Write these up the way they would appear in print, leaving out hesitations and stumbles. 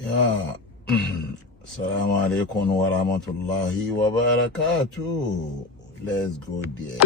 Yeah. Assalamu alaikum wa rahmatullahi wa barakatuh. Let's go there.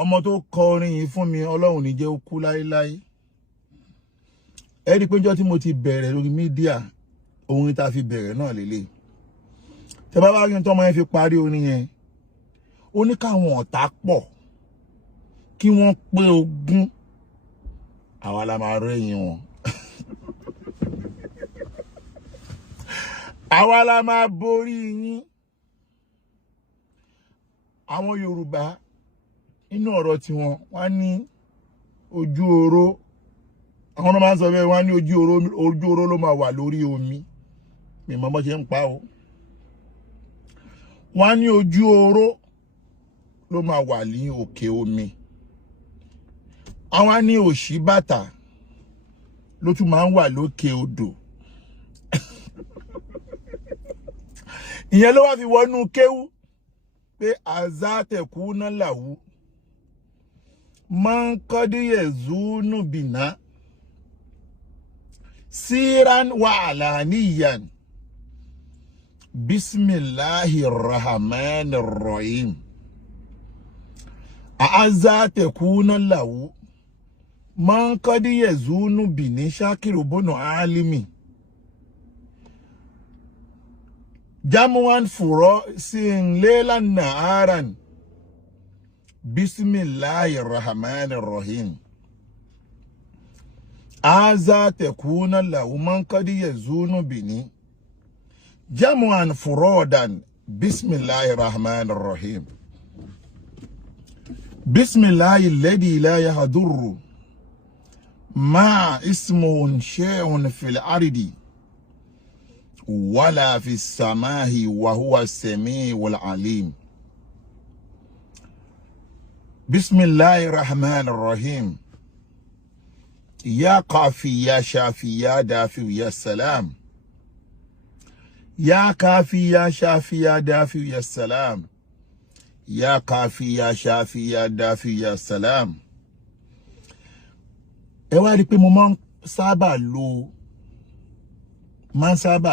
Ọmọ tó kọrin yìí fún mi Ọlọ́run ní jẹ́ ó kú láéláé. Ẹ rí pé ọjọ́ tí mo ti bẹ̀rẹ̀ lórí mídíà orin tá fi bẹ̀rẹ̀ náà lélẹ̀. Tẹ́ bá wá rí n tó ọmọ yẹn fi parí orin yẹn. Ó ní káwọn ọ̀tá pọ̀ kí wọ́n pé ogún àwa la máa rẹ́yìn wọn. Àwa la máa borí yín. Àwọn Yorùbá inú ọ̀rọ̀ tí wọ́n ní ojú oró, àwọn máa ń sọ bẹ́ẹ̀, wọ́n ní ojú oró ló máa wà lórí omi. Mi mọ̀ bó ṣe ń pa o. Wọ́n ní ojú oró ló máa wà ní òkè omi. Àwọn ní òṣì bàtà ló tún máa ń wà lókè odò. Ìyẹn ló wá fi wọnú kéwú pé azate kuna lahu man kodiye zunu bina siran wa alaniyan Bismillahirrahmanirrahim. A'azza takuna lahu man qad yazunu bini shakiru bunu alimi. Jamuan furo sin lelan naaran. Bismillahirrahmanirrahim. A'azza takuna lahu man qad yazunu bini. Jamuan furodan. Bismillahirrahmanirrahim. Bismillahi alladhi la yahdurru ma ismun shay'un fil ardi wala fis samahi wa huwa as-sami'ul alim. Bismillahirrahmanirrahim. Ya qafi ya shafi ya dafi ya salam. Ya kafi ya shafi ya dafi ya salam. Ya kafi ya shafi ya dafi ya salam. Ẹ wá rí pé mo máa ń sábà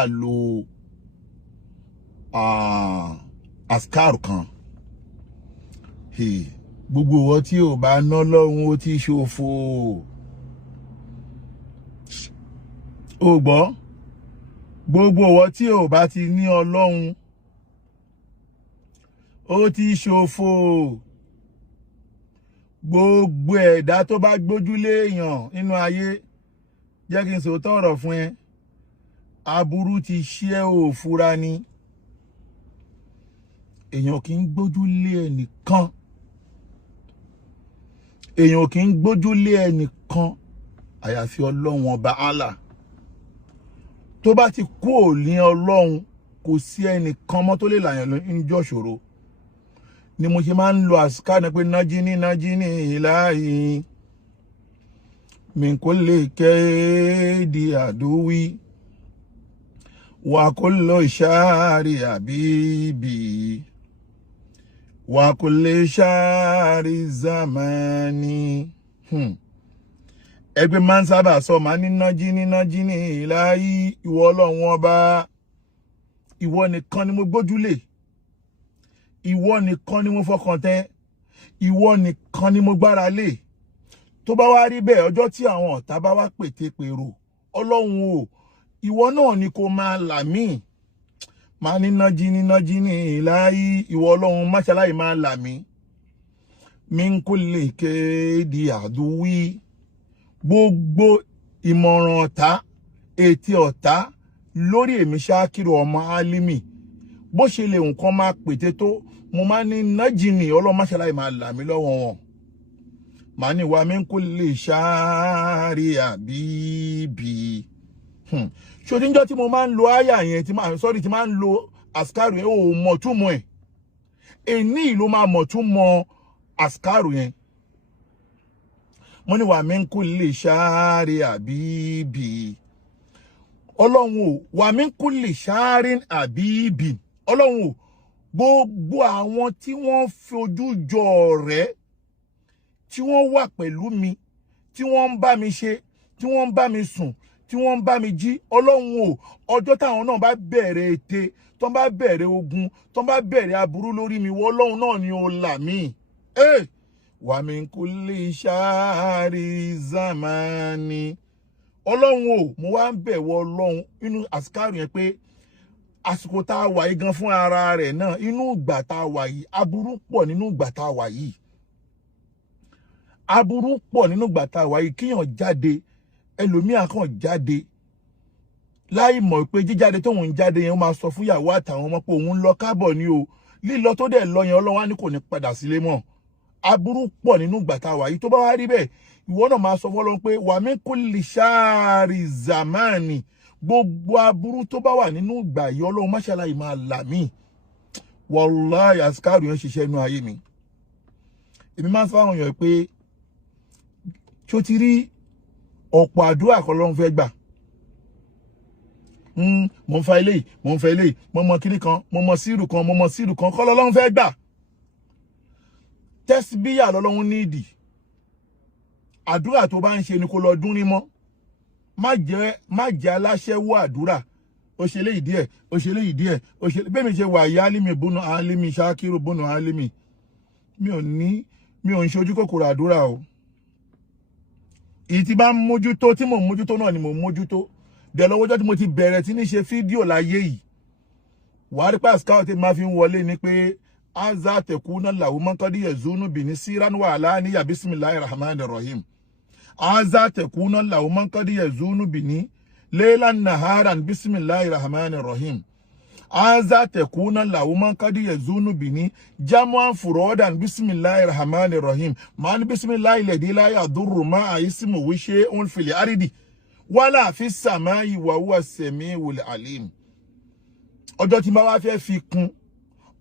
lo askar kan. Gbogbo ìwọ tí ò bá ná lọ́hùn ó ti ṣòfò. Ó gbọ́? Gbogbo ìwọ tí ò bá ti ní Ọlọ́hun ó ti ṣòfò. Gbogbo ẹ̀dá tó bá gbójúlé èèyàn nínú ayé, jẹ́ kí n sòótọ́ ọ̀rọ̀ fún ẹ, aburú ti ṣe ò fura ni. Èèyàn kì í gbójúlé ẹnìkan. Èèyàn kì í gbójúlé ẹnìkan àyàfi Ọlọ́hun ọba Allah. Tó bá ti kú ò ní Ọlọ́hun, kò sí ẹnìkan mọ́ tó lè làyàn níjọ́ ṣòro. Ni mo ṣe máa ń lo àsìká ní pé nájíní ìláyí min kulli kaidi àdúwí wa kulli shari habibi wa kulli shari zamani. Ẹgbẹ́ máa ń sábà sọ máa ní nájíní ìláyí, ìwọ Ọlọ́run ọba, ìwọ nìkan ni mo gbójúlé. Ìwọ nìkan ni mo fọkàn tẹ́, ìwọ nìkan ni mo gbára lé. Tó bá wá rí bẹ́ẹ̀, ọjọ́ tí àwọn ọ̀tá bá wá pète pèrò, Ọlọ́run o, ìwọ náà ni kó máa là mí. Máa ní nájíní ìláyí, ìwọ Ọlọ́run má ṣaláì máa là mí. Min kulli kaidi àdúwí. Gbogbo ìmọ̀ràn ọ̀tá, ètè ọ̀tá lórí èmi Ṣákírù ọmọ Álímì, bó ṣe lè nǹkan máa pète tó, mo máa ní nájíní, Ọlọ́run má ṣaláì máa là mí lọ́wọ́ wọn. Màá ní wa min kulli shari habibi. Ṣó níjọ́ tí mo máa ń lo àyà yẹn, tí máa ń lo àsìkárù yẹn, ó mọ̀ túmọ̀ ẹ̀. Èní ló máa mọ̀ túmọ̀ àsìkárù yẹn. Mo ní wa min kulli shari habibi. Ọlọ́run o, wa min kulli sharin habibi. Ọlọ́run o, gbogbo àwọn tí wọ́n fojú jọ ọ̀rẹ́, tí wọ́n wà pẹ̀lú mi, tí wọ́n ń bá mi ṣe, tí wọ́n ń bá mi sùn, tí wọ́n ń bá mi jí, Ọlọ́run o, ọjọ́ táwọn náà bá bẹ̀rẹ̀ ète, tó bá bẹ̀rẹ̀ ogun, tó bá bẹ̀rẹ̀ aburú lórí mi, wọ Ọlọ́run náà ni ó là mí. Wa min kulli shari zamani. Ọlọ́run o, mo wá ń bẹ̀wọ̀ Ọlọ́run inú àsìkárù yẹn pé àsìkò tá a wà yìí gan fún ara rẹ̀ náà, inú ìgbà tá a wà yìí, aburú pọ̀ nínú ìgbà tá a wà yìí. Aburú pọ̀ nínú ìgbà tá a wà yìí, kíyàn jáde, ẹlòmíà kàn jáde láì mọ̀ pé jíjáde tóun ń jáde yẹn ó máa sọ fún ìyàwó àtàwọn ọmọ pé òun lọ kábọ̀ ni o. Lílọ tó dẹ̀ lọ yẹn Ọlọ́run á ní kò ní padà sílé mọ́. Aburú pọ̀ nínú ìgbà tá a wà yìí. Tó bá wá rí bẹ́ẹ̀, ìwọ náà máa sọ fún Ọlọ́run pé wa min kulli shari zamani. Gbogbo aburú tó bá wà nínú ìgbà yìí, Ọlọ́run má ṣaláì máa là mí. Wallahi àsìkárù yẹn ṣiṣẹ́ inú ayé mi. Èmi máa ń sọ àwọn èèyàn pé ṣó ti rí ọ̀pọ̀ àdúrà kan Ọlọ́run fẹ́ gbà. Mo ń fa eléyìí, mo ń fa eléyìí, mo mọ kíní kan, mo mọ sírù kan, mo mọ sírù kan, kọ́ lọ́lọ́run fẹ́ gbà. Tẹ́sbíyà lọ́lọ́run nídìí. Àdúrà tó bá ń ṣe ni kó lọ dún ní mọ́. Má jẹ́ aláṣẹ́wó àdúrà. ó ṣe léyìí díẹ̀ ó ṣe léyìí díẹ̀ ó ṣe bẹ́ẹ̀ mi ṣe wà yá alimi bùnú alimi ṣákírù bùnú alimi mi ò ń ṣojú kòkòrò àdúrà o èyí tí bá ń mójútó tí mò ń mójútó náà ni mò ń mójútó dẹ̀ lọ́wọ́jọ́ tí mo ti bẹ̀rẹ̀ tí ní ṣe fídíò láyé yìí wàá rí pàṣípàá tí máa fi ń wọlé ni pé aza tekuna lahu man qad yazunu bini siran wa alaniya bismillahir rahmanir rahim aza tekuna lahu man qad yazunu bini laylan naharan bismillahir rahmanir rahim aza tekuna lahu man qad yazunu bini jam'an furodan bismillahir rahmanir rahim man bismillahil ladhi la yadurru ma ismuhu shay'un fil ardi wala fis samai wa huwa as-sami'ul alim. Ọjọ́ tí bá wá fẹ́ fi kún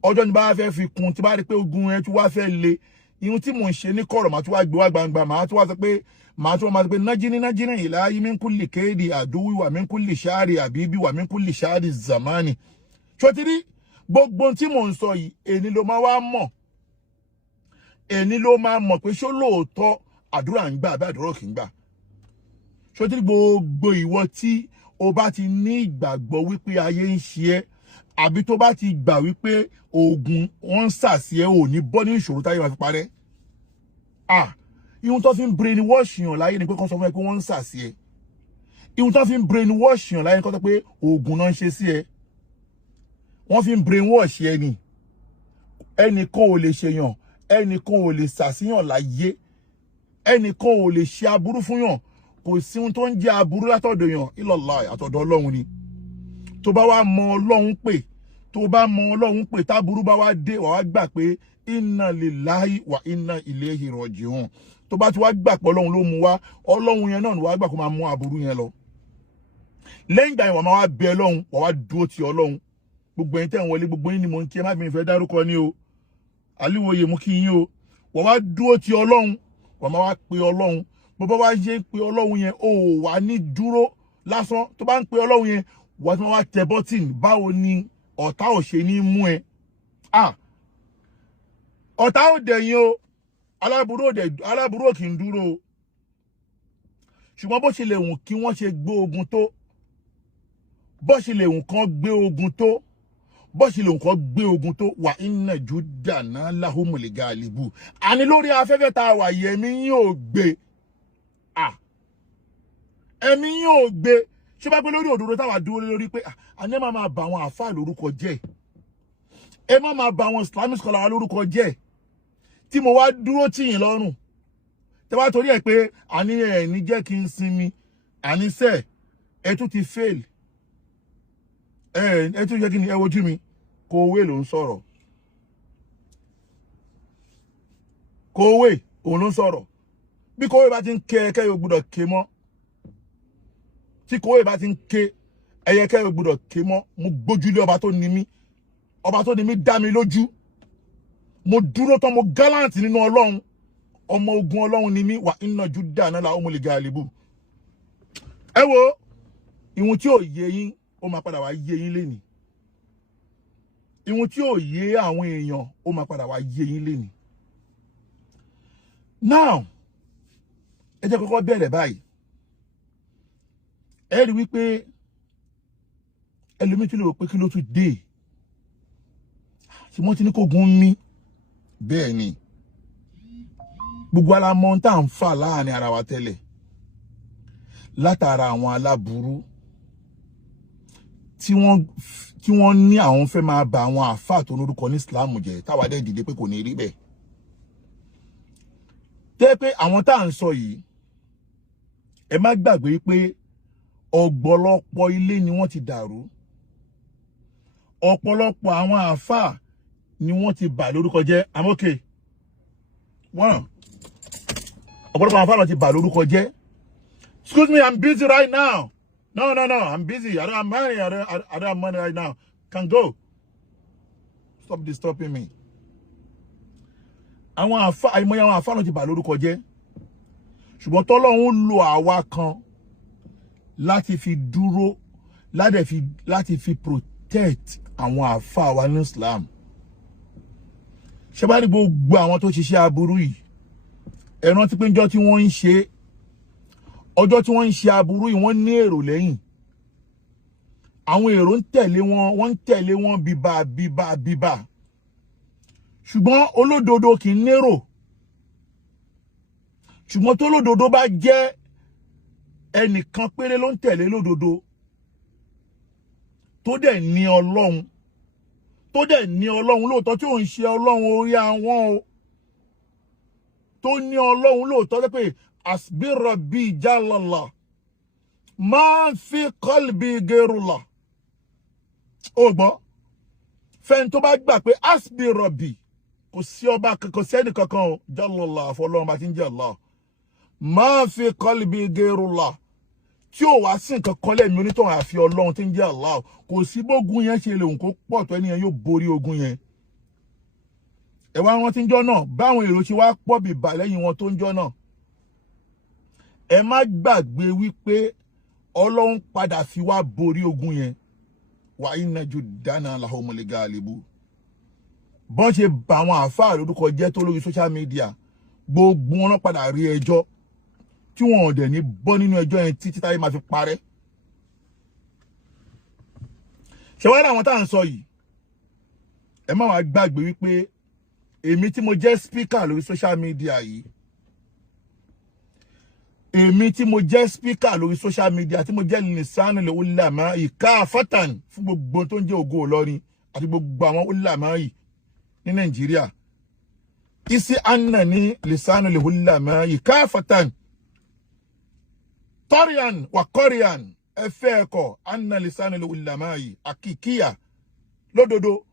ọjọ́ ní bá fẹ́ fi kún tí bá rí pé ogun ẹ tí wá fẹ́ le ihun tí mò ń ṣe ní kọ̀rọ̀ màá tún wá gbé wá gbangba màá tún wá sọ pé nájínì ìlàyé min kulli kéèdì àdúwì wà min kulli ṣáàrì àbíbí wà min kulli ṣáàrì zamani ṣòtìrí gbogbo tí mò ń sọ yìí èní ló máa wá mọ̀ èní ló máa mọ̀ pé ṣó lóòótọ́ àdúrà ń gbà àbí àdúrà kì í gbà ṣòtìrí gbogbo ìwọ tí o bá ti ní ìgbàgbọ́ wípé ayé ń ṣe ẹ́ àbí tó bá ti gbà wípé oògùn wọn ń sàsí ẹ ò ní bọ́ ní ìṣòro táyé máa fi parẹ́ ihun tó fi ń brainwash yàn láyé ni pé kán sọ fún ẹ pé wọ́n ń sàsí ẹ ihun tó fi ń brainwash yàn láyé ni kán sọ pé oògùn náà ń ṣe sí ẹ wọ́n fi ń brainwash ẹ ni ẹnìkan ò lè ṣèyàn ẹnìkan ò lè sàsíyàn láyé ẹnìkan ò lè ṣe aburú fún yàn kò sí ohun tó ń jẹ́ aburú látọ̀dọ̀ yàn illallah àtọ̀dọ̀ Ọlọ́run ni tó bá wá mọ Ọlọ́run pé tó bá mọ Ọlọ́run pé táburú bá wá dé wá gbà pé inna lillahi wa inna ilayhi raji'un tó bá ti wá gbà pé Ọlọ́run ló mú wá Ọlọ́run yẹn náà ni wá gbà kó máa mú aburú yẹn lọ lẹ́yìn ìgbà yẹn wà máa wá bẹ Ọlọ́run wà wá dúró ti Ọlọ́run gbogbo ẹ̀yin tẹ́ ń wọlé gbogbo yín ni mo ń kí ẹ má bí mi fẹ́ dárúkọ ní o Àlíwòye mú kí yín o wà wá dúró ti Ọlọ́run wà máa wá pe Ọlọ́run bó bá wá yé pé Ọlọ́run yẹn ó wà ní dúró lásán tó bá ń pe Ọlọ́run yẹn wà tí wọ́n wá tẹ bọ́tìn báwo ni ọ̀tá ò ṣe ní mú ẹ ọ̀tá ò dẹ̀yìn o aláburú ò kì í dúró o ṣùgbọ́n bó ṣe lè wùn kí wọ́n ṣe gbé ogun tó bó ṣe lè wùn kán gbé ogun tó bó ṣe lè wùn kán gbé ogun tó wà inna judana lahumul galibu àní lórí afẹ́fẹ́ tá a wà yìí ẹ̀mí yín ò gbé ẹ̀mí yín ò gbé ṣé bá pé lórí òdodo táwa dúró lórí pé àní ẹ máa bà àwọn àfáà lórúkọ jẹ́ ẹ máa bà àwọn Islamic scholar lórúkọ jẹ́ tí mo wá dúró tì yín lọ́rùn tẹ́ wá torí ẹ̀ pé àní ẹ̀ ní jẹ́ kí n sinmi àní sẹ́ ẹ tún ti fail ẹ tún jẹ́ kí ni ẹ wojú mi Kòwé ló ń sọ̀rọ̀ Kòwé òun ló ń sọ̀rọ̀ bí Kòwé bá ti ń ké ẹkẹ́ yóò gbọ́dọ̀ ké mọ́ tí Kòwé bá ti ń ké ẹyẹkẹ́ yóò gbọ́dọ̀ ké mọ́ mo gbójúlé ọba tó ní mí dá mi lójú mo dúró tán mo gallant nínú Ọlọ́run ọmọ ogun Ọlọ́run ni mí wà inna judana lahumul galibu ẹ wo ìwọ̀n tí ò yé yín ó máa padà wá yé yín lénìí ìwọ̀n tí ò yé àwọn èèyàn ó máa padà wá yé yín lénìí now ẹ jẹ́ kọ́kọ́ bẹ̀rẹ̀ báyìí ẹ rí wípé ẹlòmíì tí lè rò pé kí ló tún dé tí wọ́n ti ní kó gun mí bẹ́ẹ̀ ni gbogbo alamọ́ tá à ń fà láàrin ara wa tẹ́lẹ̀ látara àwọn aláburú tí wọ́n ní àwọn fẹ́ máa bà àwọn àfáà tó lórúkọ ní Islam jẹ́ táwa dẹ̀ dìde pé kò ní rí bẹ́ẹ̀ tẹ́ pé àwọn tá à ń sọ yìí ẹ má gbàgbé pé ọ̀pọ̀lọpọ̀ ilé ni wọ́n ti dàrú ọ̀pọ̀lọpọ̀ àwọn àfáà ni wọ́n ti bà lórúkọ jẹ́ amókè wọ́n ọ̀pọ̀lọpọ̀ àwọn àfáà ti bà lórúkọ jẹ́ excuse me, I'm busy right now. No, I'm busy. I don't have money. I don't have money right now. Can go. Stop disturbing me. Àwọn àfáà náà ti bà lórúkọ jẹ́. Ṣùgbọ́n t'Ọlọ́run lò àwa kan láti fi dúró, láti fi protect àwọn àfáà wa ní Islam. Ṣé bá rí gbogbo àwọn tó ṣiṣẹ́ aburú yìí? Ẹ rántí pé ńjọ́ tí wọ́n ń ṣe ọjọ́ tí wọ́n ń ṣe aburú yìí wọ́n ní èrò lẹ́yìn àwọn èrò ń tẹ̀lé wọn, wọ́n ń tẹ̀lé wọn bíbà. Ṣùgbọ́n olódodo kì í nérò. Ṣùgbọ́n tó lódodo bá jẹ́ ẹnìkan péré ló ń tẹ̀lé lódodo. Tó dẹ̀ ní Ọlọ́run. Tó dẹ̀ ní Ọlọ́run lóòótọ́ tí ò ń ṣe Ọlọ́run orí àwọn o. Tó ní Ọlọ́run lóòótọ́ pé asbira bi jalala. Ma fi qalbi gerula. Ó gbọ́. Fẹ́ni tó bá gbà pé asbira bi kò sí ọba kò sẹ́ni kankan o. Jalala àfọlọ́run bá ti ń jẹ́ Allah. Ma fi qalbi gerula. Tí ó wá sí nǹkan kan lẹ́mìí onítọ̀hún àfi Ọlọ́run tí ń jẹ́ Allah. Kò sí bógun yẹn ṣe lè hùn kó pọ̀ tó ẹni yẹn yóò borí ogun yẹn. Ẹ wá wọn tí ń jọ́ náà báwọn èrò ṣe wá pọ̀ bìbà lẹ́yìn wọn tó ń jọ́ náà. Ẹ má gbàgbé wípé Ọlọ́run padà fi wá borí ogun yẹn. Wa inna jundana lahumul galibu. Bọ́n ṣe bá àwọn àfáà lórúkọ jẹ́ tó lórí social media. Gbogbo wọn padà rí ẹjọ́. Tí wọn ò dẹ̀ ní bọ́ nínú ẹjọ́ yẹn títí táyé máa fi parẹ́. Ṣé wá rí àwọn tá à ń sọ yìí? Ẹ má wá gbàgbé wípé èmi tí mo jẹ́ speaker lórí social media yìí. Èmi tí mo jẹ́ speaker lórí social media tí mo jẹ́ lisanul ulama ikafatan fún gbogbo tó ń jẹ́ Ògo Ìlọrin àti gbogbo àwọn ulama yìí ní Nàìjíríà. Isi anna ní lisanul ulama ikafatan. Torian wa Korean efeko anna lisanul ulama yìí akikiya lódodo.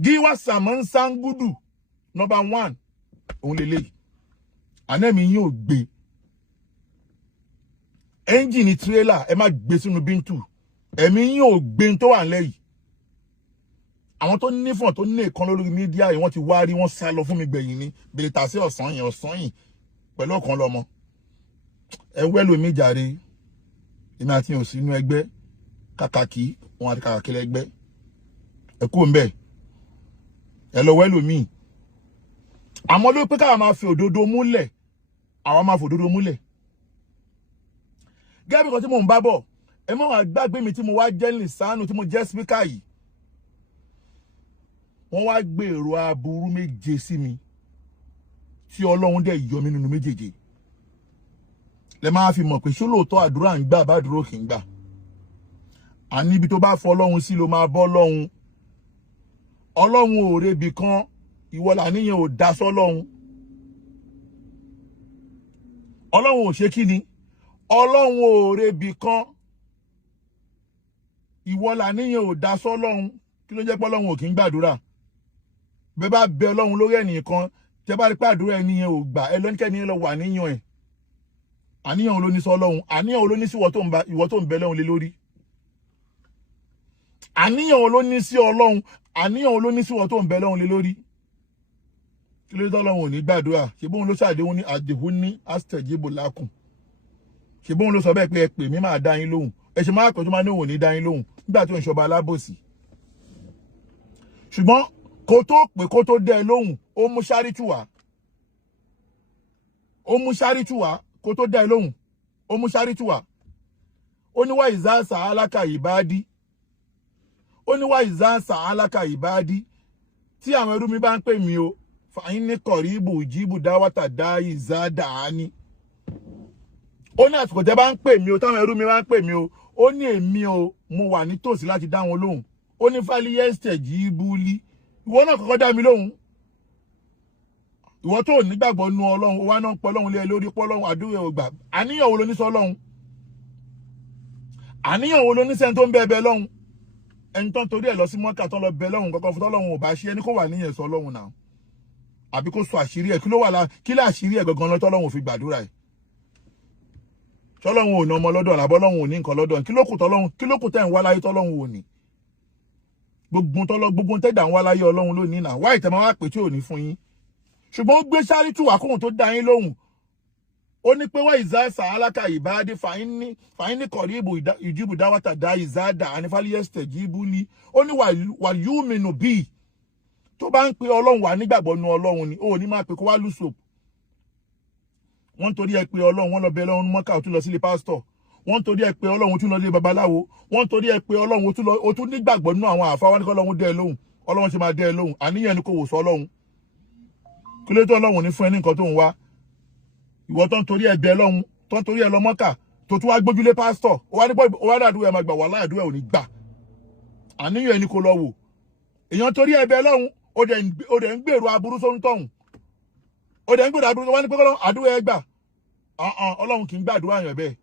Giwa saman sangudu number 1 òun leleyi. Anemi yín ò gbé. Engine trailer ẹ má gbé sínú bíntu. Ẹ̀mí yín ò gbé tó wà ńlẹ̀ yìí. Àwọn tó ní fọn tó ní ìkan lórí media yìí wọ́n ti wá rí wọ́n sá lọ fún mi gbẹ̀yìn ni. Bèlè tà sí ọ̀sán yìí pẹ̀lú ọ̀kan lọ́mọ. Ẹ wẹ́lò mi jàre. Èmi àti yín ò sí inú ẹgbẹ́. Kàkàkí wọn àti kàkàkí lẹ́gbẹ́. Ẹ kú ńbẹ̀. Ẹ lọ wẹ́lò mi. Àmọ́ ló pé ká máa fi òdodo múlẹ̀. Àwọn máa fi òdodo múlẹ̀. Gẹ́gẹ́ bí kan tí mò ń bá bọ̀, ẹ má wá gbàgbé mi tí mo wá jẹ́ lisanu tí mo jẹ́ speaker yìí. Wọ́n wá gbé èrò aburú méje sí mi. Tí Ọlọ́run dẹ̀ yọ mí nínú méjèèjì. Lẹ máa fi mọ̀ pé ṣé lóòótọ́ àdúrà ń gbà bá dúró kì í gbà. Àní ibi tó bá fọ Ọlọ́run sí ló máa bọ́ Ọlọ́run. Ọlọ́run ò rebi kan. Ìwọ làníyàn ò dá sọ́lọ́run. Ọlọ́run ò ṣe kíni? Ọlọ́run ò rebi kan. Ìwọ làníyàn ò dá sọ́lọ́run. Kí ló jẹ́ pé Ọlọ́run ò kí ń gbàdúrà? Bẹ́ bá bẹ Ọlọ́run lórí ẹnìkan, tẹ́ bá rí pé àdúrà ẹniyẹn ò gbà, ẹ lọ́nikẹ́ni lọ wà níyàn ẹ̀. Àníyàn ló ní sọ́lọ́run, àníyàn ló ní sí ìwọ tó ń bẹ lọ́run lé lórí. Àníyàn ló ní sí Ọlọ́run, àníyàn ló ní sí ìwọ tó ń bẹ lọ́run lé lórí. Kí ló tọ́lọ́run ò ní gbàdúrà? Ṣé bóun ló ṣàdéhùn ní àdéhùn astajibu lakum. Ṣé bóun ló sọ bẹ́ẹ̀ pé ẹ pè mí máa dá yín lóhùn. Ẹ ṣe máa pè tó máa ní òun ní dá yín lóhùn nígbà tó ń ṣọba alábòsí. Ṣùgbọ́n kó tó pè kó tó dẹ́ lóhùn, ó mú ṣáríìtù wá. Ó mú ṣáríìtù wá kó tó dẹ́ lóhùn. Ó mú ṣáríìtù wá. Ó ní wá ìzá sa'alaka ìbádí. Ó ní wá ìzá sa'alaka ìbádí. Tí àwọn ẹrú mi bá ń pè mí o, fàyín ní kọ̀ríbù ìjíbù dáwátà dá ìzá dàání. Ó ní àsìkò tẹ́ bá ń pè mí o, táwọn ẹrú mi bá ń pè mí o, ó ní èmi o, mo wà nítòsí láti dá wọn lóhùn. Ó ní fáliyẹ́sítẹ̀ jíbúlí. Ìwọ náà kọ́kọ́ dá mi lóhùn. Ìwọ tó nígbàgbọ́ nú Ọlọ́run, ó wá náà pọ̀ Ọlọ́run lé lórí pọ̀ Ọlọ́run àdúrà ò gbà. Àníyàn wo ló ní sọ Ọlọ́run? Àníyàn wo ló ní sẹ́ni tó ń bẹ Ọlọ́run? Ẹni tó ń torí ẹ̀ lọ sí Mọ́kà tó ń lọ bẹ Ọlọ́run kankan fún tọ́lọ́run ò bá ṣe ẹni kó wà níyẹn sọ Ọlọ́run náà. Àbí kó sọ àṣírí ẹ̀ kí ló wà lá kí láṣírí ẹ̀ gangan lọ tọ́lọ́run ò fi gbàdúrà ẹ̀. Tọ́lọ́run ò ní ọmọ lọ́dọ̀ àbọ̀ Ọlọ́run ò ní nǹkan lọ́dọ̀. Kí ló kù tẹ́ ń wá láyé tọ́lọ́run ò ní? Gbogbo tẹ́dà ń wá láyé Ọlọ́run ló ní náà. Wá ìtẹ́ máa wá pè tí ò ní fún yín. Ṣùgbọ́n ó gbé ṣáríìtù wá kóhun tó dá yín lóhùn. Ó ní pé wá ìzá sa'alaka ìbádí fàyín ní kọ̀ríbù ìjíbù dáwátà dá ìzá dà ànífàlíyẹ́sítẹ̀ jíbúlí. Ó ní wà yúmínú bíi. Tó bá ń pe Ọlọ́run wà nígbàgbọ́ nú Ọlọ́run ni, ó ní máa pe kó wá lùsòp. Wọ́n torí ẹ pé Ọlọ́run wọ́n lọ bẹ Ọlọ́run Mọ́kà ó tún lọ sílé pásítọ̀. wọ́n torí ẹ pé Ọlọ́run tún lọ lé babaláwo wọ́n torí ẹ pé Ọlọ́run ó tún nígbàgbọ́ nínú àwọn àfáà wọn ní kí Ọlọ́run dé ẹ lóhùn Ọlọ́run ṣe máa dé ẹ lóhùn àníyàn ni kò wò sọ Ọlọ́run kí ló tó Ọlọ́run ní fún ẹ ní nǹkan tó ń wá ìwọ tó ń torí ẹ bẹ Ọlọ́run tó ń torí ẹ lọ Mọ́kà tó tún wá gbójúlé pásítọ̀ ó wá dàdúrà ẹ máa gbà wà láàdúrà ò ní gbà àníyàn ni kò lọ wò èèyàn torí ẹ bẹ Ọlọ́run ó dẹ̀ ń gbèrò aburú sóhun tọ̀hún ó dẹ̀ ń gbèrò aburú wá ní pé àdúrà ẹ gbà Ọlọ́run kì í gbàdúrà yàn bẹ́ẹ̀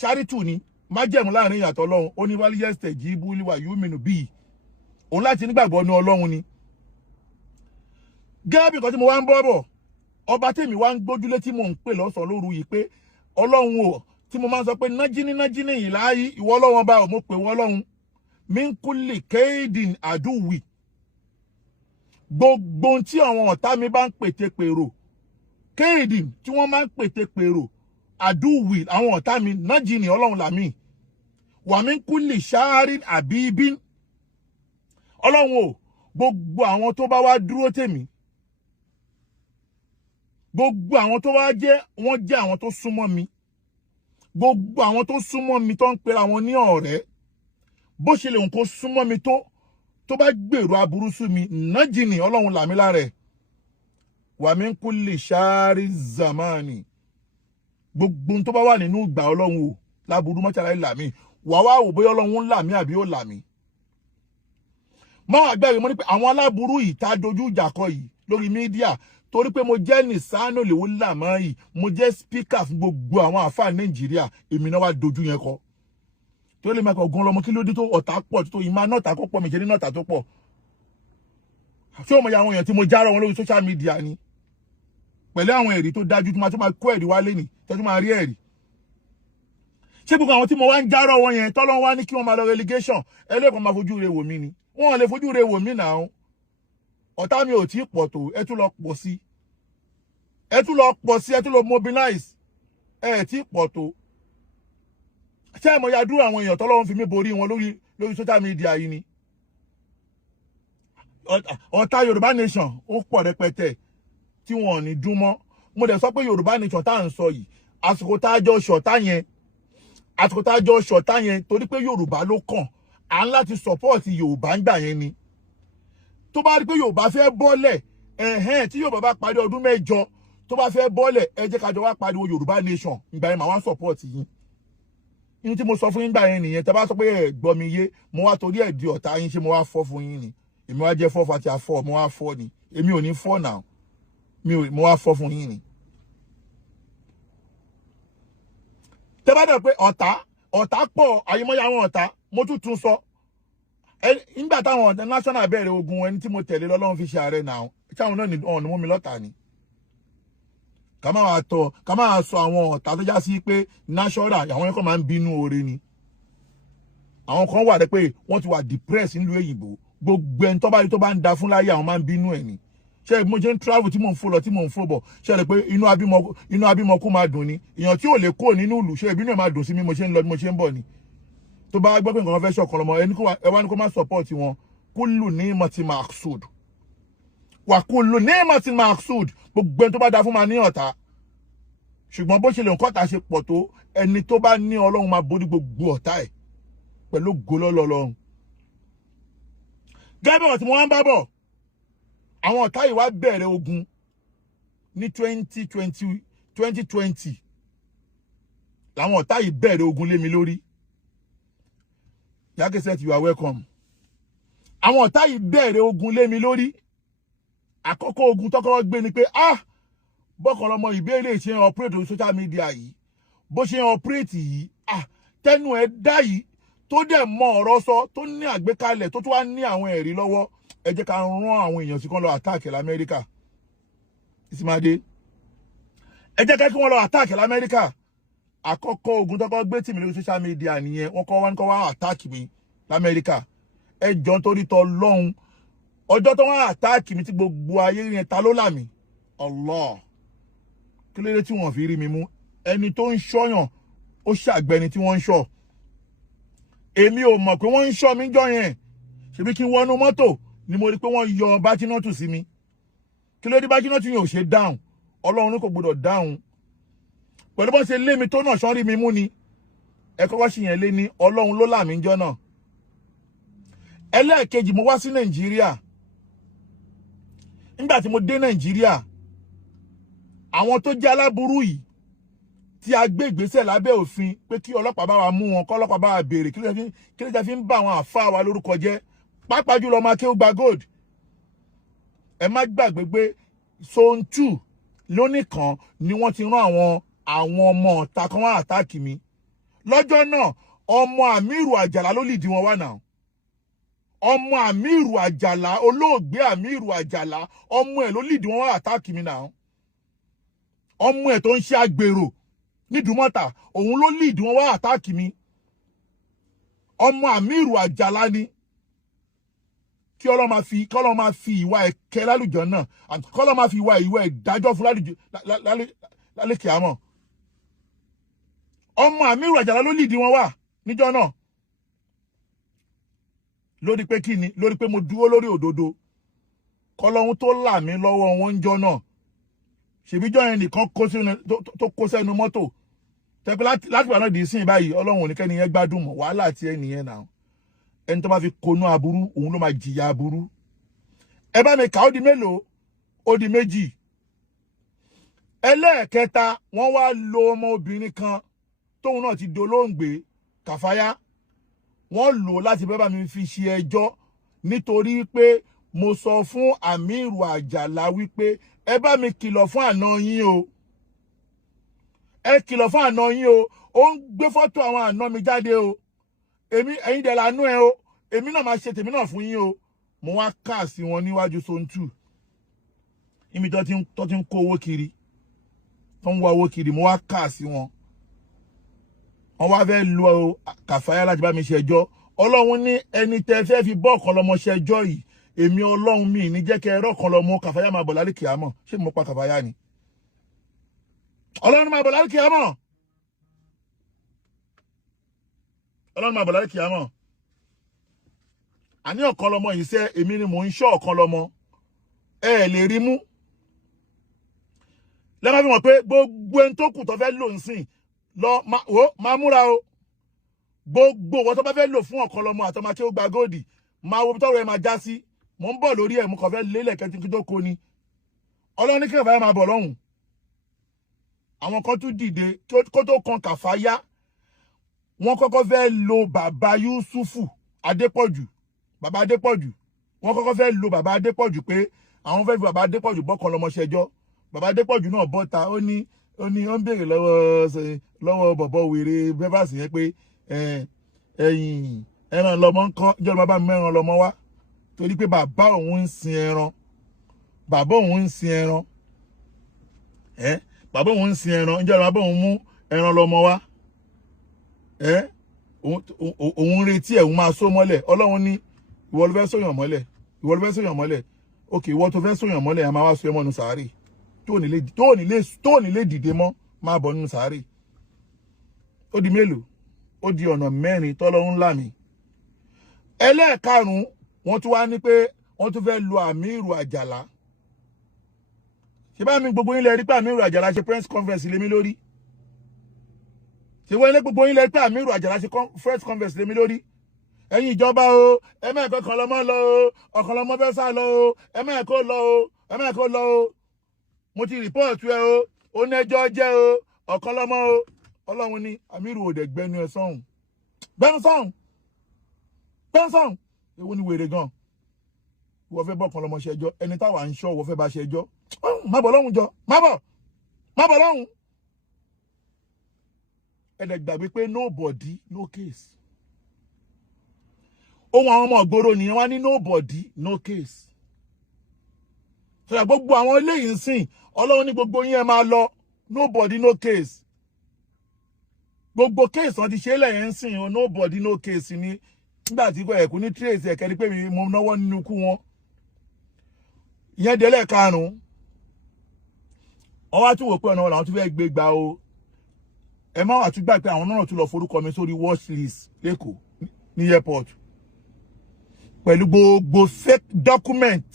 ṣáríìtù ni májẹ̀mú láàrin ìyàtọ̀ Ọlọ́run ó ní wálíyẹ́sítẹ̀ jí búlíwà yúmínú bíi òun láti nígbàgbọ́ ní Ọlọ́run ni gẹ́gẹ́ bí nǹkan tí mo wá ń bọ́ bọ̀ ọba tèmi wá ń gbójúlé tí mò ń pè lọ́sàn lóru yìí pé Ọlọ́run o tí mo máa ń sọ pé nájíní yìí láàyè ìwọ Ọlọ́run bá mo pè wọ́n Ọlọ́run mínkúlì kéèdìn àdúwì gbogbo tí àwọn ọ̀tá mi bá ń pète pèrò kéèdìn tí wọ́n máa ń pète pèrò àdúwì àwọn ọ̀tá mi nájíní Ọlọ́run làmì wà mínkúlì ṣáárín àbíbín Ọlọ́run o gbogbo àwọn tó bá wá dúró tèmi gbogbo àwọn tó wá wọ́n jẹ́ àwọn tó súnmọ́ mi gbogbo àwọn tó súnmọ́ mi tó ń pera wọn ní ọ̀rẹ́ bó ṣe lè hùn kó súnmọ́ mi tó bá gbèrò aburú sí mi nájìnì Ọlọ́run làmí lára ẹ̀ wà mí kú lè ṣáárí zamani gbogbo tó bá wà nínú ìgbà Ọlọ́run o láburú mọ́ṣáláì làmí wà wá wò bóyá Ọlọ́run ń làmí àbí ó làmí máa gbẹ́rì mo ní pé àwọn aláburú yìí tá a dojú ìjà kọ yìí lórí mídíà torí pé mo jẹ́ nìsánù lèwo làmọ́ yìí mo jẹ́ spíkà fún gbogbo àwọn àfáà Nàìjíríà èmi náà wá dojú yẹn kọ tó lè máa kọ gan lọmọ kí ló dé tó ọ̀tá pọ̀ tó ìmá nọ́ọ̀tà kó pọ̀ mi jẹ́ ní nọ́ọ̀tà tó pọ̀ ṣé o mọ̀ àwọn èèyàn tí mo járọ̀ wọn lórí social media ni pẹ̀lú àwọn ẹ̀rí tó dájú tó máa kó ẹ̀rí wálé ni tó máa rí ẹ̀rí ṣé gbogbo àwọn tí mo wá ń járọ̀ wọn yẹn tọ́lọ́ wá ní kí wọ́n máa lọ relegation ẹlẹ́kọ̀ọ́ máa fojú re wò mí ni wọ́n lè fojú re wò mí náà ọ̀tá mi ò tí pọ̀ tó ẹ tún lọ pọ̀ sí ẹ tún lọ mobilize ẹ tí pọ̀ tó ṣé mo ya dúró àwọn èèyàn tọ́lọ́run fi mí borí wọn lórí social media yìí ni ọ̀tá Yorùbá nation ó pọ̀ rẹpẹtẹ tí wọn ò ní dún mọ́ mo dẹ̀ sọ pé Yorùbá nation tá à ń sọ yìí àsìkò tá a jọ ṣọ̀tá yẹn torí pé Yorùbá ló kàn à ń láti support Yorùbá ń gbà yẹn ni tó bá rí pé Yorùbá fẹ́ bọ́lẹ̀ tí Yorùbá bá parí ọdún 8 tó bá fẹ́ bọ́lẹ̀ ẹ jẹ́ ká jọ wá pariwo Yorùbá nation ìgbà yẹn màá wá support yín ní tí mo sọ fún yín gbà yẹn nìyẹn tẹ́ bá sọ pé ẹ gbọ́ mi yé mo wá torí ẹ̀ di ọ̀tá yín ṣé mo wá fọ́ fún yín ni èmi wá jẹ́ fọ́ fati àfọ́ mo wá fọ́ ni èmi ò ní fọ́ náà mo wá fọ́ fún yín ni. tẹ́ bá dẹ̀ pé ọ̀tá pọ̀ àyèmọ́yà àwọn ọ̀tá mo tún sọ nígbà táwọn national bẹ̀rẹ̀ ogun ẹni tí mo tẹ̀lé lọ́lọ́run fi ṣe ààrẹ náà táwọn náà ní ọ̀nà mú mi lọ́tà ni ká máa sọ àwọn ọ̀tá tó já sí pé national àwọn ẹ̀kọ́ máa ń bínú oore ni àwọn kan wà pé wọ́n ti wà depressed nílùú èyìnbó gbogbo ẹni tó bá ń da fún láyé àwọn máa ń bínú ẹ̀ ni ṣé mo ṣe ń travel tí mò ń fò lọ tí mò ń fò bọ̀ ṣe rẹ̀ pé inú abímọkú máa dùn ni èèyàn tí ò lè kúrò nínú ìlú ṣe ìbínú ẹ̀ máa dùn sí mi mo ṣe ń lọ bí mo ṣe ń bọ̀ ni tó bá gbọ́ pé nǹkan fẹ́ ṣọ̀kan lọ́mọ ẹ wá ní kó má support wọn kúlù ní mọ̀tí maksud wà kúlù ní mọ̀tí maksud gbogbo ẹni tó bá da fún ma ní ọ̀tá ṣùgbọ́n bó ṣe lè nǹkan ta ṣe pọ̀ tó ẹni tó bá ní Ọlọ́run máa borí gbogbo ọ̀tá ẹ̀ pẹ̀lú gólọ́lọ́ Ọlọ́run gẹ́gẹ́ bí tí mo wá ń bá bọ̀ àwọn ọ̀tá yìí wá bẹ̀rẹ̀ ogun ní 2020 làwọn ọ̀tá yìí bẹ̀rẹ̀ ogun lé mi lórí Yakeset, you are welcome. Àwọn ọ̀tá yìí bẹ̀rẹ̀ ogun lé mi lórí. Àkọ́kọ́ ogun tọ́kọ́ gbé ni pé bọ́kàn lọmọ ìbéèrè ṣe ń operate on social media yìí. Bó ṣe ń operate yìí, tẹnu ẹ̀ dá yìí tó dẹ̀ mọ ọ̀rọ̀ sọ tó ní àgbékalẹ̀ tó tún wá ní àwọn ẹ̀rí lọ́wọ́. Ẹ jẹ́ ká rán àwọn èèyàn sí kan lọ attack l'Amẹ́ríkà. Ìsìmàdé. Ẹ jẹ́ ká kí wọ́n lọ attack l'Amẹ́ríkà. Àkọ́kọ́ ogun tọ́kọ́ gbé tì mí lórí social media nìyẹn wọ́n kọ́ wá attack mi l'Amẹ́ríkà ẹ jọ nítorí tọ́ lọ́hùn ọjọ́ tó wọ́n attack mi tí gbogbo ayé yẹn ta ló là mí Allah kí ló dé tí wọ́n fi rí mi mú ẹni tó ń ṣọ́yàn ó ṣàgbẹ́ni tí wọ́n ń ṣọ́ èmi ò mọ̀ pé wọ́n ń ṣọ́ mi jọ yẹn ṣebí kí n wọnú mọ́tò ni mo rí pé wọ́n yọ bájínọ́tù sí mi kí ló dé bájínọ́tù yẹn ò ṣe dáhùn Ọlọ́run kò gbọdọ̀ dáhùn pẹ̀lú bọ́n ṣe lé mi tó náà ṣọ́n rí mi mú ni ẹ kọ́kọ́ ṣì yẹn lé ní Ọlọ́run ló là mí ńjọ́ náà. Ẹlẹ́ẹ̀kejì mo wá sí Nàìjíríà. Nígbà tí mo dé Nàìjíríà, àwọn tó jẹ́ aláburú yìí tí a gbé ìgbésẹ̀ lábẹ́ òfin pé kí ọlọ́pàá bá wa mú wọn, kọ́ ọlọ́pàá bá wa béèrè kí ló fi ń bá àwọn àfáà wa lórúkọ jẹ́, pàápàá jùlọ ọmọ akéwù gba gold. Ẹ má gbàgbé pé Zone 2 lónìkan ni wọ́n ti rán àwọn ọmọ ọ̀tá kan wá àtáàkì mi. Lọ́jọ́ náà ọmọ Amiru Àjàlá ló lìdí wọn wá náà. Ọmọ Amiru Àjàlá, olóògbé Amiru Àjàlá, ọmọ ẹ̀ ló lìdí wọn wá àtáàkì mi náà. Ọmọ ẹ̀ tó ń ṣe agbèrò nídùúmọ́ta, òun ló lìdí wọn wá àtáàkì mi. Ọmọ Amiru Àjàlá ni. Kí Ọlọ́run máa fi ìwà ẹ̀kẹ́ lálùjọ náà, kí Ọlọ́run máa fi ìwà ìdájọ́ fún lálẹ́ kíámọ̀. Ọmọ Amiru Àjàlá ló lìdí wọn wá níjọ́ náà. Lórí pé kí ni? Lórí pé mo dúró lórí òdodo. Kọ́lọ́hun tó là mí lọ́wọ́ wọn níjọ́ náà. Ṣèbíjọ́ yẹn nìkan tó kó sẹ́nu mọ́tò. Tẹ́pẹ́ láti wà náà di ìsìn báyìí, Ọlọ́run ò ní kẹ́ni yẹn gbádùn mọ́, wàhálà tí ẹni yẹn náà. Ẹni tó bá fi konú aburú, òun ló máa jìyà aburú. Ẹ bá mi kà ó di mélòó? Ó di méjì. Ẹlẹ́ẹ̀kẹta, wọ́n wá lo ọmọ obìnrin kan tóun náà ti dolóògbé, Kàfáyá. Wọ́n lò láti bá mi fi ṣe ẹjọ́ nítorí pé mo sọ fún Amiru Àjàlá wípé ẹ bá mi kìlọ̀ fún àna yín o. Ẹ kìlọ̀ fún àna yín o. Ó ń gbé fọ́tò àwọn àna mi jáde o. Ẹ̀yin dẹ̀ lànú ẹ o. Èmi náà máa ṣe tèmi náà fún yín o. Mo wá kà sí wọn níwájú Zone 2. Ibi tó ti ń kó owó kiri. Tó ń wá owó kiri, mo wá kà sí wọn. Wọ́n wá fẹ́ lo Kàfáyá láti bá mi ṣẹjọ́. Ọlọ́run ní ẹni tẹ́ fẹ́ fi bọ́ ọ̀kan lọ́mọ ṣẹjọ́ yìí. Èmi Ọlọ́run mi ní jẹ́ kẹ́ ẹ̀rọ kan lọ́mọ Kàfáyá máa bọ̀ lálẹ́ kíámọ̀. Ṣé mo pa Kàfáyá ni? Ọlọ́run máa bọ̀ lálẹ́ kíámọ̀. Ọlọ́run máa bọ̀ lálẹ́ kíámọ̀. Àní ọ̀kan lọ́mọ yìí sẹ́, èmi ni mò ń ṣọ́ ọ̀kan lọ́mọ. Ẹ lè rí mú. Lẹ́mọ̀ fi mọ̀ pé gbogbo ẹni tó kù tó fẹ́ lò ń sìn lọ máa múra o. Gbogbo wọn tó bá fẹ́ lò fún ọ̀kan lọ́mọ àtọmọ akéwù gba góòdì, máa wo tọ́rọ ẹ máa já sí. Mo ń bọ̀ lórí ẹ̀, mo kàn fẹ́ lélẹ̀ kẹ́tí tó kó ni. Ọlọ́run ní kí Kàfáyá máa bọ̀ lọ́hùn. Àwọn kan tún dìde kó tó kan Kàfáyá. Wọ́n kọ́kọ́ fẹ́ lo bàbá Yusufu Adépọ̀jù. Bàbá Adépọ̀jù. Wọ́n kọ́kọ́ fẹ́ lo bàbá Adépọ̀jù pé àwọn fẹ́ fi bàbá Adépọ̀jù bọ́kan lọ́mọ ṣẹjọ́. Bàbá Adépọ̀jù náà bọ́ta, ó ń béèrè lọ́wọ́ bọ̀bọ̀ wèrè bẹ́bàsì yẹn pé ẹ̀yìn ẹran lọmọ ń kọ́, ìjọba bàbá mi mẹ́ran lọmọ wá. Torí pé bàbá òun ń sin ẹran. Bàbá òun ń sin ẹran. Bàbá òun ń sin ẹran, ìjọba bàbá òun mú ẹran lọmọ wá. Òun retí ẹ̀, òun máa só mọ́lẹ̀. Ọlọ́run ní ìwọ ló fẹ́ sóyàn mọ́lẹ̀. Ìwọ ló fẹ́ sóyàn mọ́lẹ̀. Okay, ìwọ tó fẹ́ sóyàn mọ́lẹ̀, a máa wá sọ ẹ mọ́nu sàárè. Tó ní lè dìde mọ́, máa bọ̀ nínú sàárè. Ó di mélòó? Ó di ọ̀nà mẹ́rin tọ́lọ́run là mí. Ẹlẹ́ẹ̀karùn-ún, wọ́n tún wá ní pé wọ́n tún fẹ́ lo Amiru Àjàlá. Ṣé bá mi gbogbo yín lẹ rí pé Amiru Àjàlá ṣe press conference lé mi lórí? Ṣé wọ́n ilé gbogbo yín lẹ rí pé Amiru Àjàlá ṣe press conference lé mi lórí? Ẹ̀yin ìjọba o, ẹ má ẹ̀kọ́ kan lọ́mọ lọ o, ọ̀kan lọ́mọ fẹ́ sá lọ o, ẹ má ẹ̀kọ́ lọ o, ẹ má ẹ̀kọ́ lọ o. Mo ti rìpọ́ọ̀tù ẹ o, ó nẹ́jọ́ jẹ́ o, ọ̀kan lọ́mọ o. Ọlọ́run ní Amiru ò dẹ̀ gbẹnu ẹ sọ́hùn. Gbẹnu sọ́hùn. Èwo ni wèrè gan? Ìwọ fẹ́ bọ́kan lọ́mọ ṣẹjọ́, ẹni táwa ń ṣọ́ ìwọ fẹ́ bá ṣẹjọ́. Má bọ̀ lọ́hùn jọ, má bọ̀ lọ́hùn. Ẹ dẹ̀ gbàgbé pé nobody, no case. Ohun àwọn ọmọ ìgboro nìyẹn wá ní nobody, no case. Sọ̀rọ̀ gbogbo àwọn eléyìí ń sìn, Ọlọ́run ní gbogbo yín ẹ máa lọ, nobody, no case. Gbogbo case wọn ti ṣe lẹ́yìn ń sìn, nobody, no case ni. Nígbà tí kò ẹ̀kú ní trace ẹ̀kẹ́ ni pé mo náwó nínú ikú wọn. Ìyẹn délẹ̀ karùn-ún. Wọ́n wá tún wò pé ọ̀nà làwọn tún fẹ́ gbé gbà o. Ẹ má wà tún gbà pé àwọn náà tún lọ forúkọ mi sórí watch list lẹ́kọ̀ọ́ ní airport. Pẹ̀lú gbogbo fake document.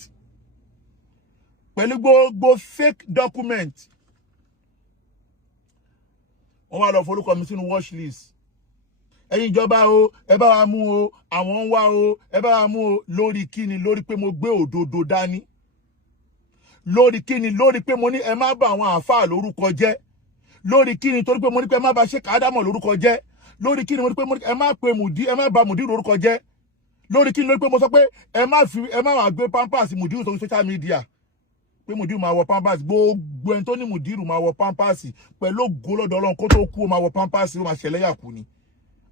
Wọ́n wá lọ forúkọ mi sínú watch list. ẹ̀yin ìjọba o ẹ bá wa mú o àwọn ń wá o ẹ bá wa mú o lórí kíni lórí pé mo gbé òdodo dání lórí kíni lórí pé mo ní ẹ má bà àwọn àáfàá lórúkọ jẹ́ lórí kíni torí pé mo ní pé ẹ má bà Sheikh Adamu lórúkọ jẹ́ lórí kíni mo ní pé ẹ má pe Mudi ẹ má bà Mudi lórúkọ jẹ́ lórí kíni lórí pé mo sọ pé ẹ má wá gbé pampers Mudi sórí social media pé Mudi máa wọ pampers gbogbo ẹni tó ní Mudi máa wọ pampers pẹ̀lú ògo lọ́dọ̀ Ọlọ́run kó tó kú ó máa wọ pampers ó máa ṣẹlẹ́yà kú ni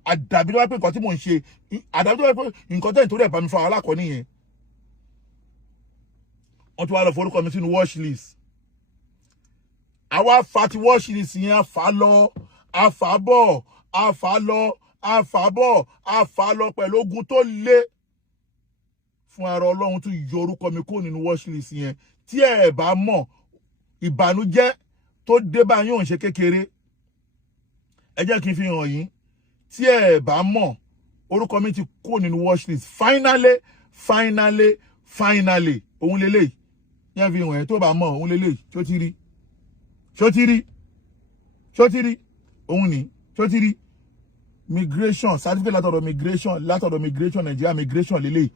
àdàbí tó wá pé nǹkan tí mò ń ṣe àdàbí tó wá pé nǹkan tẹ́yìn tó rẹ̀ bá mi fa wàhálà kọ́ nìyẹn wọ́n ti wá lọ forúkọ mi sínú watch list àwa fa ti watch list yẹn àfà lọ àfà bọ̀ àfà lọ àfà bọ̀ àfà lọ pẹ̀lú ogun tó le fún ara Ọlọ́run tó yọ orúkọ mi kó nínú watch list yẹn tí ẹ bá mọ̀ ìbànújẹ́ tó dé bá yín ò ń ṣe kékeré ẹ jẹ́ kí n fi hàn yín tí ẹ bá mọ̀ orúkọ mi ti kó nínú watch list finally òun lélẹ́yìí yẹn fi hàn ẹ́ tó bá mọ̀ òun lélẹ́yìí ṣó ti rí òun ní ṣó ti rí migration certificate látọ̀dọ̀ migration Nigeria migration lélẹ́yìí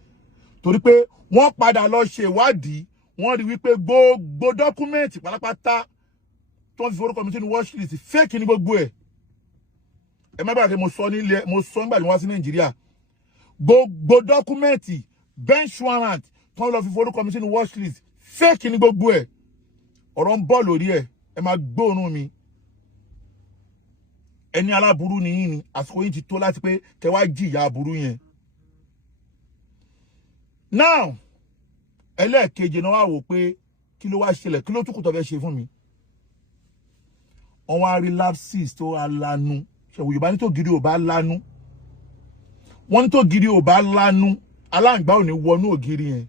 torí pé wọ́n padà lọ ṣe ìwádìí wọ́n rí wípé gbogbo dọ́kúmẹ́ǹtì pátápátá tó ń fi orúkọ mi sínú watch list fake ní gbogbo ẹ̀ ẹ má bàa pé mo sọ nígbà tí wọ́n wá sí Nàìjíríà gbogbo dọ́kúmẹ́ǹtì bench warrant tó ń lọ fi orúkọ mi sínú watch list fake ní gbogbo ẹ̀ ọ̀rọ̀ ń bọ̀ lórí ẹ̀ ẹ máa gbóòórùn mi ẹni aláburú ni yín ni àsìkò yín ti tó láti pé kẹ́ wá jìyà aburú yẹn now ẹlẹ́ẹ̀kejì náà wá wò pé kí ló wá ṣẹlẹ̀ kí ló tún kù tó fẹ́ ṣe fún mi wọ́n wá rí lapses tó wá lanu ṣẹ̀wò Yorùbá ní tó gidi ò bá lanu wọ́n ní tó gidi ò bá lanu aláǹgbá ò ní wọnú ògiri yẹn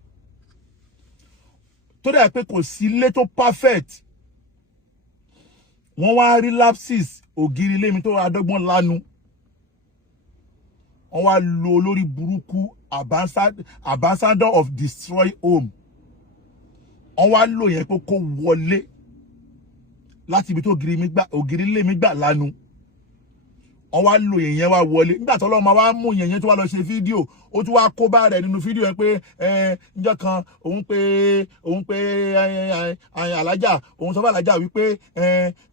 tó dà pé kò sí ilé tó perfect wọ́n wá rí lapses ògiri ilé mi tó adọ́gbọ́n lanu wọ́n wá lo olórí burúkú ambassador of destroy home wọ́n wá lò yẹn pé kó wọlé láti ibi tó ògiri ilé mi gbà lanu wọ́n wá lò yẹn wá wọlé nígbà tó lọ́ọ́ wá mú yẹn tó wá lọ ṣe fídíò ó tún wá kó bá rẹ̀ nínú fídíò yẹn pé níjọ́ kan òun pé alájà òun sọ fún alájà wípé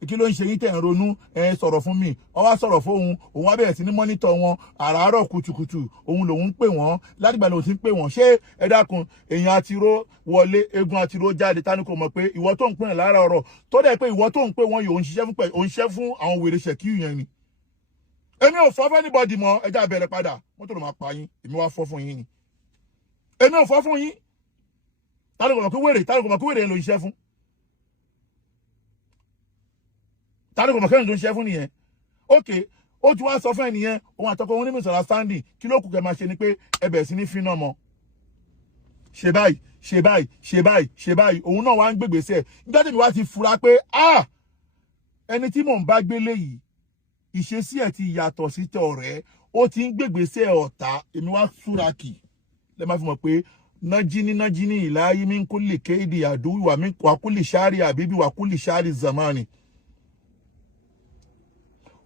kí ló ń ṣe yín tẹ̀ ń ronú sọ̀rọ̀ fún mi wọ́n wá sọ̀rọ̀ fóun òun wá bẹ̀rẹ̀ sí ní mọ́nítọ̀ wọn àràárọ̀ kùtùkùtù òun lòun ń pè wọ́n látìgbà lòun ti ń pè wọ́n ṣé ẹ dákun èèyàn àtiró wọlé egun àtiró jáde tani kò mọ̀ pé ìwọ tó ń pè lára ọ̀rọ̀ tó dẹ̀ pé ìwọ tó ń pè wọ́n yìí òun ṣiṣẹ́ fún àwọn wèrè ṣẹ̀kíù yẹn ni èmi ò fọ́ fún anybody mọ́ ẹjá bẹ̀rẹ̀ padà mọ́tò ló máa pa yín èmi wá fọ́ fún yín ni èmi ò fọ́ fún yín tani kò mọ̀ pé wèrè yẹn ló ń ṣiṣẹ́ fún tani kò mọ̀ kẹ́hìn tó ń ṣiṣẹ́ fún nìyẹn ok ó ti wá sọ fún ẹnìyẹn òun àtọkọ òun ní misunderstanding kí ló kù kẹ́ máa ṣe ni pé ẹ bẹ̀rẹ̀ sí ní fínà mọ́ ṣe báyìí òun náà wá ń gbègbèsè nígbà tí mi wá ti fura pé ẹni tí mò ń bá gbélé yìí ìṣesí ẹ̀ ti yàtọ̀ sí tẹ ọ̀rẹ́ ó ti ń gbègbèsè ọ̀tá èmi wá súrakì lẹ́ máa fi mọ̀ pé nájíní ìláyé mi ń kó lè kéde àdúwà mi wà kó lè ṣáàrì àbíbí wà kó lè ṣáàrì zamani.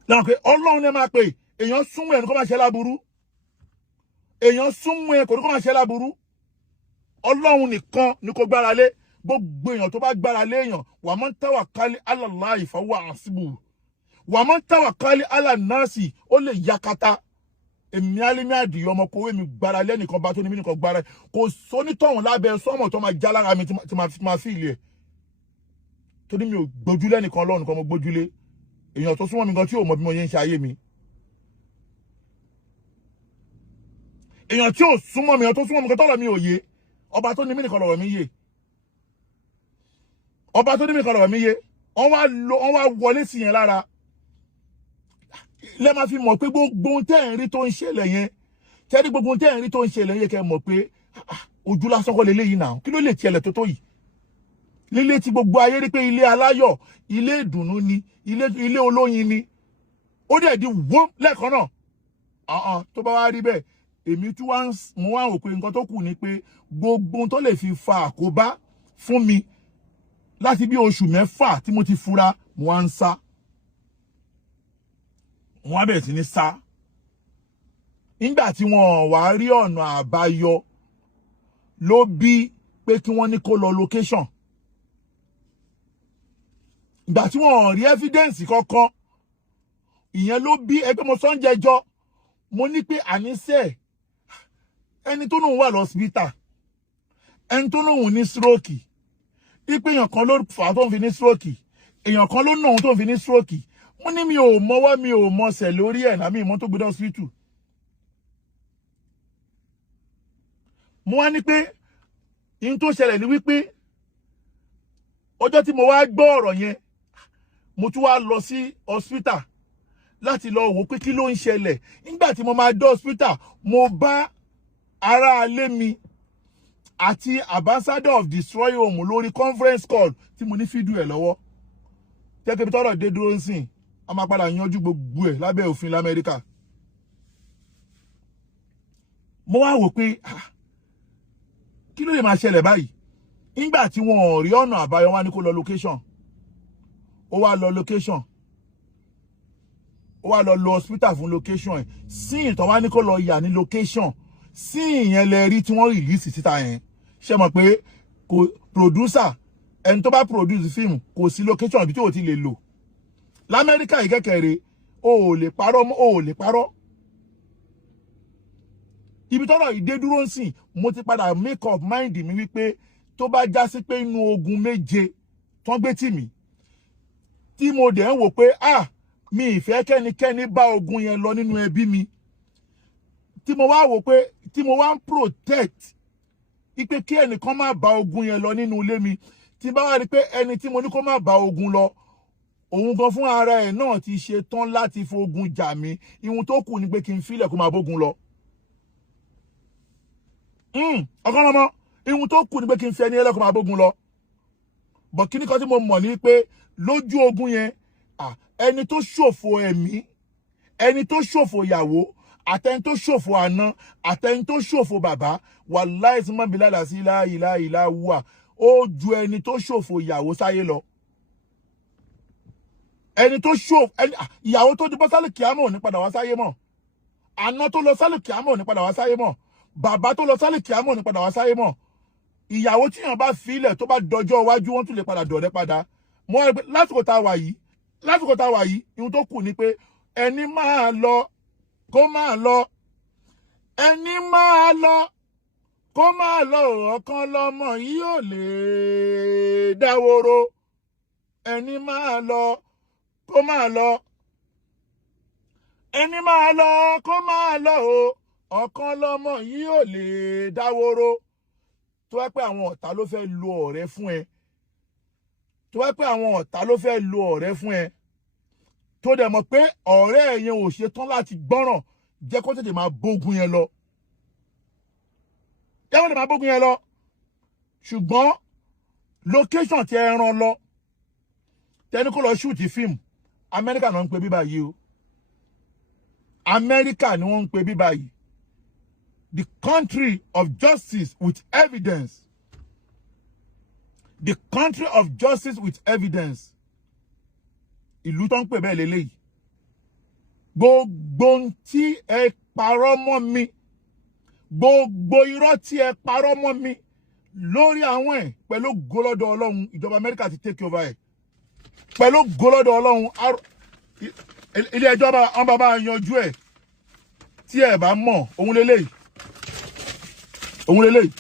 lẹ́nu pé ọlọ́run ẹ máa pè èèyàn súnmọ́ ẹ̀ ní kó máa ṣe láburú ọlọ́run nìkan ni kó gbára lé gbogbo èèyàn tó bá gbára lé èèyàn wà máa ń tàwà kálí alàlá ìfọwọ́ àṣìbù wà máa ń tàwà kálí alànàṣì ó lè yakata èmi alẹ́mí àdìyẹ ọmọ kòwé mi gbára lẹ́nìkan bá tó ní mí nìkan gbára kò sónítọ̀hún lábẹ́ sọ́mọ̀ tó máa já lára mi tí máa fi ilé ẹ̀ tó ní mi ò gbójúlé nìkan lọ́run kan mo gbójúlé èèyàn tó súnmọ́ mi gan tí ò mọ bí mo yẹn ń ṣe ayé mi èèyàn tí ò súnmọ́ mi èèyàn tó súnmọ́ mi gan tọ́lọ̀ mi ò yé ọba tó ní mí nìkan lọ̀rọ̀ mi yé wọ́n wá wọlé sí yẹn lára lẹ́ máa fi mọ̀ pé gbogbo ohun tẹ́ ẹ̀ ń rí tó ń ṣẹlẹ̀ yẹn tẹ́rí gbogbo ohun tẹ́ ẹ̀ ń rí tó ń ṣẹlẹ̀ yẹn kẹ́ mọ̀ pé ojú lásán kọ́ leléyìí náà kí ló lè tiẹ̀lẹ̀ tó yìí lílé tí gbogbo ayé rí pé ilé aláyọ̀ ilé ìdùnnú ni ilé olóyin ni ó dẹ̀ di wọ́n lẹ́ẹ̀kan náà tó bá wá rí bẹ́ẹ̀ èmi tún mo wá rò pé nǹkan tó kù ni pé gbogbo ohun tó lè fi fa àkóbá fún mi láti bí oṣù 6 tí mo ti fura mo wá ń sá wọ́n á bẹ̀rẹ̀ sí ní sá nígbà tí wọ́n wá rí ọ̀nà àbáyọ ló bí pé kí wọ́n ní kó lọ location. Ìgbà tí wọ́n rí evidence kankan, ìyẹn ló bí ẹgbẹ́ mo sọ ń jẹjọ́, mo ní pé àníṣe ẹni tó lóun wà lọ́sibítà, ẹni tó lóun ní stroke, ipe èèyàn kan ló fà á tó ń fi ní stroke, èèyàn kan ló náà tó ń fi ní stroke. Mo ní mi ò mọwọ́ mi ò mọsẹ̀ lórí ẹ̀ náà mi ìmọ̀ tó gbé dé hospital. Mo wá ní pé in tó ṣẹlẹ̀ ní wípé ọjọ́ tí mo wá gbọ́ ọ̀rọ̀ yẹn, mo tún wá lọ sí hospital láti lọ wò pé kí ló ń ṣẹlẹ̀. Nígbà tí mo máa dé hospital, mo bá ará ilé mi àti ambassador of destroy home lórí conference call tí mo ní fídíò ẹ̀ lọ́wọ́. Tẹ́kẹ́ bí tọ́rọ̀ dé dúró ń sìn, a máa padà yanjú gbogbo ẹ̀ lábẹ́ òfin l'Amẹ́ríkà. Mo wá wò pé kí ló lè máa ṣẹlẹ̀ báyìí? Nígbà tí wọ́n ò rí ọ̀nà àbáyọ wá ní kó lọ location. Ó wá lọ location. Ó wá lọ hospital fún location ẹ̀. Sí ìtàn wá ní kó lọ yà ní location. Sí ìyẹn lẹ rí tí wọ́n release síta yẹn. Ṣé mọ̀ pé kò producer ẹni tó bá produce film kò sí location ibi tí ó ti lè lò. L'Amẹ́ríkà yìí kẹ́kẹ̀rẹ́ o ò lè parọ́ mọ́, o ò lè parọ́. Ibi tọ́rọ̀ ìdé dúró ń sìn, mo ti padà make up mind mi wípé tó bá já sí pé inú ogun méje tán gbé tì mí, tí mo dẹ̀ ń wò pé mi ìfẹ́ kẹ́nikẹ́ni bá ogun yẹn lọ nínú ẹbí mi, tí mo wá wò pé tí mo wá ń protect ipe kí ẹnìkan má bá ogun yẹn lọ nínú ilé mi, tí bá wá rí pé ẹni tí mo ní kó má bá ogun lọ, òun gan fún ara ẹ̀ náà ti ṣe tán láti fogun jà mí, ihun tó kù ni pé kí n filẹ̀ kó máa bógun lọ. Ọkàn lọ́mọ, ihun tó kù ni pé kí n fi ẹni ẹlẹ́kọ̀ọ́ máa bógun lọ. Bọ̀ kí ni kan tí mo mọ̀ ní pé lójú ogun yẹn, ẹni tó ṣòfò ẹ̀mí, ẹni tó ṣòfò ìyàwó, àtẹni tó ṣòfò àná, àtẹni tó ṣòfò bàbá, wàláhì tí mọ́ bí ládàá sí ìlà wà, ó ju ẹni tó ṣòfò ìyàwó sáyé lọ. Ẹni tó ṣòfò, ìyàwó tó di bọ́ sálì kìámọ̀ ò ní padà wá sáyé mọ́. Àná tó lọ sálì kìámọ̀ ò ní padà wá sáyé mọ́. Bàbá tó lọ sálì kìámọ̀ ò ní padà wá sáyé mọ́. Ìyàwó tí èèyàn bá filẹ̀ tó bá dọjọ́ iwájú wọn tún lè padà dọ̀rẹ́ padà. Mo rí pé lásìkò tá a wà yìí, ihun tó kù ni pé ẹni máa lọ kó máa lọ, ẹni máa lọ kó máa lọ, ọ̀kan lọ́mọ yìí ò lè dáwóró. Ẹni máa lọ kó máa lọ, ẹni máa lọ kó máa lọ o, ọ̀kan lọ́mọ yìí ò lè dáwóró. Tó wá pé àwọn ọ̀tá ló fẹ́ lo ọ̀rẹ́ fún ẹ, tó wá pé àwọn ọ̀tá ló fẹ́ lo ọ̀rẹ́ fún ẹ, tó dẹ̀ mọ̀ pé ọ̀rẹ́ yẹn ò ṣe tán láti gbọ́ràn, jẹ́ kó tètè máa bógun yẹn lọ. Jẹ́ kó tètè máa bógun yẹn lọ. Ṣùgbọ́n location tí ẹ rán lọ, tẹni kó lọ shoot fíìmù, Amẹ́ríkà náà ń pè bíbá yìí o. Amẹ́ríkà ni wọ́n ń pè bíbá yìí. The country of justice with evidence. The country of justice with evidence. Ìlú tó ń pè bẹ́ẹ̀ lélẹ́yìí. Gbogbo tí ẹ parọ́ mọ́ mi, gbogbo irọ́ tí ẹ parọ́ mọ́ mi lórí àwọn ẹ̀ pẹ̀lú gólọ́dọ̀ Ọlọ́run, ìjọba Amẹ́ríkà ti take over ẹ̀. Pẹ̀lú gólọ́dọ̀ Ọlọ́run, ilé ẹjọ́ wọn bá yanjú ẹ̀. Tí ẹ bá mọ̀, òun lélẹ́yìí. Òun lélẹ́yìí.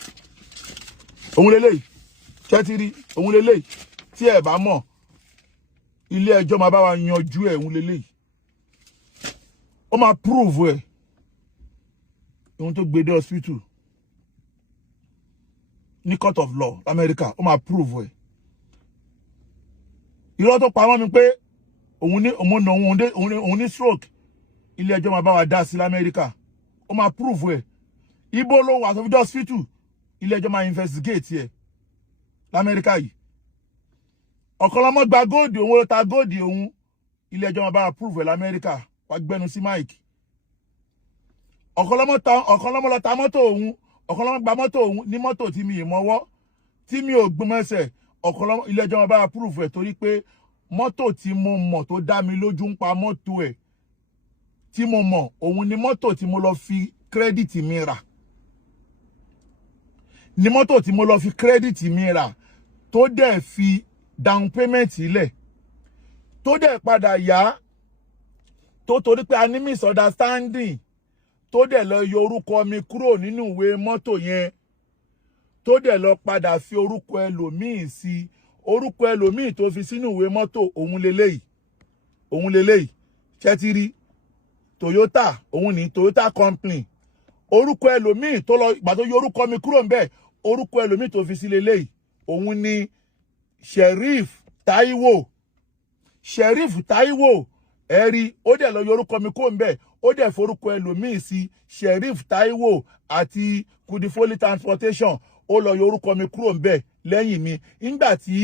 Òun lélẹ́yìí. Ṣẹ́tìrí, òun lélẹ́yìí. Tí ẹ bá mọ̀, ilé ẹjọ́ máa bá wa yanjú ẹ̀, òun lélẹ́yìí. Ó máa prove ẹ̀. Ohun tó gbé dé hospital ní court of law America, ó máa prove ẹ̀. Irọ́ tó pa mọ́ mi pé òun ní stroke, ilé ẹjọ́ máa bá wa dá sí l'Amẹ́ríkà. Ó máa prove ẹ̀. Ibo ló wà tó fi dé hospital, ilé ẹjọ́ máa investigate ẹ̀ l'Amẹ́ríkà yìí. Ọ̀kọ̀lọ́mọ gba góòdì òun ló ta góòdì òun, ilé ẹjọ́ máa bá wa prove ẹ̀ l'Amẹ́ríkà. Wá gbẹnu sí Mike. Ọ̀kọ̀lọ́mọ lọ ta mọ́tò òun, ọ̀kọ̀lọ́mọ gba mọ́tò òun ní mọ́tò tí mi ì mọ́wọ́, tí mi ò gbọmọsẹ̀, ọ̀kọ̀lọ́mọ ilé ẹjọ́ máa bá wa prove ẹ̀ torí pé mọ́tò tí mo mọ̀ tó dá mi lójú ń pa mọ́tò ẹ̀. tí mo mọ̀ òun ni mọ́tò tí mo lọ fi credit mi rà. Ni mọ́tò tí mo lọ fi credit mi rà tó dẹ̀ fi down payment ilẹ̀ tó dẹ̀ padà yá tó torí pé a ní misunderstanding tó dẹ̀ lọ yọ orúkọ mi kúrò nínú ìwé mọ́tò yẹn tó dẹ̀ lọ padà fi orúkọ ẹlòmíì sí orúkọ ẹlòmíì tó fi sínú ìwé mọ́tò òun leléyìí ṣẹ́tírí Toyota òun ní Toyota company orúkọ ẹlòmíì tó lọ ìgbà tó yọ orúkọ mi kúrò ńbẹ̀ orúkọ ẹlòmíì tó fi sí leléyìí òun ní Sheriff Taiwo ẹ̀rí ó dẹ̀ lọ yọ orúkọ mi kúrò ńbẹ̀ ó dẹ̀ forúkọ ẹlòmíì sí Sheriff Taiwo àti Kudifoli transportation ó lọ yọ orúkọ mi kúrò ńbẹ̀ lẹ́yìn mi nígbà tí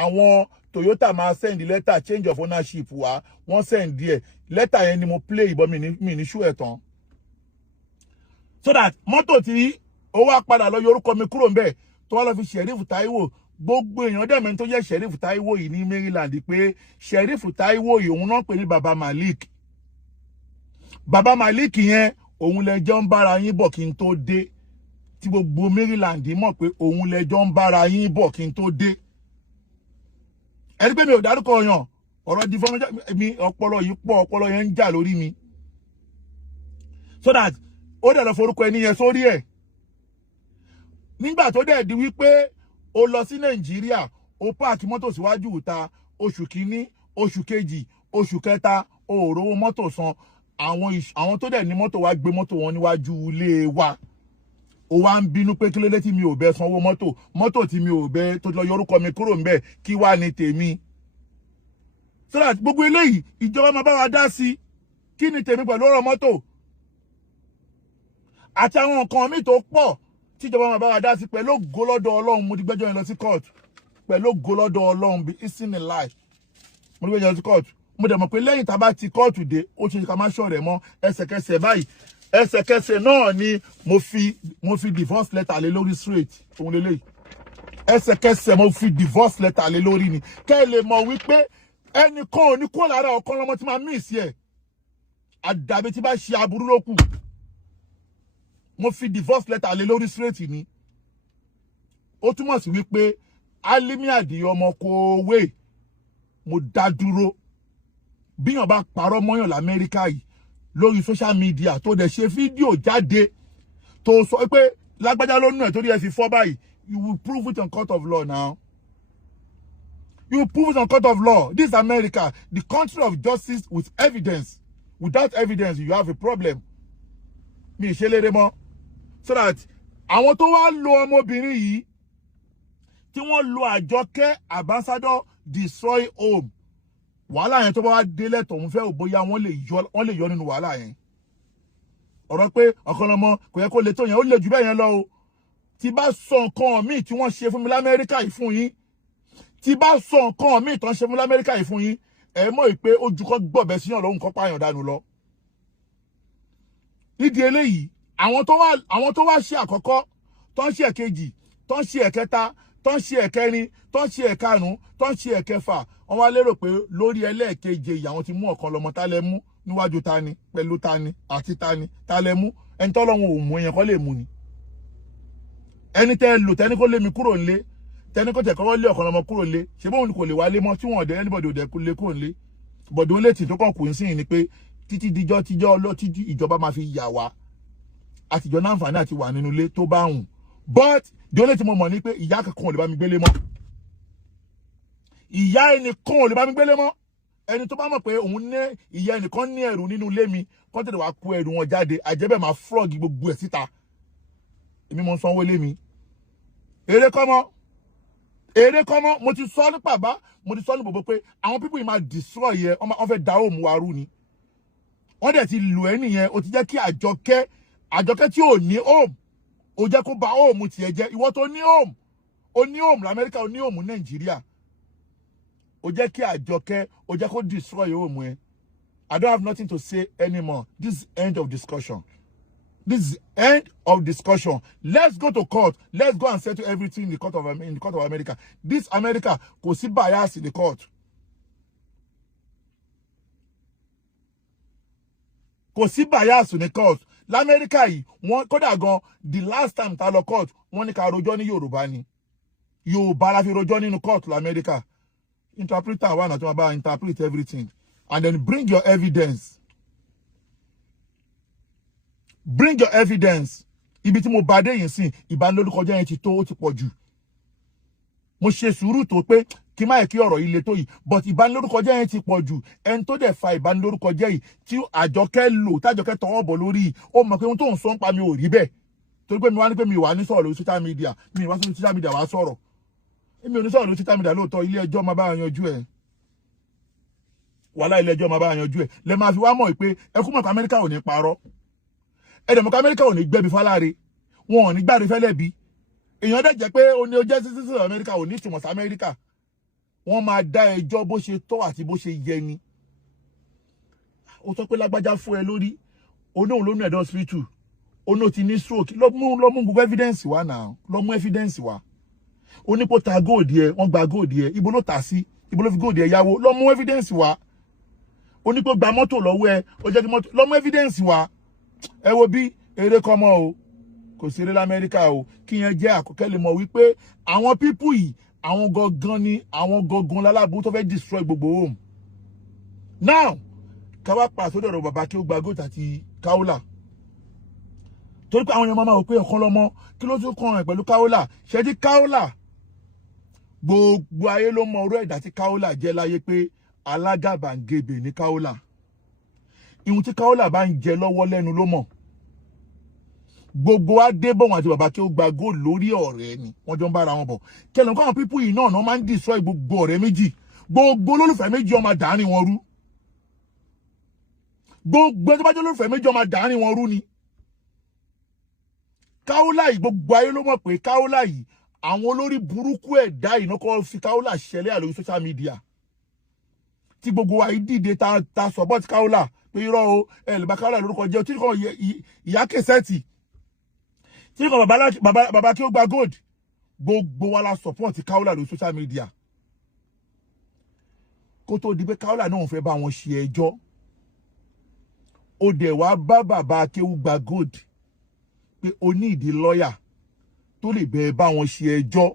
àwọn Toyota máa send letter change of ownership wá wọ́n send díẹ̀ letter yẹn ni mo play ìbọn mi ní ṣú ẹ̀ tán so that mọ́tò tí ó wá padà lọ yọ orúkọ mi kúrò ńbẹ̀ tó wá lọ fi Sheriff Taiwo gbogbo èèyàn dẹ̀mẹ́ tó jẹ́ Sheriff Taiwo yìí ní Maryland pé Sheriff Taiwo yìí òun náà pè ní Baba Malik yẹn òun lẹjọ́ ń bára yín bọ̀ kí n tó dé tí gbogbo Maryland mọ̀ pé òun lẹjọ́ ń bára yín bọ̀ kí n tó dé ẹni pé mi ò dárúkọ yàn ọ̀rọ̀ deformation mi ọpọlọ yìí pọ̀ ọpọlọ yẹn ń jà lórí mi so that ó dẹ̀ lọ forúkọ ẹni yẹn sórí ẹ̀ nígbà tó dẹ̀ di wípé ó lọ sí Nàìjíríà ó páàkì mọ́tò síwájú ìta oṣù kìíní oṣù kejì oṣù kẹta ó rówó mọ́tò san àwọn tó dẹ̀ ní mọ́tò wá gbé mọ́tò wọn níwájú ilé wa ó wá ń bínú pé kí ló dé tí mi ò bẹ sanwó mọ́tò tí mi ò bẹ tó lọ yọrúkọ mi kúrò ńbẹ̀ kí wá ní tèmi so that gbogbo eléyìí ìjọba máa bá wa dá sí kí ni tèmi pẹ̀lú ọ̀rọ̀ mọ́tò àti àwọn nǹkan míì tó pọ̀ tíjọba máa bá wa dá sí pẹ̀lú ògo lọ́dọ̀ Ọlọ́run mo ti gbẹ́jọ́ yẹn lọ sí court pẹ̀lú ògo lọ́dọ̀ Ọlọ́run bí ìsìn ní láì mo ti gbẹ́jọ́ yẹn lọ sí court mo dẹ̀ mọ̀ pé lẹ́yìn tá a bá ti court dé ó ṣe ká má ṣọ̀rẹ́ mọ́ ẹsẹ̀kẹsẹ̀ báyìí ẹsẹ̀kẹsẹ̀ náà ni mo fi divorce letter lé lórí straight òun lélẹ́yìí ẹsẹ̀kẹsẹ̀ mo fi divorce letter lé lórí ni kẹ́ ẹ lè mọ̀ wípé ẹnìkan ò ní kó lára ọ̀kan lọ́mọ tí máa miss ẹ̀ àdàbí tí bá ṣe aburú ló kù mo fi divorce letter lé lórí straight ni ó túmọ̀ sí wípé Alimi Àdìó ọmọ Kòwé mo dá dúró bíyàn bá parọ́ mọ́yàn l'Amẹ́ríkà yìí lórí social media tó dẹ̀ ṣe fídíò jáde tó sọ pé lágbájá ló nù ẹ̀ torí ẹ fi fọ́ báyìí you will prove it on court of law now you will prove it on court of law. This is America, the country of justice with evidence. Without evidence you have a problem. Mi ṣe lere mọ́ so that àwọn tó wá lo ọmọbìnrin yìí tí wọ́n lo Àjọkẹ́ ambassador destroy home wàhálà yẹn tó bá wá délẹ̀ tọ̀hún fẹ́ bóyá wọ́n lè yọ nínú wàhálà yẹn ọ̀rọ̀ pé ọ̀kan lọ́mọ kò yẹ kó le tó yẹn ó lè jù bẹ́ẹ̀ yẹn lọ o tí bá sọ nǹkan míì tí wọ́n ṣe fún mi l'Amẹ́ríkà yìí fún yín tí bá sọ nǹkan míì tán ṣe fún l'Amẹ́ríkà yìí fún yín ẹ mọ̀ pé ojú kọ́ gbọ̀bẹ̀ síyàn lóhun kọ́ pààyàn dànù lọ nídìí eléyìí àwọn tó wá ṣe àkọ́kọ́ tó ń ṣe ẹ̀kejì tó ń ṣe ẹ̀kẹta tó ń ṣe ẹ̀kẹrin tó ń ṣe ẹ̀karùn tó ń ṣe ẹ̀kẹfà wọ́n wá lérò pé lórí ẹlẹ́ẹ̀keje yìí àwọn ti mú ọ̀kan lọ́mọ tá lẹ mú níwájú tani pẹ̀lú tani àti tani tá lẹ mú ẹni tọ́lọ́run ò mú yẹn kọ́ lè mú ni ẹni tẹ́ lò tẹ́ni kó lé mi kúrò nílé tẹ́ni kó tẹ̀kọ́ lé ọ̀kan lọ́mọ kúrò nílé ṣé bóun kò lè wálé mọ́ tí wọ́n ọ̀dẹ́ anybody ò dẹ̀ lé kúrò nílé bọ̀dọ̀ ó lè tì tó kàn kù sí ni pé títí títí ìjọba máa fi yà wá àtijọ́ náà àǹfààní àti wà nínú ilé tó bá hùn but the only tí mo mọ̀ ni pé ìyá kankan ò lè bá mi gbélé mọ́ ìyá ẹnìkan ò lè bá mi gbélé mọ́ ẹni tó bá mọ̀ pé òun ní ìyá ẹnìkan ní ẹrù nínú ilé mi kọ́ tẹ̀lé wàá kó ẹrù wọn jáde àjẹbẹ̀ máa frog gbogbo ẹ̀ síta èmi mo ń sanwó lé mi eré kọ́mọ́ mo ti sọ ní pàbá mo ti sọ ní bòbó pé àwọn pípọ̀ yìí máa destroy yẹ wọ́n fẹ́ da òmù wa rú ni wọ́n dẹ̀ ti lò ẹ́ nìyẹn o ti jẹ́ kí Àjọkẹ́ tí ò ní home o jẹ́ kó ba home tiẹ̀ jẹ́ ìwọ tó ní home o ní home l'Amẹ́ríkà o ní home Nàìjíríà o jẹ́ kí Àjọkẹ́ o jẹ́ kó destroy home ẹ I don't have nothing to say anymore. This is end of discussion. This is end of discussion. Let's go to court. Let's go and settle everything in the court of America. This America kò sí bias in the court. kò sí bias ní court l'Amẹ́ríkà yìí wọ́n kódà gan the last time ta lọ court wọ́n ní ká rojọ́ ní Yorùbá ni Yorùbá la fi rojọ́ nínú court l'Amẹ́ríkà interpreter wà náà tí wọ́n bá interpret everything and then bring your evidence ibi tí mo bá dé yìí sìn ìbanilórúkọjẹ́ yẹn ti tó ó ti pọ̀ jù mo ṣe sùúrù tó pé kí má yẹ kí ọ̀rọ̀ yìí le tó yìí but ìbanilórúkọjẹ́ yẹn ti pọ̀ jù ẹni tó dẹ̀ fa ìbanilórúkọjẹ́ yìí tí Àjọkẹ́ lò tájọkẹ́ tọwọ́ bọ̀ lórí ó mọ̀ pé ohun tó ń sọ ń pa mi ò rí bẹ́ẹ̀ torí pé mi wá ní pé mi wà ní sọ̀rọ̀ lórí social media mi wá sórí social media wá sọ̀rọ̀ èmi ò ní sọ̀rọ̀ lórí social media lóòótọ́ ilé ẹjọ́ máa bá yanjú ẹ̀ wàhálà ilé ẹjọ́ máa bá yanjú ẹ̀ lẹ máa fi wá mọ̀ pé ẹkú mọ̀ pé Amẹ́ríkà ò ní parọ́ ẹ̀dẹ̀mọ̀ pé Amẹ́ríkà ò ní gbẹ́bi fáláre wọn ò ní gbáre fẹ́lẹ́bi èèyàn dẹ̀ jẹ́ pé o ní o jẹ́ citizen Amẹ́ríkà ò ní tìmọ̀ sí Amẹ́ríkà wọ́n máa dá ẹjọ́ bó ṣe tọ́ àti bó ṣe yẹ ni ó sọ pé lágbájá fún ẹ lórí onóhùn ló ní ẹ̀dọ́ hospital onó ti ní stroke lọ mú gbogbo evidence wá náà lọ mú evidence wá onípò ta gold yẹ wọ́n gba gold yẹ ibo ló tà sí ibo ló fi gold yẹ yáwó lọ mú evidence wá onípò gba mọ́tò lọ́wọ́ ẹ ó jẹ́ kí mọ́tò lọ mú evidence wá ẹ wo bí eré kọ́mọ́ o kò sí eré l'Amẹ́ríkà o kí yẹn jẹ́ àkọ́kẹ́ lè mọ̀ wípé àwọn pípù yìí àwọn gangan ni àwọn gangan lálábù tó fẹ́ destroy gbogbo home now káwá pa sódò ọ̀rọ̀ bàbá kí ó gba goat àti Kaolat torí pé àwọn èèyàn máa wò pé ọ̀kan lọ́mọ kí ló tún kàn ẹ̀ pẹ̀lú Kaolat ṣẹ́dí Kaolat gbogbo ayé ló mọ orú ẹ̀dá tí Kaolat jẹ́ láyé pé alágàbàǹgebè ní Kaolat ihun tí Kaolat bá ń jẹ lọ́wọ́ lẹ́nu ló mọ̀ gbogbo wa dé bọ̀ wọn àti bàbá kí ó gba goal lórí ọ̀rẹ́ ni wọ́n jọ ń bára wọn bọ̀ kẹlẹ̀ nǹkan àwọn pípù yìí náà máa ń destroy gbogbo ọ̀rẹ́ méjì gbogbo olólùfẹ́ méjì ọmọ dàárín wọn rú gbogbo ẹni tó bá jẹ́ olólùfẹ́ méjì ọmọ dàárín wọn rú ni Kaolat yìí gbogbo ayé ló mọ̀ pé Kaolat yìí àwọn olórí burúkú ẹ̀dá yìí náà kọ́ fi Kaolat ṣẹlẹ̀ àlórí social media tí gbogbo wa yìí dìde ta support Kaolat pé irọ́ o ẹ̀ lè bá Kaolat lórúkọ jẹ́ tí kò ìyá kẹsẹ́ẹ̀tì tí kò bàbá kí ó gba gold gbogbo wa la support Kaolat lórí social media kó tó di pé Kaolat náà fẹ́ bá wọn ṣe ẹjọ́ ó dẹ̀ wá bá bàbá kí ó gba gold pé o ní ìdí lọ́yà tó lè bẹ̀ẹ́ bá wọn ṣe ẹjọ́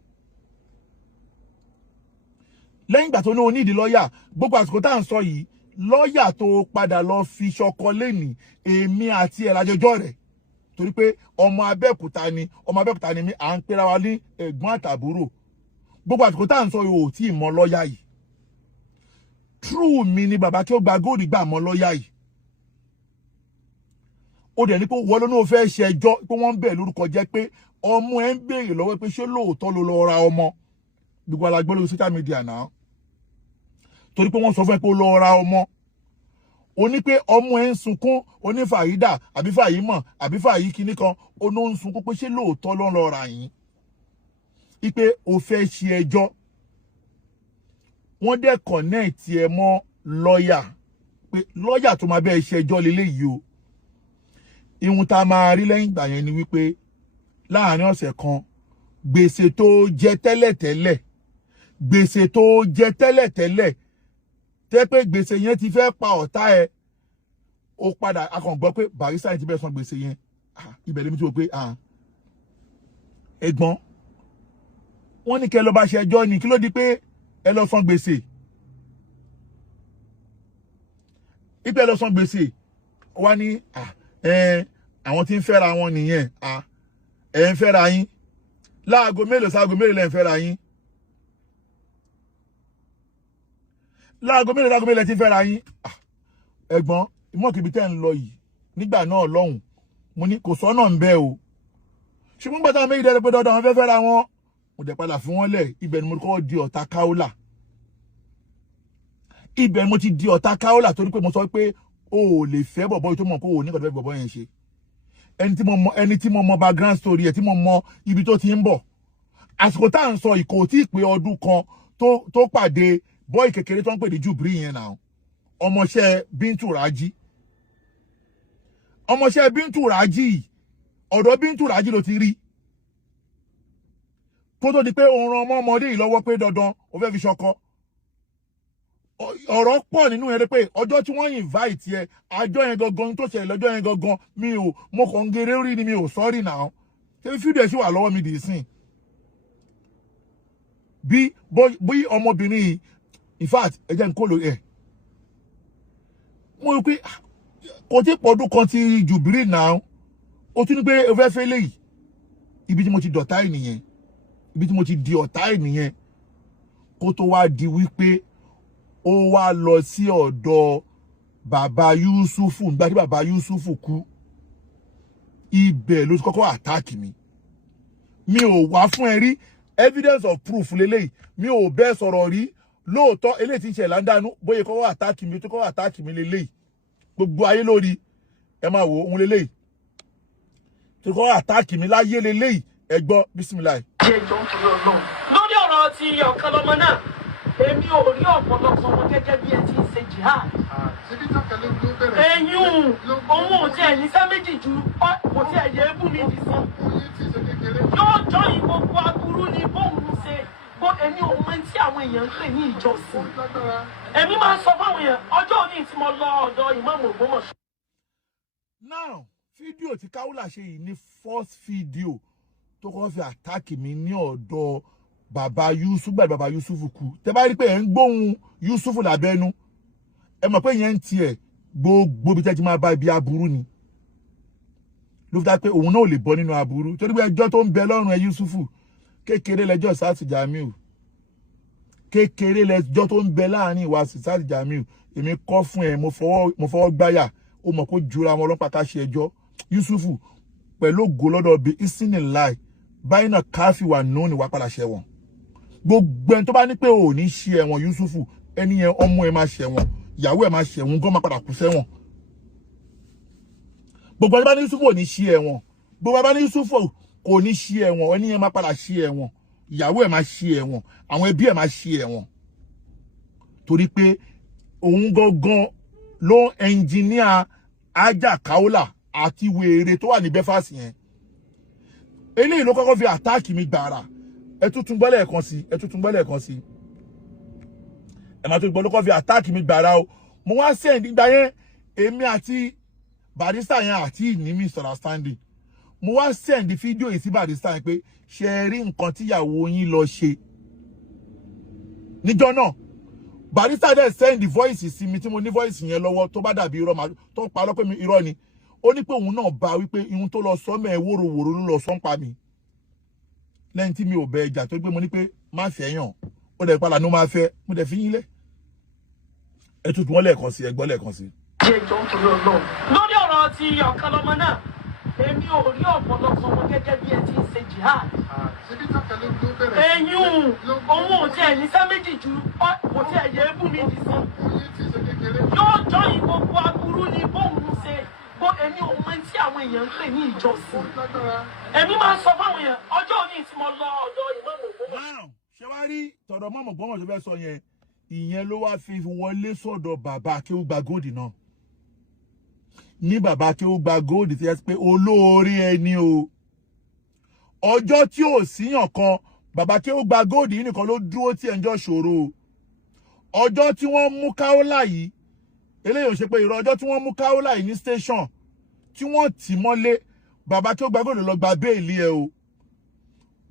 lẹ́yìn ìgbà tó ní o ní ìdí lọ́yà gbogbo àsìkò tá à ń sọ yìí lọ́yà tó padà lọ fi ṣọkọ lẹ́nìí èmi àti ẹ̀ lájọjọ́ rẹ̀ torí pé ọmọ Abẹ́òkúta ni mi à ń pera wa ní ẹ̀gbọ́n àtàbúrò gbogbo àsìkò tá à ń sọ yìí ò tí ì mọ lọ́yà yìí true mi ni bàbá kí ó gba góòlù gbà mọ lọ́yà yìí ó dẹ̀ ní pé wọ́n ló fẹ́ ṣe ẹjọ́ pé wọ́n ń bẹ̀ lórúkọ jẹ́ pé ọmọ ẹ̀ ń béèrè lọ́wọ́ pé ṣé lóòótọ́ ló lọ ra ọmọ gbogbo alágbó lórí social media náà torí pé wọ́n sọ fún ẹ pé ó lọ ra ọmọ ó ní pé ọmọ ẹ̀ ń sunkún onífàyídà àbí fàyímọ̀ àbí fàyí kinní kan ó ní ó ń sunkún pé ṣé lóòótọ́ ló ń lọ ra yín ipe ó fẹ́ ṣe ẹjọ́ wọ́n dẹ̀ connect ẹ mọ́ lọ́yà pé lọ́yà tó máa bẹ́ẹ̀ ṣe ẹjọ́ lélẹ́yìí o ihun tá a máa rí lẹ́yìn ìgbà yẹn ni wípé láàárín ọ̀sẹ̀ kan gbèsè tó jẹ tẹ́lẹ̀tẹ́lẹ̀ tẹ́ pé gbèsè yẹn ti fẹ́ pa ọ̀tá ẹ ó padà akọ̀ǹgbọ́ pé Barrister ti bẹ́ẹ̀ san gbèsè yẹn ibẹ̀ lèmi tí wò pé ẹ̀gbọ́n wọ́n ní kẹ́ lọ bá ṣe ẹjọ́ ni kí ló di pé ẹ lọ san gbèsè ipe ẹ lọ san gbèsè wá ní àwọn tí ń fẹ́ra wọn nìyẹn ẹ̀ ń fẹ́ra yín láago mélòó sáago mélòó lẹ́ ń fẹ́ra yín láago mélòó lẹ́ ti ń fẹ́ra yín ẹ̀gbọ́n ìmọ̀kìbí tẹ́ ń lọ yìí nígbà náà lọ́hùn mo ní kò sọ́nà ń bẹ o ṣùgbọ́n gbàtà méjì dẹ́rẹ́ pé dọ́dọ̀ àwọn fẹ́ fẹ́ra wọn mo dẹ̀ padà fún wọn lẹ̀ ibẹ̀ ni mo kọ́ di ọ̀tá Kaolat ibẹ̀ mo ti di ọ̀tá Kaolat torí pé mo sọ pé o ò lè fẹ́ bọ̀bọ́ yìí tó mọ̀ kó o ní kọ̀dọ̀ fẹ́ bọ̀bọ́ yẹn ṣe ẹni tí mo mọ background story ẹ̀ tí mo mọ ibi tó ti ń bọ̀ àsìkò tá à ń sọ ìkò tí ì pé ọdún kan tó pàdé bọ́ì kékeré tó ń pè ní Jubri yẹn náà ọmọọṣẹ́ Bintu Raji ọ̀dọ̀ Bintu Raji ló ti rí kó tó di pé òun ran ọmọdé yìí lọ́wọ́ pé dandan ó fẹ́ fi ṣọkọ ọ̀rọ̀ pọ̀ nínú ẹ̀ pé ọjọ́ tí wọ́n invite ẹ àjọ yẹn gangan tó ṣẹlẹ̀ lọ́jọ́ yẹn gangan mi ò mo kàn ń gèrè rí ni mi ò sorry now ṣé fídíò ẹ̀ sì wà lọ́wọ́ mi dì í sìn bí ọmọbìnrin yìí in fact ẹ jẹ́ n kó lò ẹ̀ mo rí pé kò tí pọ̀dún kan ti jùbírì náà ó tún ní pé o fẹ́ fẹ́ léyìí ibi tí mo ti dọ̀tá ẹ̀ nìyẹn ibi tí mo ti di ọ̀tá ẹ̀ nìyẹn kó tó wá di wípé ó wá lọ sí ọ̀dọ̀ bàbá Yusufu nígbà tí bàbá Yusufu kú ibẹ̀ ló ti kọ́kọ́ attack mi ò wá fún ẹ rí evidence of proof lélẹ́yìí mi ò bẹ́ẹ̀ sọ̀rọ̀ rí lóòótọ́ eléyìí tí ń ṣe láńdánú bóyá kọ́kọ́ attack mi tó kọ́kọ́ attack mi lélẹ́yìí gbogbo ayé lórí ẹ máa wò ohun lélẹ́yìí tó kọ́kọ́ attack mi láyé lélẹ́yìí ẹ gbọ́ bísímìláì. lórí ọ̀rọ̀ ti ọ̀kan lọ́mọ náà èmi ò rí ọ̀pọ̀lọpọ̀ wọn gẹ́gẹ́ bí ẹ ti ń ṣe jihad. ẹ̀yún òun ò tiẹ̀ ní sẹ́ méjì ju kò tiẹ̀ yẹ ébù mi dì sí. yóò jọ ìgbogbo aburú ni bóun ṣe bó èmi ò mọ tí àwọn èèyàn ń pè ní ìjọsìn. èmi máa ń sọ fáwọn èèyàn ọjọ́ òní tí mo lọ ọ̀dọ̀ ìmáàmù Ògbómọ̀ṣọ́. now fídíò tí Kaolat ṣe yìí ní first video tó kọ́ fi àtàkì mi ní ọ̀dọ̀ bàbá Yusuf gbàdé bàbá Yusuf kú tẹ́ bá rí pé ẹ̀ ń gbóhùn Yusuf lábẹ́nu ẹ mọ̀ pé yẹn ń tiẹ̀ gbogbo bí tẹ́ ti máa bá ibi aburú ni ló fi dá pé òun náà ò lè bọ́ nínú aburú torí pé ẹjọ́ tó ń bẹ lọ́rùn ẹ Yusuf kékeré lẹ́jọ́ sáàtì Jamiu kékeré lẹ́jọ́ tó ń bẹ láàrin ìwà sáàtì Jamiu èmi kọ́ fún ẹ mo fọwọ́ gbáyà ó mọ̀ kó jura wọn ọlọ́pàá ká ṣe ẹjọ́ Yusuf pẹ̀lú ògo lọ́dọ̀ bí ìsìn láì báyìí náà káfí wà nù ní wàá padà ṣẹ̀wọ̀n gbogbo ẹni tó bá ní pé ò ní ṣe ẹ̀wọ̀n Yusufu ẹni yẹn ọmọ ẹ máa ṣẹ̀wọ̀n ìyàwó ẹ máa ṣẹ̀wọ̀n gan máa padà kú sẹ́wọ̀n gbogbo ẹni bá ní Yusufu ò ní ṣe ẹ̀wọ̀n gbogbo ẹni bá ní Yusufu kò ní ṣe ẹ̀wọ̀n ẹni yẹn máa padà ṣe ẹ̀wọ̀n ìyàwó ẹ máa ṣe ẹ̀wọ̀n àwọn ẹbí ẹ máa ṣe ẹ̀wọ̀n torí pé òun gangan ló ẹnjìníà ajá Kaolat àti wèrè tó wà ní Belfast yẹn eléyìí ló kọ́kọ́ fi àtáàkì mi gbàrà ẹ tún gbọ́ lẹ́ẹ̀kan sí ẹ máa tó gbọ́ ló kọ́kọ́ fi àtáàkì mi gbàrà o mo wá send ìgbà yẹn èmi àti Barrister yẹn àti ìní misunderstanding mo wá send fídíò yìí sí Barrister yẹn pé ṣe rí nǹkan tíyàwó yín lọ ṣe níjọ́ náà Barrister dẹ̀ send voice sí mi tí mo ní voice yẹn lọ́wọ́ tó bá dàbí irọ́ tó ń parọ́ pé mi irọ́ ni ó ní pé òun náà bá wípé ihun tó lọ sọ mẹ́ wòròwòrò ló lọ sọ ń pa mi lẹ́yìn tí mi ò bẹ ẹjà tó gbé mo ní pé má fẹ́ yàn ó dẹ̀ padà ní ó máa fẹ́ mo dẹ̀ fi yín lẹ̀ ẹ tuntun wọn lẹ́ẹ̀kan sí ẹ gbọ́ lẹ́ẹ̀kan sí. lórí ọ̀rọ̀ ti ọ̀kan lọ́mọ náà èmi ò rí ọ̀pọ̀lọpọ̀ wọn gẹ́gẹ́ bí ẹ ti ń ṣe jihad. ẹ̀yún òun ò tiẹ̀ ní sẹ́ méjì ju kò tiẹ̀ yẹ ébù mi dì sí. yóò jọ ìgbogbo aburú ni bóun ṣe èmi ò mọ tí àwọn èèyàn ń pè ní ìjọsìn. èmi máa ń sọ fáwọn èèyàn ọjọ́ òní tí mo lọ ọ̀dọ̀ ìmáàmù Ògbómọ̀ṣọ́. ṣé wàá rí tọ̀dọ̀ mọ́mọ́ Ògbómọ̀ṣọ́ fẹ́ sọ yẹn ìyẹn ló wá fi wọlé sọ́dọ̀ bàbá Akéwùgbà Gold náà ní bàbá Akéwùgbà Gold ti yẹ pé olóore ẹni o ọjọ́ tí ò síyàn kan bàbá Akéwùgbà Gold yìí nìkan ló dúró tí ẹ̀ ń jọ ṣòro ọjọ́ tí wọ́n mú Kaolat yìí eléyìí ò ṣe pé ìrọ̀ ọjọ́ tí wọ́n mú Kaolat yìí ní station tí wọ́n tì mọ́lé bàbá Akéwùgbà Gold lọ gba béèlì ẹ o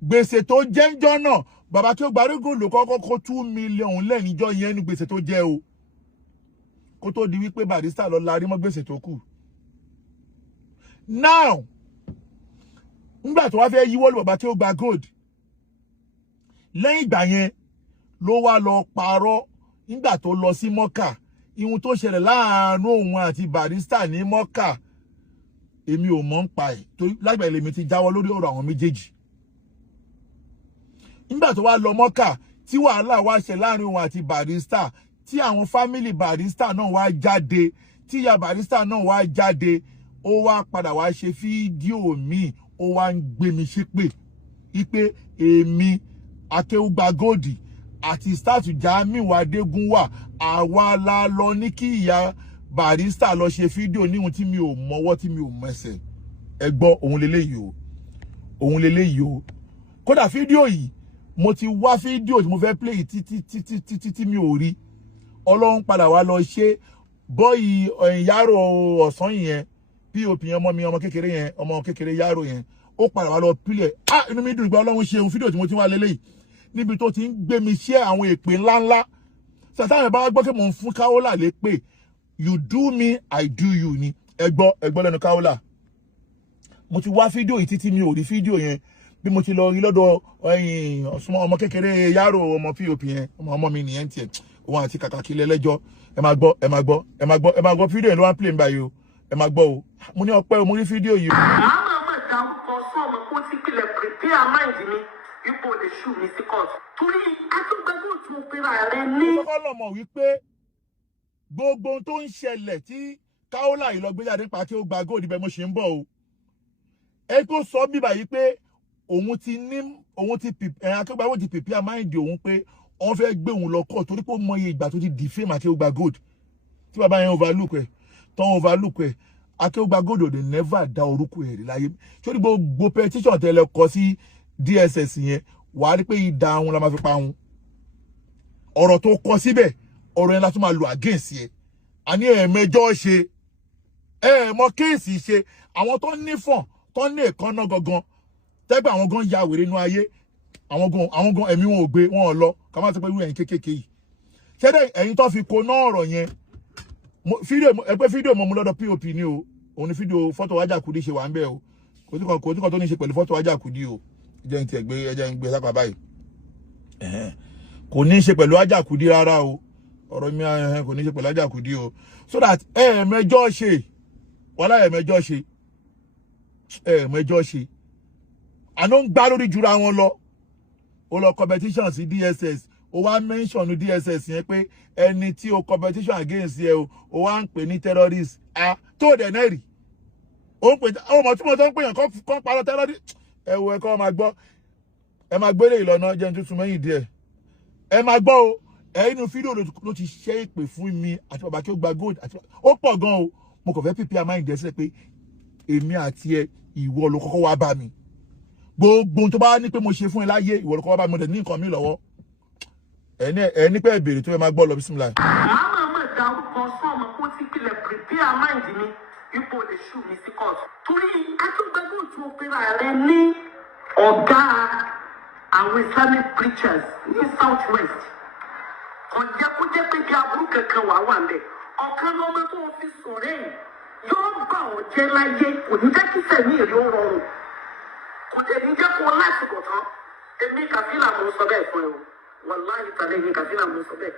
gbèsè tó jẹ́ ńjọ́ náà bàbá Akéwùgbà Gold ló kọ́kọ́ kó 2 million lẹ́nìjọ́ yẹn ní gbèsè tó jẹ́ o kó tó di wípé Barrister lọ larí mọ́ gbèsè tó kù now nígbà tó wá fẹ́ yíwọ́ lu bàbá Akéwùgbà Gold lẹ́yìn ìgbà yẹn ló wá lọ parọ́ nígbà tó lọ sí Mọ́kà ihun tó ṣẹlẹ̀ láàárín òun àti Barrister ní Mọ́kà èmi ò mọ̀ ń pa ẹ̀ torí lágbà ilé mi ti jáwọ́ lórí ọ̀rọ̀ àwọn méjèèjì nígbà tó wá lọ Mọ́kà tí wàhálà wá ṣe láàárín òun àti Barrister tí àwọn fámìlì Barrister náà wá jáde tí ìyá Barrister náà wá jáde ó wá padà wá ṣe fídíò míì ó wá ń gbé mi ṣépè wípé èmi Akéwùgbà Gold àti start Jamiu Adégúnwà àwa la lọ ní kí ìyá Barrister lọ ṣe fídíò níhun tí mi ò mọwọ́ tí mi ò mẹsẹ̀ ẹ gbọ́ òun leléyìí o kódà fídíò yìí mo ti wá fídíò tí mo fẹ́ play títí mi ò rí Ọlọ́run padà wá lọ ṣe bọ́ọ̀yì Yaro ọ̀sán yẹn pop yẹn ọmọ kékeré yẹn ọmọ kékeré Yaro yẹn ó padà wá lọ pílẹ̀ inú mi dùn gba Ọlọ́run ṣe ohun fídíò tí mo ti wá lélẹ́yìí níbi tó ti ń gbé mi ṣe àwọn èpè ńláńlá sàtàwọn bá gbọ́ pé mò ń fún Kaolat lé pé you do me I do you ni ẹgbọ́ lẹ́nu Kaolat mo ti wá fídíò yìí títí mi ò rí fídíò yẹn bí mo ti lọ rí lọ́dọ̀ ọmọ kékeré Yaro ọmọ pop yẹn ọmọ mi nìyẹn tiẹ̀ òun àti kàkàkí lẹ́lẹ́jọ́ ẹ máa gbọ́ fídíò yẹn ló wá play báyìí o ẹ máa gbọ́ o mo ní ọpẹ́ o mo rí fídíò yìí. àwọn ọmọ ìdárúkọ sọmọ kó ti pilẹ̀ prepare mind mi ipò lè ṣù mí sí court torí atúgbẹ́gbẹ́ òtún pera rẹ ní. ó kọ́kọ́ lọ mọ̀ wípé gbogbo ohun tó ń ṣẹlẹ̀ tí Kaolat yìí lọ gbé jáde nípa kí ó gba gold ibẹ̀ mo ṣe ń bọ̀ o ẹ tó sọ bíbà yìí pé òun ti akẹ́gbàwọ̀ ti prepare mind òun pé wọ́n fẹ́ gbé òun lọ court torí pé ó mọ iye ìgbà tó ti defame Akeugba Gold tí bàbá yẹn overlook ẹ̀ tán overlook ẹ̀ Akeugba Gold ò dé never dá orúkọ ẹ̀ rí láyé sórí gbogbo petition tẹ́lẹ̀ kọ sí DSS yẹn wà á rí pé ìdá àwọn la máa fi pa wọn ọ̀rọ̀ tó kọ síbẹ̀ ọ̀rọ̀ yẹn la tún máa lò against ẹ̀ àní ẹ̀ẹ̀mẹjọ́ ṣe ẹ̀ẹ̀mọ kéèsì ṣe àwọn tó nífọ̀n tó ní èkánná gangan tẹ́gbẹ́ àwọn gan ya wèrè inú ayé àwọn gan ẹ̀mí wọn ò gbé wọn ò lọ ká má sọ pé irú ẹ̀yin kékèké yìí ṣẹ́dẹ̀ ẹ̀yin tó fi koná ọ̀rọ̀ yẹn ẹgbẹ́ fídíò mọ̀ mú lọ́dọ̀ pop ni o òun ni fídíò fọ́tò Ajakudi ṣe wà ń bẹ̀ o kò tí kan tó ní ṣe pẹ̀lú fọ́tò Ajakudi o ẹjẹ́ ń gbé sápá báyìí kò ní ṣe pẹ̀lú Ajakudi rárá o ọ̀rọ̀ mi kò ní ṣe pẹ̀lú Ajakudi o so that ẹ̀ẹ̀mẹjọ́ ṣe wàhálà ẹ̀ẹ̀mẹjọ́ ṣe àná ń gbá lórí jura wọn lọ ó lọ competition sí DSS ó wá mention ní DSS yẹn pé ẹni tí o competition against yẹ o ó wá ń pè ní terrorist tó dẹ̀ náà rí ó ń pè ọmọ tí mo tó ń pè yàn kọ́ parọ́ terrorist ẹ wo ẹ̀kọ́ máa gbọ́ ẹ máa gbélé ìlọ́nà jẹun tuntun mẹ́yìn díẹ̀ ẹ máa gbọ́ o inú fídíò ló ti ṣe ìpè fún mi àti bàbá Akeugba Gold àti ó pọ̀ gan o mo kàn fẹ́ prepare mind ẹ̀ sílẹ̀ pé èmi àti ẹ ìwọ ló kọ́kọ́ wá bá mi gbogbo tó bá ní pé mo ṣe fún ẹ láyé ìwọ ló kọ́kọ́ bá mi mo dẹ̀ ní nǹkan mi lọ́wọ́ ẹni pé ìbéèrè tó fẹ́ máa gbọ́ lọ bismillah. àwọn ọmọ ìdárúkọ sọmọ kó ti pilẹ̀ prepare mind mi ipò lè ṣù mí sí court torí Akeugba Gold tó pera rẹ ní ọ̀gá àwọn Islamic preachers ní South West ọ̀jẹ́ kó jẹ́ pé bí aburú kankan wà ń bẹ̀ ọ̀kan lọ́mọ tó fi sọ̀rẹ́ yìí yóò bá ọ̀ jẹ́ láyé kò ní jẹ́ kí sẹ́mi èrè ó rọrùn kò dẹ̀ ní jẹ́ kó lásìkò tán èmi Kàfílà mo sọ bẹ́ẹ̀ fún ẹ o wàláhì tàlẹ́ yìí Kàfílà mo sọ bẹ́ẹ̀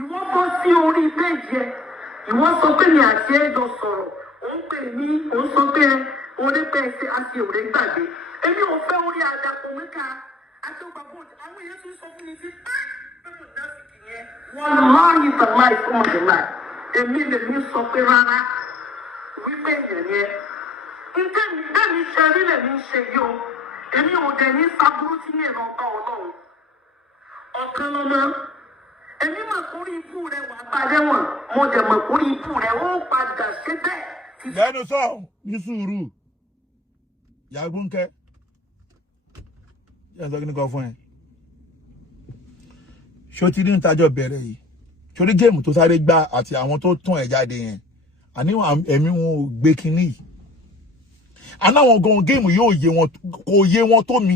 ìwọ bọ́ sí orí péjì ẹ ìwọ sọ pé mi àti ẹ jọ sọ̀rọ̀ ó ń pè mí ó ń sọ pé orí pé ẹ ṣe àti òré gbàgbé èmi ò fẹ́ orí àdàpọ̀ mẹ́ta Akeugba Gold àwọn èèyàn tún sọ fún mi sí wàláhì tàlẹ́ ìfún ọ̀dẹ̀lá èmi lèmi sọ pé rárá wípé èèyàn yẹn nǹkan mi ṣe rí lèmi ṣe yìí o èmi ò dẹ̀ ní sábúrú tí yẹn lọ bá Ọlọ́run ọ̀kan lọ́mọ èmi mọ̀ kórí ikú rẹ̀ wà padà wọ̀n mo dẹ̀ mọ̀ kórí ikú rẹ̀ ó padà ṣe bẹ́ẹ̀. lẹ́nu sọ ní sùúrù yàgùnkẹ́ yẹn sọ kí ni kò fún ẹ ṣó ti rí ń tajọ bẹ̀rẹ̀ yìí sórí géèmù tó sáré gbá àti àwọn tó tún ẹ̀ jáde yẹn àníwọ̀n ẹ̀mí wọn ò gbé kinní yìí aláwọn gan géèmù yóò yé wọn kò yé wọn tó mi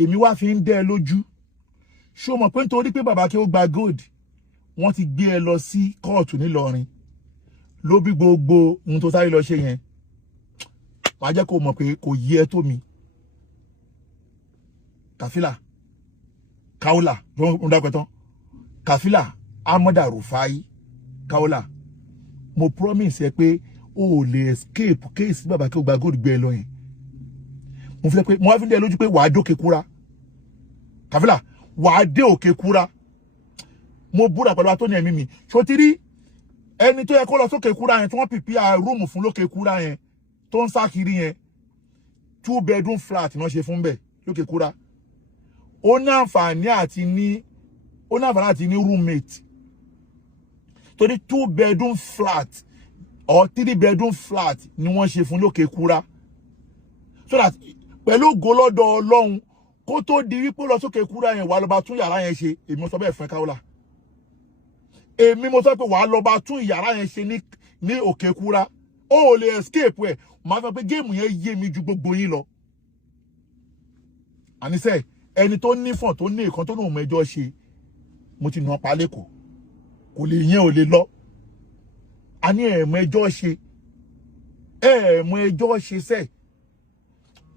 èmi wá fi ń dẹ́ ẹ lójú ṣó mọ̀ pé nítorí pé bàbá Akeugba Gold wọ́n ti gbé ẹ lọ sí kóòtù nílọrin ló bí gbogbo ohun tó sáré lọ ṣe yẹn wàá jẹ́ kó mọ̀ pé kò yé ẹ tó mi Kaolat ló ń dápẹ́ tán Kaolat Ahmada Rufai Kaolat mo promise ẹ pé o lè escape case bàbá Akeugba Gold gbé ẹ lọ yẹn mo fẹ́ pé mo wá fi ń dẹ́ lójú pé wàá dókè kúra Kaolat wàá dé òkè kúra mo búra pẹ̀lú atọ́ni ẹ̀mí mi ṣó ti rí ẹni tó yẹ kó lọ sókè kúra yẹn tí wọ́n pìpìà rúùmù fún lókè kúra yẹn tó ń sá kiri yẹn 2 bedroom flat náà ṣe fún bẹ́ẹ̀ lókè kúra ó ní àǹfààní àti ní roommate torí 2 bedroom flat or 3 bedroom flat ni wọ́n ṣe fún lókè kúra so that pẹ̀lú gọlọ́dọ̀ Ọlọ́run kó tó di wípé lọ sókè kúra yẹn wà lọ bá tún yàrá yẹn ṣe èmi sọ bẹ́ẹ̀ fún Kaolat èmi mo sọ pé wà lọ bá tún yàrá yẹn ṣe ní òkè kúra ó lè escape ẹ̀ máa fẹ́ pé géèmù yẹn yé mi ju gbogbo yín lọ àníṣe ẹni tó nífọ̀n tó ní ìkan tó ní òun ẹjọ́ ṣe mo ti nà pa lẹ́kọ̀ọ́ kò lè yẹn ò lè lọ a ní ẹ̀mọ ẹjọ́ ṣe sẹ́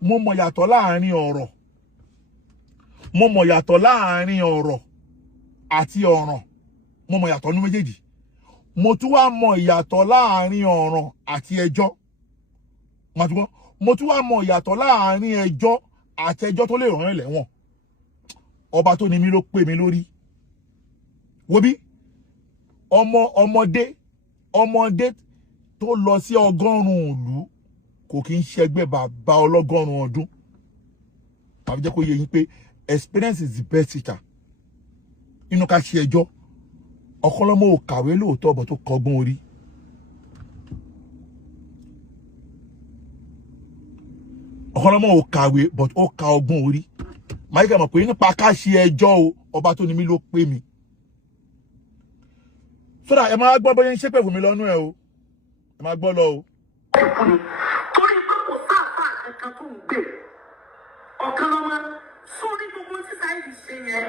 mo mọ̀ yàtọ̀ láàrin ọ̀rọ̀ àti ọ̀ràn mo mọ̀ yàtọ̀ ní méjèèjì mo tún wá mọ̀ ìyàtọ̀ láàrin ọ̀ràn àti ẹjọ́ mo tún wá mọ̀ ìyàtọ̀ láàrin ẹjọ́ àti ẹjọ́ tó lè ràn ẹ́ lẹ́wọ̀n ọba tó ní mi ló pè mí lórí wo bí ọmọdé tó lọ sí 100 ìlú kò kí ń ṣẹgbẹ́ bàbá ọlọ́gọ́rùn ọdún àbí jẹ́ kó yé yín pé experience is the best teacher inú ká ṣe ẹjọ́ ọ̀kọ́lọ́mọ ò kàwé lóòótọ́ bọ̀ tó kọ́gbọ́n orí ọ̀kọ́lọ́mọ ò kàwé but ó ka ọgbọ́n orí máa kà mọ̀ pé nípa ká ṣe ẹjọ́ o ọba tó ní mi ló pè mí sódà ẹ máa gbọ́ bóyá ń ṣépè fún mi lọ́nú ẹ o ẹ máa gbọ́ lọ o. torí pé kò sáàfà kankan tó ń gbé ọ̀kan lọ́mọ sórí gbogbo tí sáyẹ́dì ṣe yẹn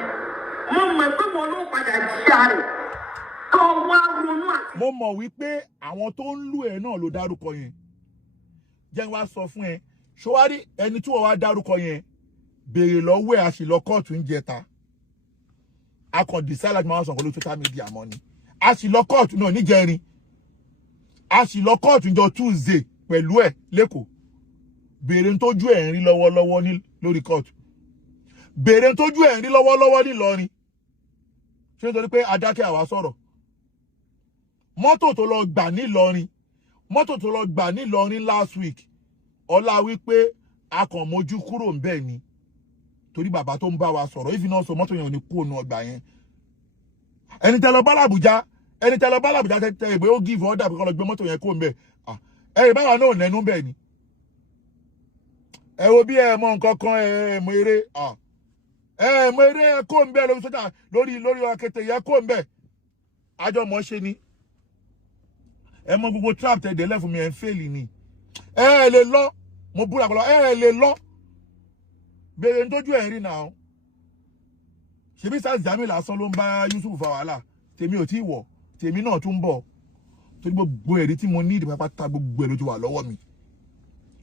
mo mọ̀ pé wọn ló padà jíjà rẹ̀ kọ́ wá ronú àti. mo mọ̀ wípé àwọn tó ń lù ẹ́ náà ló dárúkọ yẹn jẹ́ wá sọ fún ẹ ṣọwárí ẹni tí wọ́n wá dárúkọ yẹn béèrè lọ́wọ́ ẹ̀ àṣìlọ kóòtù ń jẹta akọ̀dìsá láti máa sọ̀kọ́ lórí social media mọ́ ni àṣìlọ kóòtù náà níjẹrin àṣìlọ kóòtù jọ Tuesday pẹ̀lú ẹ̀ lẹ́kọ̀ọ́ béèrè ń tójú ẹ̀ ń rí lọ́wọ́lọ́wọ́ ní lórí kóòtù béèrè ń tójú ẹ̀ ń rí lọ́wọ́lọ́wọ́ nílọrin ṣé nítorí pé adákẹ́ àwa sọ̀rọ̀ mọ́tò tó lọ gbà nílọrin last week ọlá wípé a kàn mójú kúrò ń bẹ́ẹ̀ ni torí bàbá tó ń bá wa sọ̀rọ̀ ìfi náà sọ mọ́tò yẹn ò ní kú ònà ọgbà yẹn ẹni tẹ́ lọ bá l'Àbújá tẹ́ ìgbé ó give order pé kó lọ gbé mọ́tò yẹn kó ń bẹ̀ ẹ̀rì báwa náà nẹnu bẹ́ẹ̀ ni ẹ wo bí ẹ mọ nǹkan kan ẹ mọ eré ẹ kó ń bẹ̀ lórí sójà lórí akété yẹ kó ń bẹ̀ àjọ mọ̀ ṣe ni ẹ mọ gbogbo trap tẹ́ délẹ̀ fún mi ẹ̀ ń fèlì ni ẹ lè lọ mo búra pẹ̀lú ẹ lè lọ béèrè nítójú ẹ̀ ń rí náà ṣebí Sars Jamiu lásán ló ń bá Yusuf fa wàhálà tèmi ò tí ì wọ̀ tèmi náà tún bọ̀ torí gbogbo ẹ̀rí tí mo ní ìdìbò pátá gbogbo ẹ̀rí tó wà lọ́wọ́ mi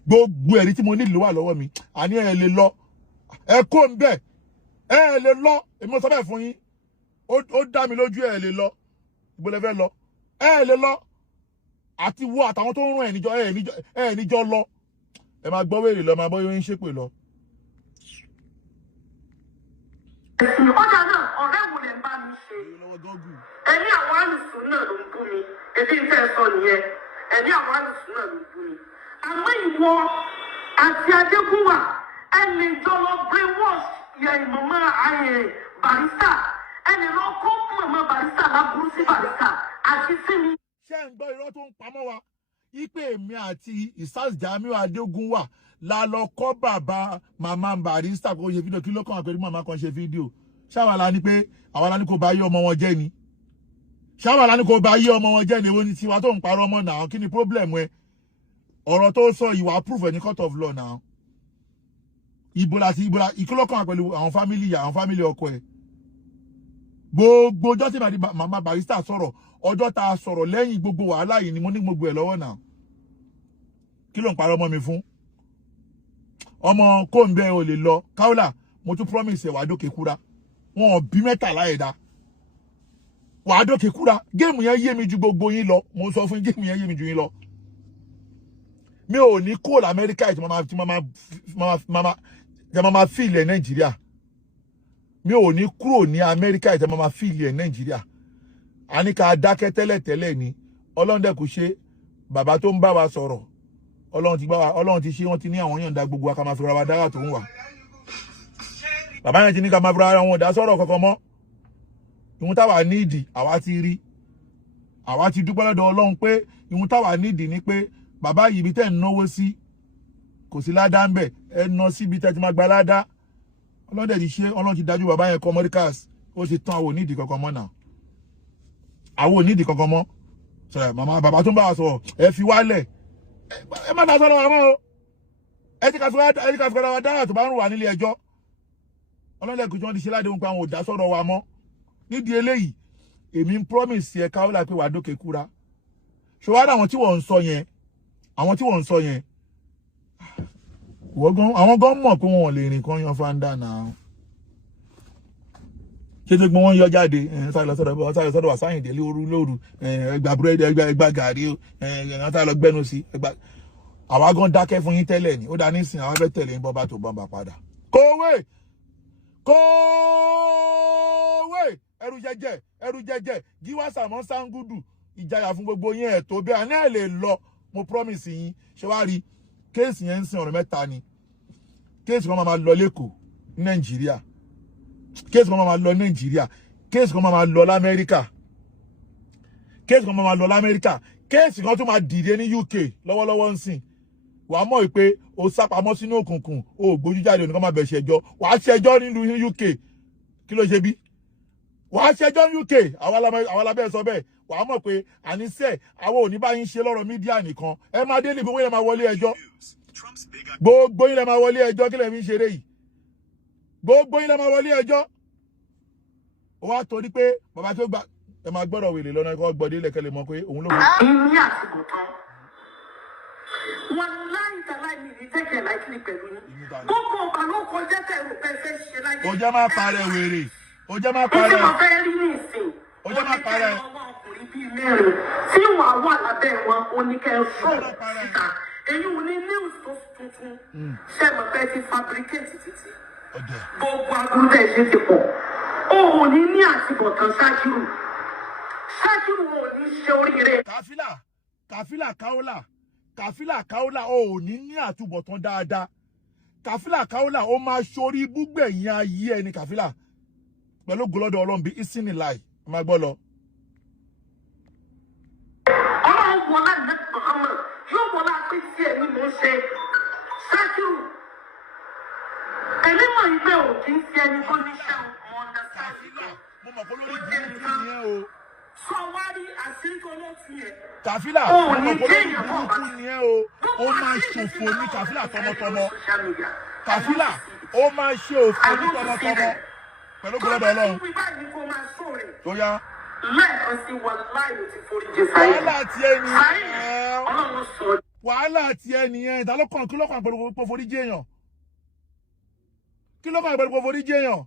gbogbo ẹ̀rí tí mo ní ìlú wà lọ́wọ́ mi àní ẹ lè lọ ẹ kó ń bẹ̀ ẹ lè lọ èmi sọ bẹ́ẹ̀ fún yín ó dá mi lójú ẹ lè lọ ìbò lẹ fẹ́ lọ ẹ lè lọ àti wo àtàwọn tó ń rún ẹ níjọ lọ ẹ máa gbọ́ wèrè lọ máa bọ́ yóò ń ṣépè lọ. ọjà náà ọ̀rẹ́ wo lè bá mi ṣe ẹni àwọn àlùsùn náà ló ń bú mi èdè ìfẹ́ sọ nìyẹn ẹni àwọn àlùsùn náà ló ń bú mi àmọ́ ìwọ àti Adégúnwà ẹni jọ lọ brainwash yẹ ìmọ̀mọ́ ayé Barrister ẹni lọ kó mọ̀mọ́ Barrister láburú sí Barrister àti sí mi. ṣé ń gbọ́ irọ́ tó ń pamọ́ wa ipe èmi àti Sars Jamiu Adégúnwà la lọ kọ́ bàbá màmá Barrister kó ṣe fídíò kí ló kàn wá pẹ̀lú màmá kan ṣe fídíò ṣáwa la ní pé àwa la ní kó bá yé ọmọ wọn jẹ́ ni ṣáwa la ní kó bá yé ọmọ wọn jẹ́ ni èwo ni tiwa tó ń parọ́ ọmọ náà kí ni problem ẹ ọ̀rọ̀ tó sọ ìwà proof ẹ̀ ní court of law náà ìbòlà ìkọlọ́kàn pẹ̀lú àwọn fámìlì ọkọ ẹ̀ gbogbo ọjọ́ tí màmá Barrister sọ̀rọ̀ ọjọ́ tá a sọ̀rọ̀ lẹ́yìn gbogbo wàhálà yìí ni mo ní gbogbo ẹ̀ lọ́wọ́ náà kí ló ń parọ́ ọmọ mi fún ọmọ kó ń bẹ ò lè lọ Kaolat mo tún promise ẹ̀ wàá dókè kúra wọn ò bí mẹ́tàlá ẹ̀dá wàá dókè kúra géèmù yẹn yé mi ju gbogbo yín lọ mo sọ fún géèmù yẹn yé mi ju yín lọ mi ò ní kó l'Amẹ́ríkà tí mama feel ẹ̀ Nàìjíríà mi ò ní kúrò ní Amẹ́ríkà tí mama feel ẹ̀ Nàìjíríà a ní ká dákẹ́ tẹ́lẹ̀tẹ́lẹ̀ ni Ọlọ́run dẹ̀ kò ṣe bàbá tó ń bá wa sọ̀rọ̀ Ọlọ́run ti ṣe wọ́n ti ní àwọn yọ̀ǹda gbogbo wa ká máa fi ra wa dára tó ń wà bàbá yẹn ti ní ká máa fi ra wọn dá sọ̀rọ̀ kankan mọ́ ìhun táwa nídìí àwa ti rí àwa ti dúpẹ́ lọ́dọ̀ Ọlọ́run pé ìhun táwa nídìí ni pé bàbá yìí ibi tẹ́ ń náwó sí kò sí ládá ń bẹ̀ ẹ ná síbi tẹ́ ti máa gba ládá ọlọ́dẹ̀ ti ṣe ọlọ́run ti dájú bàbá yẹn kọ Americas ó ti tán àwọn onídìí kankan mọ́ náà àwọn onídìí kankan mọ́ sọ̀rọ̀ màmá bàbá tó ń bá wa sọ̀rọ̀ ẹ fi wálẹ̀ ẹ má dá sọ́dọ̀ wa mọ́ o ẹ ti ká fi wá dára tó bá ń wà nílé ẹjọ́ ọlọ́dẹ̀ kò tí wọ́n ti ṣe ládéhùn pé àwọn ò dá sọ́dọ̀ wa mọ́ nídìí eléyìí èmi ń promise ẹ Kaolat pé wàá dókè kúra ṣòwádà àwọn tí wọ́n ń sọ yẹn àwọn gan mọ̀ pé wọn ò lè rìn kan yan fanda náà ṣé tó gbọ́n wọn yọ jáde sáré lọ sọ́dọ̀ wà sáyìn délé lóru ẹgbà búrẹ́dì ẹgbà gàrí sáré lọ gbẹ́nu sí ẹgbà àwa gan dákẹ́ fún yín tẹ́lẹ̀ ni ó dá nísìn àwọn fẹ́ tẹ̀lé ń bọ́ bá tó bọ́mbà padà kówé ẹrù jẹjẹ gíwá sàmọ́ sangudu ìjayà fún gbogbo yín ẹ̀ tó bẹ́ẹ̀ àná ẹ̀ lè lọ mo promise yín ṣé wàá rí kéèsì yẹn ń sin ọ̀rọ̀ mẹ́ta ni kéèsì kan máa lọ lẹ́kọ̀ọ́ ní Nàìjíríà kéèsì kan máa lọ Nàìjíríà kéèsì kan máa lọ l'Amẹ́ríkà kéèsì kan máa lọ l'Amẹ́ríkà kéèsì kan tó máa dìde ní UK lọ́wọ́lọ́wọ́ ń sìn wàá mọ̀ pé o sápamọ́ sínú òkùnkùn o gbójú jáde oníkan máa bẹ̀ ṣẹjọ́ wàá ṣẹjọ́ nílùú UK kí ló ṣe bí wàá ṣẹjọ́ ní UK àwọn alábẹ́ sọ bẹ́ẹ̀ wàá mọ̀ pé àníṣe àwọn òní bá yín ṣe lọ́rọ̀ mídíà nìkan ẹ máa dé níbi wọ́n yẹn máa wọlé ẹjọ́ gbogbo yín lẹ máa wọlé ẹjọ́ kí lẹ fi ń ṣeré yìí gbogbo yín lẹ máa wọlé ẹjọ́ ó wá torí pé bàbá tó gbà ẹ máa gbọ́dọ̀ wèlé lọ́nà ẹ̀kọ́ gbọ́dé ilẹ̀kẹ́ lè mọ̀ pé òun ló wù. ìní àsìkò tán wọn láì tàláì ní ìdíjẹ́kẹ̀ láìpẹ́ pẹ̀lú yín gbogbo ọ̀kan ló kọjá tẹ̀rù pẹ́ẹ́fẹ́ ṣe láyé. ó jẹ́ máa parẹ́ wèrè ó jẹ́ máa parẹ́ ó fẹ́ rí ní ìsìn ó jẹ́ máa parẹ́ ọkùnrin bíi mẹ́rin tí wàá wà lábẹ́ wọn oníkẹ́ fún síta èyí ò ní news tó tuntun ṣe mọ̀ pé ti fabricate títí gbogbo agbóhùn ṣe ti pọ̀ òun ní ní àtibọ̀tán ṣáàkìrù ò ní ṣe oríire. Kàfílà Kaolat ò ní àtúbọ̀tán dáadáa Kàfílà Kaolat ó máa ṣorí búgbẹ̀yìn ayé ẹni Kàfílà pẹ̀lú gọlọ́dọ̀ ọlọ́run bí ìsìnì láì máa gbọ́ lọ. ọlọ́run wọlá nẹ́tọ̀ ọmọ yóò wọlá pé tí ẹ̀mí ló ṣe ṣáàkìrù ẹ̀mí mọ̀ ìgbẹ́ ò kì í ṣe ẹni tó ní ṣe ọmọ ọ̀dà Kàfílà mo mọ̀ pé lórí burúkú nìyẹn o. sọ wá rí àṣírí tó ló fi ẹ̀. Kàfílà mo mọ̀ pé lórí burúkú nìyẹn o ó máa ṣòfò ní Kàfílà tọmọtọmọ Kàfílà ó máa ṣe òfò ní tọmọtọmọ pẹ̀lú gọlọ́dọ̀ ọlọ́run tó yá. lẹ́ẹ̀kan sí wa láì ló ti forí jẹ sáyé. wàhálà ti ẹnìyẹn ta ló kàn kí ló kàn pẹ̀lú pé forí jẹ èèyàn kí ló kàn pẹ̀lú pé forí jẹ èèyàn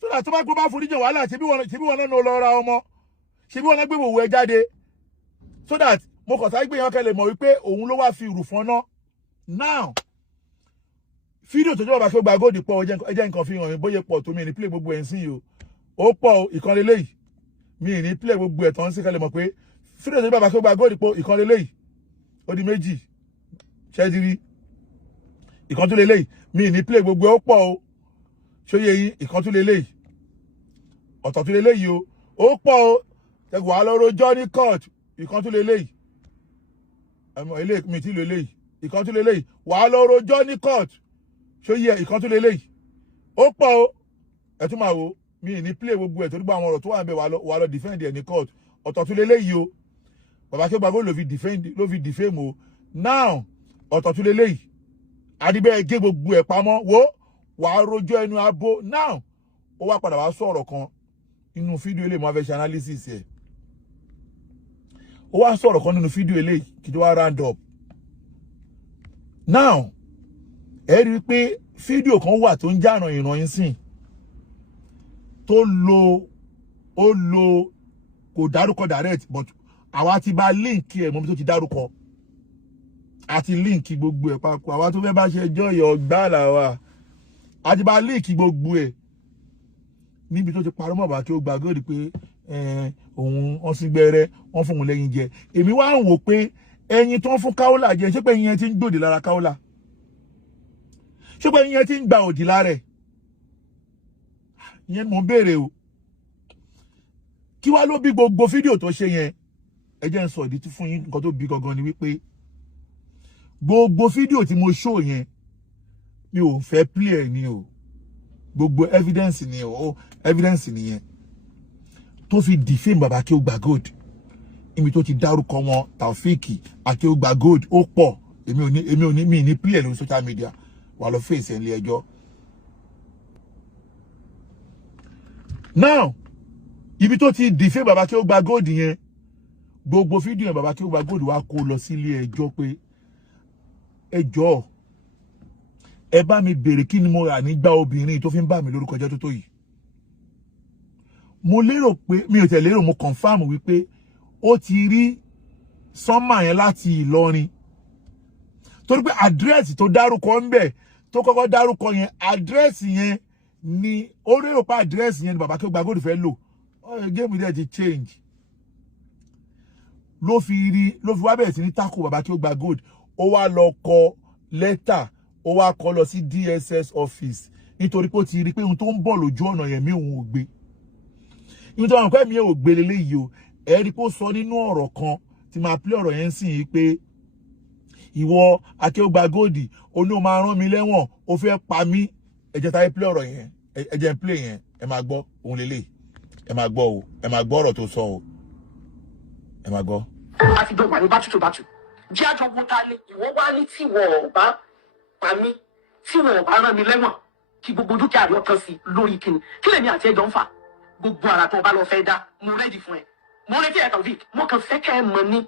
sódà tó bá gbé bá forí jẹ wàhálà ṣebí wọn náà lọ ra ọmọ ṣebí wọn náà gbé wòwò ẹ jáde so that mo kàn sáré gbé yẹn kẹlẹ mọ̀ wípé òun ló wá fi rù fún náà now fídíò tó jẹ́ bàbá tó gba góòdì pọ̀ ẹjẹ́ nǹkan fi hàn mí bóyá pọ̀ tó mi ní play gbogbo ẹ̀ ń sìn yìí o ó pọ̀ ìkan lélẹ́yìí mi ní play gbogbo ẹ̀ tán sí kẹlẹ̀ mọ̀ pé fídíò tó jẹ́ bàbá tó gba góòdì pọ̀ ìkan lélẹ́yìí ó di méjì ṣẹ́dírí ìkan tó lélẹ́yìí mi ní play gbogbo ẹ̀ ó pọ̀ o ṣóyè yín ìkan tó lélẹ́yìí ọ̀tọ̀ tó lélẹ́yìí o ó pọ̀ o ẹgbẹ́ wa lọ́rọ̀ jọ́ ní court ìkan tó lélẹ́yìí ilé mi ti lélẹ́yìí ìkan tó lélẹ́yìí wà á lọ́rọ̀ jọ́ ní court ṣóyè ìkan tó lélẹ́yìí ó pọ̀ o ẹ tún máa wo mi ní play gbogbo ẹ̀ torí pé àwọn ọ̀rọ̀ tó wà níbẹ̀ wà lọ defend ẹ̀ ní court ọ̀tọ̀ tó lélẹ́yìí o bàbá kí gbàgbọ́ ló fi defame o now ọ̀tọ̀ tó lélẹ́yìí adibẹ́ gé gbogbo ẹ̀ pamọ́ wo wà á rojọ́ ẹnu abo now ó wá padà wá sọ̀rọ̀ kan inú fídíò eléyìí mo fẹ́ ṣe analysis ẹ̀ ó wá sọ̀rọ̀ kan nínú fídíò eléyìí kí tó wá round up now ẹ rí i pé fídíò kan wà tó ń jàràn ìrànyìn sìn tó lo kò dárúkọ direct but àwa ti bá link ẹ̀ mọ́ bí tó ti dárúkọ àti link gbogbo ẹ̀ papọ̀ àwa tó fẹ́ bá ṣe ẹjọ́ ìyọ̀ gbá làwà àti bá link gbogbo ẹ̀ níbi tó ti parọ́ mọ́ bá kí ó gba góòdì pé òun wọ́n sí gbẹ́rẹ́ wọ́n fún òun lẹ́yìn jẹ èmi wá ń wò pé ẹyin tó ń fún Kaolat jẹ ṣé pé ẹyin yẹn ti ń gbòdì lára Kaolat ṣé pé ẹyin yẹn ti ń gba òdì lára ẹ̀ ìyẹn mo béèrè o kí wá ló bí gbogbo fídíò tó ṣe yẹn ẹ jẹ́ n sọ ìdí fún yín nǹkan tó bí gangan ni wípé gbogbo fídíò tí mo show yẹn mi ò fẹ́ play ẹ̀ ni o gbogbo evidence ni evidence nìyẹn tó fi defame bàbá Akeugba Gold ibi tó ti dárúkọ wọn Taofeek Akeugba Gold ó pọ̀ èmi ò ní mi ní play lórí social media wà lọ face ilé ẹjọ́. Now ibi tó ti defame bàbá Akeugba Gold yẹn gbogbo fídíò yẹn bàbá Akeugba Gold wá kó lọ sí ilé ẹjọ́ pé ẹjọ́ ẹ bá mi bèrè kí ni mo rà nígbà obìnrin tó fi ń bà mí lórúkọ jẹ́ tó yìí. Mo lérò pé mi ò tẹ̀ lérò mo confirm wípé ó ti rí sọ́mà yẹn láti Ìlọrin torí pé àdírẹ́sì tó dárúkọ ń bẹ̀ tó kọ́kọ́ dárúkọ yẹn àdírẹ́sì yẹn ni ó lérò pé àdírẹ́sì yẹn ni bàbá Akeugba Gold fẹ́ lò géèmù dẹ̀ ti change ló fi wá bẹ̀rẹ̀ sí ní tako bàbá Akeugba Gold ó wá lọ kọ lẹ́tà ó wá kọ lọ sí DSS office nítorí pé ó ti rí pé ohun tó ń bọ̀ lójú ọ̀nà yẹn mi òun ò gbé ohun tó wà pé mi ò gbé leléyìí o ẹ rí pé ó sọ nínú ọ̀rọ̀ kan tí máa play ọ̀rọ̀ yẹn sìn yìí pé ìwọ Akeugba Gold ó ní ó máa rán mi lẹ́wọ̀n ó fẹ́ pa mí ẹ jẹ́ táyé play ọ̀rọ̀ yẹn ẹ jẹ́ play yẹn ẹ máa gbọ́ òun lélẹ̀ ẹ máa gbọ́ o ẹ máa gbọ́ ọ̀rọ̀ tó sọ o ẹ máa gbọ́. a ti dọ̀gba ní bátútù jẹ́ àjọ wo ta lé ìwọ wá ní tí wọ́n bá pa mí tí wọ́n bá rán mi lẹ́wọ̀n kí gbogbo dúkìá rẹ̀ ọ̀kan sí lórí kíni kí lèmi àti ẹjọ́ ń fà gbogbo ara tó bá lọ fẹ́ dá mo rẹ́dì fún ẹ mo rẹ́dì ẹ̀ Taofeek mo kàn fẹ́ kẹ́ ẹ mọ̀ ní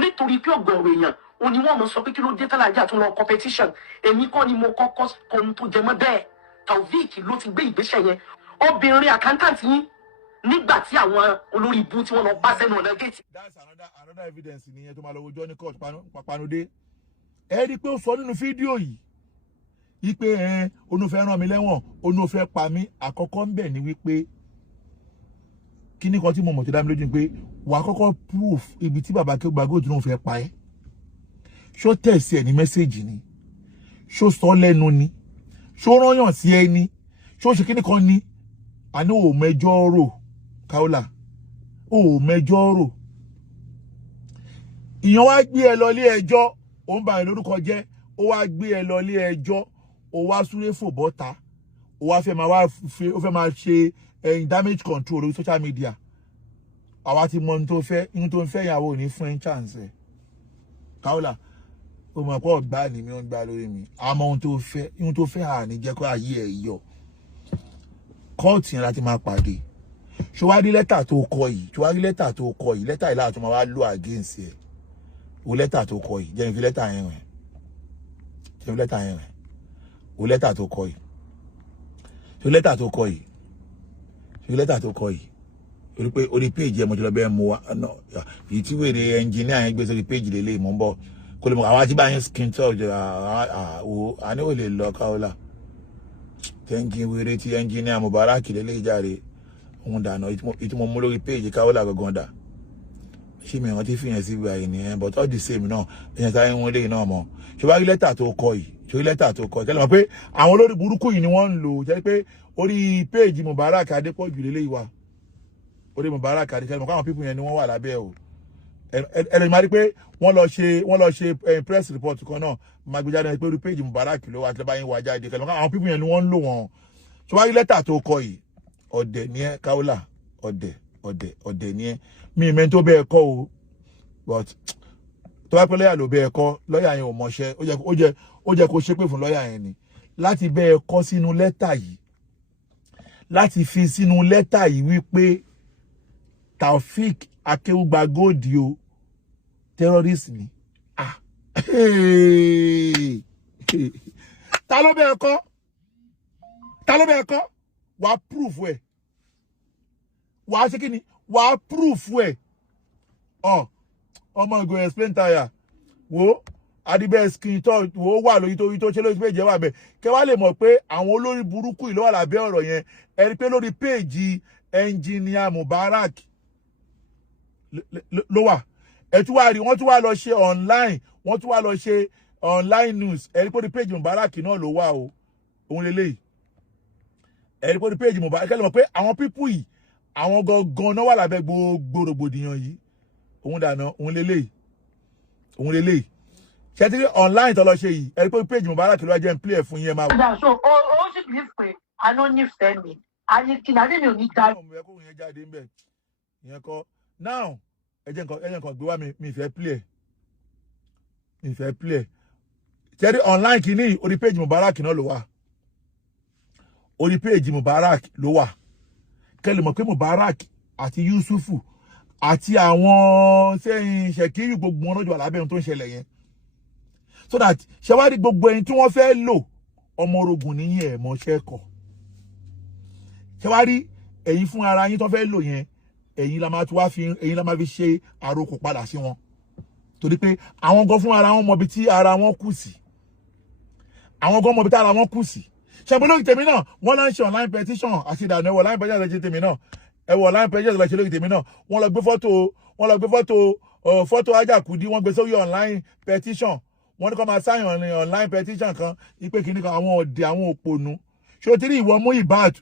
nítorí pé ọ̀gọ̀ọ̀rọ̀ èèyàn ó ní wọ́n mọ̀ sọ pé kí ló dé tẹ́lájà tó lọ competition èmi kọ́ ni mo kọ́kọ́ ohun tó jẹ mọ́ bẹ́ẹ̀ Taofeek ló ti gbé ìgbésẹ̀ yẹn obìnrin accountant yín nígbà tí àwọn olórí ibú tí wọ́n lọ bá sẹ́nu ọ̀nà gate. That's another evidence nìyẹn tó máa lọ wojọ́ ní court papanode ẹ rí i pé ó sọ nínú fídíò yìí wípé onú fẹ́ rán mi lẹ́wọ̀n onú fẹ́ pa mí àkọ́kọ́ ń bẹ̀ ni wípé kíní kan tí mo mọ̀ tó dá mi lójú pé wà á kọ́kọ́ proof ibi tí bàbá Akeugba Gold náà fẹ́ pa ẹ́ ṣó tẹ̀sí ẹ̀ ní mẹ́sẹ̀gì ni ṣó sọ lẹ́nu ni ṣó rányàn sí ẹ ni ṣó ṣe kíní kan ni àní ò mẹjọ́ rò Kaolat ò mẹjọ́ rò ìyẹn wá gbé ẹ lọ ilé ẹjọ́ ó ń bà ẹ́ lórúkọ jẹ́ ó wá gbé ẹ lọ ilé ẹjọ́ ó wá súré fò bọ́ta ó wá fẹ́ máa ṣe damage control lórí social media àwa ti mọ ohun tó ń fẹ́ ìyàwó ní fún ẹ chance ẹ Kaolat ó mọ̀ pé ọ̀gbá ni mi ò ń gbá lórí mi àmọ́ ohun tó fẹ́ àní jẹ́ kó ayé ẹ̀ yọ kóòtù yẹn láti máa pàdé ṣọwádìí lẹ́tà tó kọ yìí lẹ́tà yìí láti máa wá lò against ẹ̀ wo lẹ́tà tó kọ yìí jẹ́ ìfi lẹ́tà yẹn rẹ̀ wo lẹ́tà tó kọ yìí orí pé orí péjì ẹ̀ mọ̀jọ́lọ́ bẹ́ẹ̀ mú wa èyí tí wèrè ẹnjìníà yẹn gbé sórí péjì lélẹ̀ mọ́ ń bọ̀ kó lè mọ̀ àwọn àti báyìí skin touch àní ò lè lọ Kaolat tẹ́ǹkì wèrè tí ẹnjìníà Mubarak lélẹ̀ ìjàre òun dànù ìtumọ̀ mú lórí péjì Kaolat gangan dà ṣé mi àwọn tí fìyàn sí ibà yìí nìyẹn but all the same náà èèyàn sáré wọn léyìn náà mọ̀ ṣé wàá rí lẹ́tà tó kọ yìí kẹ́lẹ́ mọ̀ pé àwọn olórí burúkú yìí ni wọ́n ń lò jẹ́ pé orí péjì Mubarak Adépọ̀jù lélẹ̀ ìwà orí Mubarak Adépọ̀jù mọ̀ káwọn pípù yẹn ni wọ́n wà lábẹ́ o ẹlẹ́ni máa rí pé wọ́n lọ ṣe press report kan náà máa gbé jáde pé orí péjì Mubarak ló wà tí wọ́n bá yín wá jáde kẹ́lẹ́ mọ̀ káwọn pípù yẹn ni wọ́n ń lò wọ́n ṣé wàá rí lẹ́tà tó kọ yìí ọ̀dẹ̀ ni ẹ́ Kaolat ọ̀dẹ̀ ni ẹ́ mi ìmẹ́ tó bẹ́ẹ̀ kọ́ o but tó bá pẹ́ lọ́yà ló bẹ́ẹ̀ kọ́ lọ́yà yẹn ò mọṣẹ́ ó jẹ́ kó ṣépè fún lọ́yà yẹn ni láti bẹ́ẹ̀ kọ́ sínú lẹ́tà yìí láti fi sínú lẹ́tà yìí wípé Taofeek Akeugba Gold o terrorist ni ta ló bẹ́ẹ̀ kọ́ wàá proof ẹ̀ wàá ṣe kí ni wàá proof ẹ̀ ọmọ ìgò explain tire wo adibẹ skin tó wo wà lórí tó ṣe lórí péjì wà bẹ kẹ wá lè mọ̀ pé àwọn olórí burúkú yìí ló wà lábẹ́ ọ̀rọ̀ yẹn ẹ rí pé lórí péjì ẹnjìníà Mubarak ló wà ẹ tún wá rí wọ́n tún wá lọ ṣe online news ẹ rí pé lórí péjì Mubarak náà ló wà o òun lélẹ́yìí ẹ rí pé lórí péjì Mubarak kẹ lè mọ̀ pé àwọn pípù yìí àwọn gangan náà wà lábẹ́ gbogbo rògbòdìyàn yìí òun dànù òun lélẹ́yìí ṣẹ́tí online tó lọ ṣe yìí ẹ̀rí pé péjì Mubarak ló wá jẹ́ ń play ẹ̀ fún yẹn máa wò. so ó sì believe pé nífẹ̀ẹ́ mi a ní kí nàdé mi ò ní dá. ọmọ ẹkọ yẹn jáde ń bẹ ìyẹn kọ́ now ẹ jẹ́ nǹkan gbé wá mi fẹ́ play tẹ́rí online kìíní orí page Mubarak náà ló wà orí page Mubarak ló wà kẹ́lẹ̀ mọ̀ pé Mubarak àti Yusufu àti àwọn sẹ́yìn Ṣèkírù gbogbo wọn lọ́jọ́ àlábẹ́rún tó ń ṣẹlẹ̀ yẹn so that ṣẹwárí gbogbo ẹni tí wọ́n fẹ́ lò ọmọ orogun níyìn ẹ̀ mọ́ṣẹ́ kọ̀ ṣẹwárí ẹ̀yin fún ara yín tó fẹ́ lò yẹn ẹ̀yin la máa fi ṣe àrokò padà sí wọn torí pé àwọn gan fún ara wọn mọbi tí ara wọn kù sí àwọn gan mọbi tí ara wọn kù sí ṣàbọ̀ lórí tèmi náà wọ́n lọ ń ṣe online petition àti ìdànù ẹ̀wọ̀ online petition lọ́jọ́ tèmi náà ẹ̀wọ̀ online petition lọ́jọ́ lórí tèmi náà wọ́n lọ gbé fọ́tò Ajakudi wọ́n gbé sórí online petition wọ́n ní kó máa sáyìn online petition kan ipe kìíní kan àwọn ọ̀dẹ̀ àwọn òpònú ṣé o ti rí ìwọ mú ìbáàdù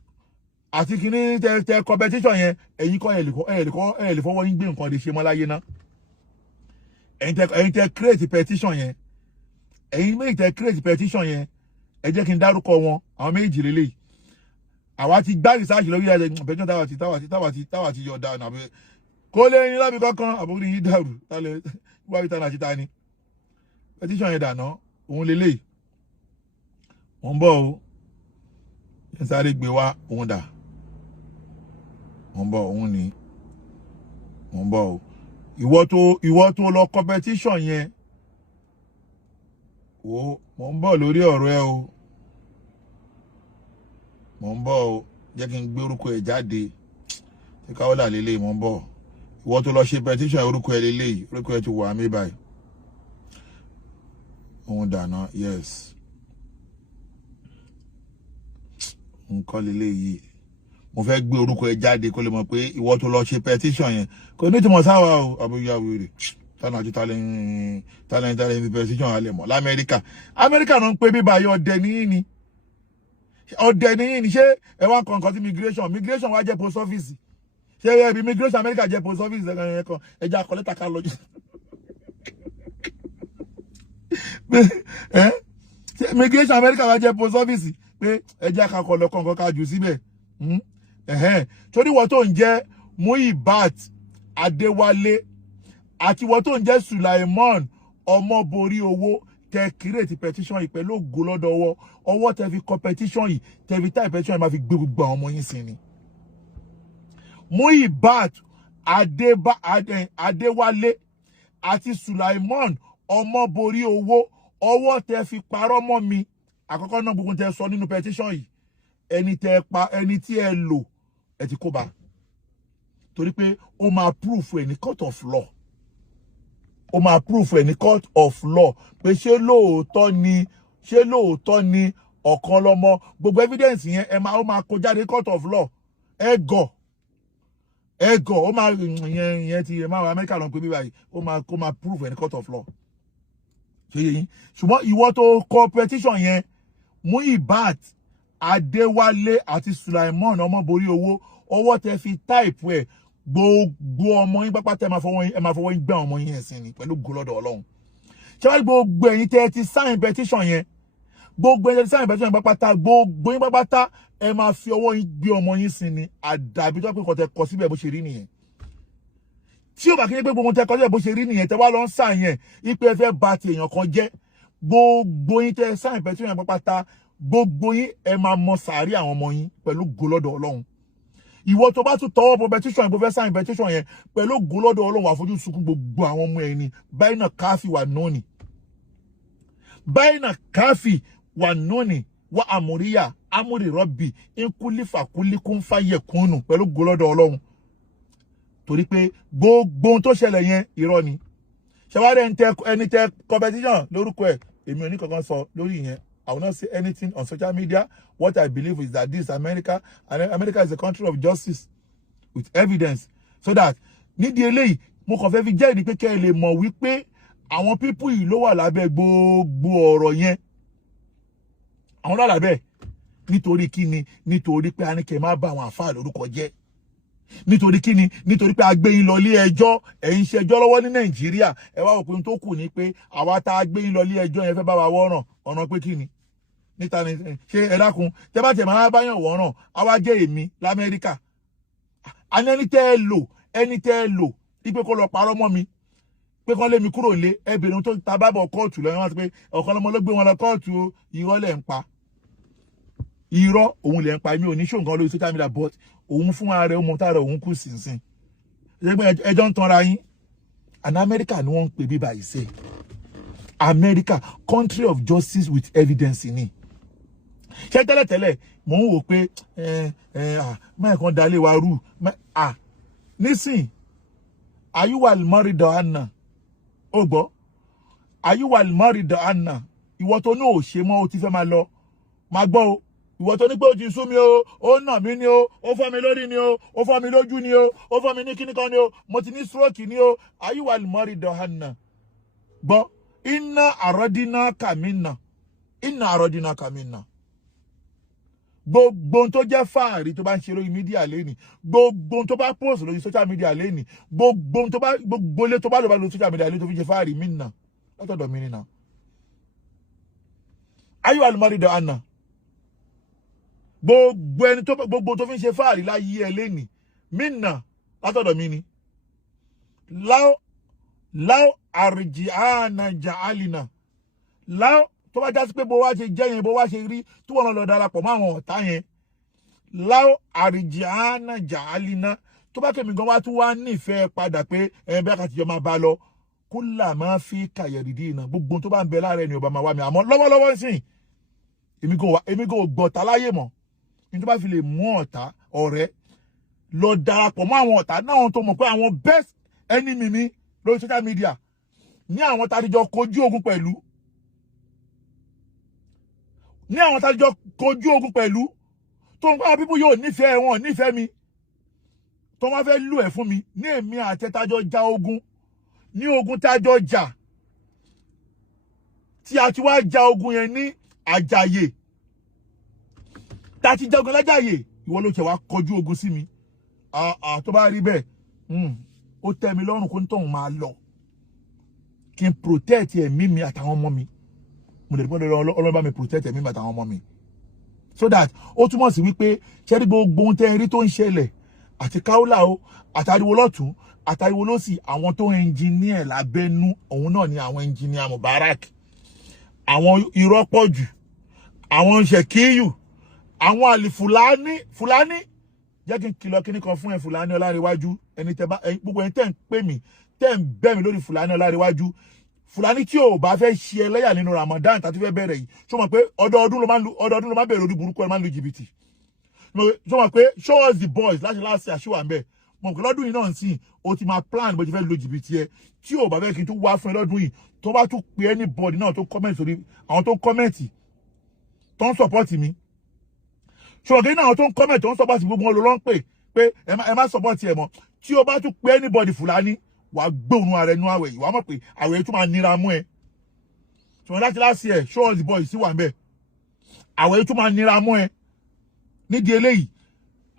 àti kìíní tẹ competition yẹn ẹ̀yin kọ́ ẹ̀ lè fọwọ́ yín gbé nǹkan lè ṣe mọ́ láyé náà ẹ̀yin tẹ create petition yẹn ẹ̀yin méjì tẹ create petition yẹn ẹ jẹ́ kí n dárúkọ wọn àwọn méjì lélẹ̀ àwa ti gbá research lórí ẹ̀ petition táwa ti yọ̀ dànù àbí kó lè ní lábì kankan àbúrò yìí dàrú tálẹ̀ wáyé tánà àti tani petition yẹn dànù òun lélẹ̀ wọ́n bọ̀ o ẹ sáré gbé wá òun dà wọ́n bọ̀ òun ni wọ́n bọ̀ o ìwọ tó lọ competition yẹn o mo ń bọ̀ lórí ọ̀rọ̀ ẹ o mo ń bọ̀ o jẹ́ kí n gbé orúkọ ẹ jáde tí Kaolat lélẹ̀ mo ń bọ̀ ìwọ tó lọ ṣe petition orúkọ ẹ lélẹ̀ orúkọ ẹ ti wà mí báyìí òun dáná yes nǹkan lélẹ̀ yìí mo fẹ́ gbé orúkọ ẹ jáde kó lè mọ̀ pé ìwọ tó lọ ṣe petition yẹn kò ní tìmọ̀ sáwà o àbúyá wèrè tánà àti talent petition alẹ́ mọ̀ lamẹ́ríkà náà ń pè bíbá yìí ọ̀dẹ̀ níyìn ni ṣé ẹ wá nǹkan tí migration wá jẹ́ post office ṣé ẹ bí immigration Amẹ́ríkà jẹ́ post office ẹ̀kan ẹja akọ̀lẹ́ta ká lọ́jọ́ immigration Amẹ́ríkà wá jẹ́ post office pé ẹja akakọ̀ lọ́kọ̀ nǹkan ká jù síbẹ̀ torí wọ́n tó ń jẹ́ Muibat Adéwálé àti wọ́n tó ń jẹ́ Sulaimon Ọmọborí Owó tẹ create petition yìí pẹ̀lú ògo lọ́dọ̀ ọwọ́ tẹ fi kọ petition yìí tẹ fi type petition yìí máa fi gbé gbogbo àwọn ọmọ yín sí ni. Muibat Adéwálé àti Sulaimon Ọmọborí Owó ọwọ́ tẹ fi parọ́ mọ́ mi àkọ́kọ́ náà gbogbo tẹ sọ nínú petition yìí ẹni tí ẹ lò ẹ ti kó bá torí pé ó máa proof ẹ ní court of law ó máa proof ẹ ní court of law pé ṣé lóòótọ́ ni ọ̀kan lọ́mọ gbogbo evidence yẹn ó máa kó jáde court of law ẹ gọ̀ ó máa yẹn ti máa wọ Amẹ́ríkà lọ pé bí báyìí ó máa proof ẹ ní court of law ṣé yẹn ṣùgbọ́n ìwọ tó kọ petition yẹn Muibat Adéwálé àti Sulaimon Ọmọborí Owó ọwọ́ tẹ fi type ẹ̀ gbogbo ọmọ yín pápá tẹ ẹ máa fọwọ́ yín gbá ọmọ yín ẹ̀sìn ni pẹ̀lú gọlọ́dọ̀ Ọlọ́run ṣé wá gbogbo ẹ̀yin tẹ ti sign petition yẹn gbogbo ẹ̀yin tẹ ti sign petition yẹn pápátá gbogbo yín pápátá ẹ máa fi ọwọ́ yín gbé ọmọ yín sí ni àdàbí tó pé nǹkan tẹ kọ síbẹ̀ bó ṣe rí nìyẹn tí ó bá kí ní pé gbogbo tẹ kọ síbẹ̀ bó ṣe rí nìyẹn tẹ wá lọ ń sign yẹn ipe ẹ fẹ́ bà ti èèyàn kan jẹ́ gbogbo yín tẹ sign petition yẹn pápátá gbogbo yín ẹ máa mọ sàárì àwọn ọmọ yín pẹ̀lú gọlọ́dọ̀ Ọlọ́run ìwọ tó bá tún tọwọ́ bọ petition yẹn bó fẹ́ sign petition yẹn pẹ̀lú gọlọ́dọ̀ Ọlọ́run àfojú sunkún gbogbo àwọn ọmọ ẹni báyìí náà káfí wà nọ́ọ̀nì baina kafi wa noni wa amuriya amuri rọbì nkulifa kulikun fayekunu pẹ̀lú gọlọdọ Ọlọ́run torí pé gbogbo ohun tó ṣẹlẹ̀ yẹn irọ́ ni ṣẹwàrẹ ẹni tẹ competition lórúkọ ẹ èmi ò ní kankan sọ lórí yẹn. I will not say anything on social media. What I believe is that this is America, and America is a country of justice with evidence. So that nídìí eléyìí mo kàn fẹ́ fi jẹ́ ìdí pé kẹ́ ẹ lè mọ̀ wípé àwọn pípù yìí ló wà lábẹ́ gbogbo ọ̀rọ̀ yẹn. Àwọn ló wà lábẹ́ nítorí kíni nítorí pé a ní kẹ́ má bà àwọn àfáà lórúkọ jẹ́. Nítorí kíni nítorí pé a gbé yín lọ ilé ẹjọ́ ẹ̀yin ṣẹjọ́ lọ́wọ́ ní Nàìjíríà ẹ wá òpin tó kù ní pé àwa tá a gbé yín lọ ilé ẹjọ́ yẹn fẹ́ bá wa wọ́ràn ọ̀nà pé kíni níta ni ṣe ẹ dákun tẹ́ bá tẹ̀ máa bá yàn wọ́ràn àwa jẹ́ èmi l'Amẹ́ríkà àní ẹni tẹ́ ẹ lò ipe kó lọ parọ́ mọ́ mi pé kán lé mi kúrò lé ẹbìnrin tó ta bábọ̀ kóòtù lọ́yìn wọn ti pé ọ̀kan lọ́mọ ló gbé wọn lọ kóòtù irọ́ lẹ̀ ń pa irọ́ òun lẹ̀ ń pa mi ò ní ṣó nǹkan lórí social media but òun fún ara rẹ̀ ó mọ tá rẹ̀ òun kù sínsìn ẹjọ́ ń tanra yín and America ni wọ́n ń pè bí báyìí sẹ́ẹ̀ America country of justice with evidence ni ṣé tẹ́lẹ̀tẹ́lẹ̀ mò ń wò pé máa kan dalé wa rú nísìn ayúwà mọ́rìdọ̀ àná ó gbọ́ ayúwà mọ́rìdọ̀ àná ìwọ tó ní ò ṣe mọ́ ó ti fẹ́ máa lọ máa gbọ́ o ìwọ tó ní pé ó ti sú mi o ó nà mí ni o ó fọ́ mi lórí ni o ó fọ́ mi lójú ni o ó fọ́ mi ní kíní kan ni o mo ti ní stroke ni o ayúwà mọ́rìdọ̀ àná gbọ́ inna àròdínà kàmínà gbogbo tó jẹ́ fáàrí tó bá ń ṣe lórí mídíà lẹ́nì gbogbo tó bá post lórí social media lẹ́nì gbogbo lé tó bá lọ bá lórí social media lẹ́nì tó fi ṣe fáàrí mí nà látọ̀dọ̀ mi nìna ayọ̀ àlùmọ́rìdọ̀ àná gbogbo tó fi ṣe fáàrí láyé ẹ lẹ́nì mí nà látọ̀dọ̀ mi ni láò àrìjìánà jàálìnà láò tó bá já sí pé bó wá ṣe jẹ́ yẹn bó wá ṣe rí tí wọ́n lọ darapọ̀ mọ́ àwọn ọ̀tá yẹn láò àrìjìánà jàálìnà tó bá kẹ́mi gan wá tún wá nífẹ̀ẹ́ padà pé bí àkàtìjọ́ máa bá lọ kúlà máa fi kàyẹ̀rìdì iná gbogbo tó bá ń bẹ láàrẹ̀ ni ọba máa wá mi àmọ́ lọ́wọ́lọ́wọ́ sìn èmi kò gbọ̀tá láyé mọ́ ní tó bá fi lè mú ọ̀tá ọ̀rẹ́ lọ darapọ̀ mọ́ àwọn ọ̀tá náà tó mọ̀ pé àwọn best enemy mi lórí social media ní àwọn tàdíjọ kojú ogun pẹ̀lú tó ń bá people yóò nífẹ̀ẹ́ wọn nífẹ̀ẹ́ mi tó wọ́n fẹ́ lù ẹ̀ fún mi ní èmi àtẹ́tájọ́ já ogun ní ogun tájọ́ jà tí a ti wá já ogun yẹn ní àjàyè tá ti jagun lájàyè ìwọ ló ṣe wá kọjú ogun sí mi tó bá rí bẹ́ẹ̀ ó tẹ́ mi lọ́rùn kó ń tọ̀hún máa lọ kí n protect ẹ̀mí mi àtàwọn ọmọ mi mo lè gbọ́dọ̀ ọlọ́ba mi protect ẹ̀mí mi àtàwọn ọmọ mi so that ó túmọ̀ sí wípé ṣẹ́rí gbogbo ohun tẹ́ rí tó ń ṣẹlẹ̀ àti Kaolat o àtàríwo lọ́tún àtàríwo lọ́sì àwọn tó ń engineer lábẹ́nú òun náà ni àwọn engineer Mubarak àwọn irọ́ pọ̀ jù àwọn ṣèkíyù àwọn àlì Fúlàní jẹ́ kí n kìlọ̀ kíní kan fún ẹ Fúlàní Ọlárẹ̀wájú ẹni tẹ́ bá gbogbo ẹni tẹ́ ń pè mí tẹ́ ń bẹ̀ mí lórí Fúlàní Ọlárẹ̀wájú Fúlàní tí ò bá fẹ́ ṣe ẹlẹ́yà nínú Ramadan tàbí fẹ́ bẹ̀rẹ̀ yìí ṣó mọ̀ pé ọdọọdún ló máa ń bẹ̀rẹ̀ orí burúkú ẹ máa ń lu jìbìtì ṣó mọ̀ pé show us the boys láti àṣìwà ń bẹ̀ mọ̀ pé lọ́dún yìí náà ń sìn o ti máa plan bó ti fẹ́ lo jìbìtì ẹ tí ò bá fẹ́ kí n tún wá fún ẹ lọ́dún yìí tó bá tún pe anybody náà tó comment sórí àwọn tó comment tó ń support mi ṣùgbọ́n kí ní àwọn tó ń comment tó ń support gbogbo wọn ló ń pé ẹ má support ẹ mọ́ tí o bá tún pe anybody Fúlàní wàá gbóòórùn ara ẹnu àwẹ̀ yìí wàá mọ̀ pé àwẹ̀ yìí tún máa nira mú ẹ ṣùgbọ́n láti láti ẹ̀ show us the boys sí wà ń bẹ̀ àwẹ̀ yìí tún máa nira mú ẹ nídìí eléyìí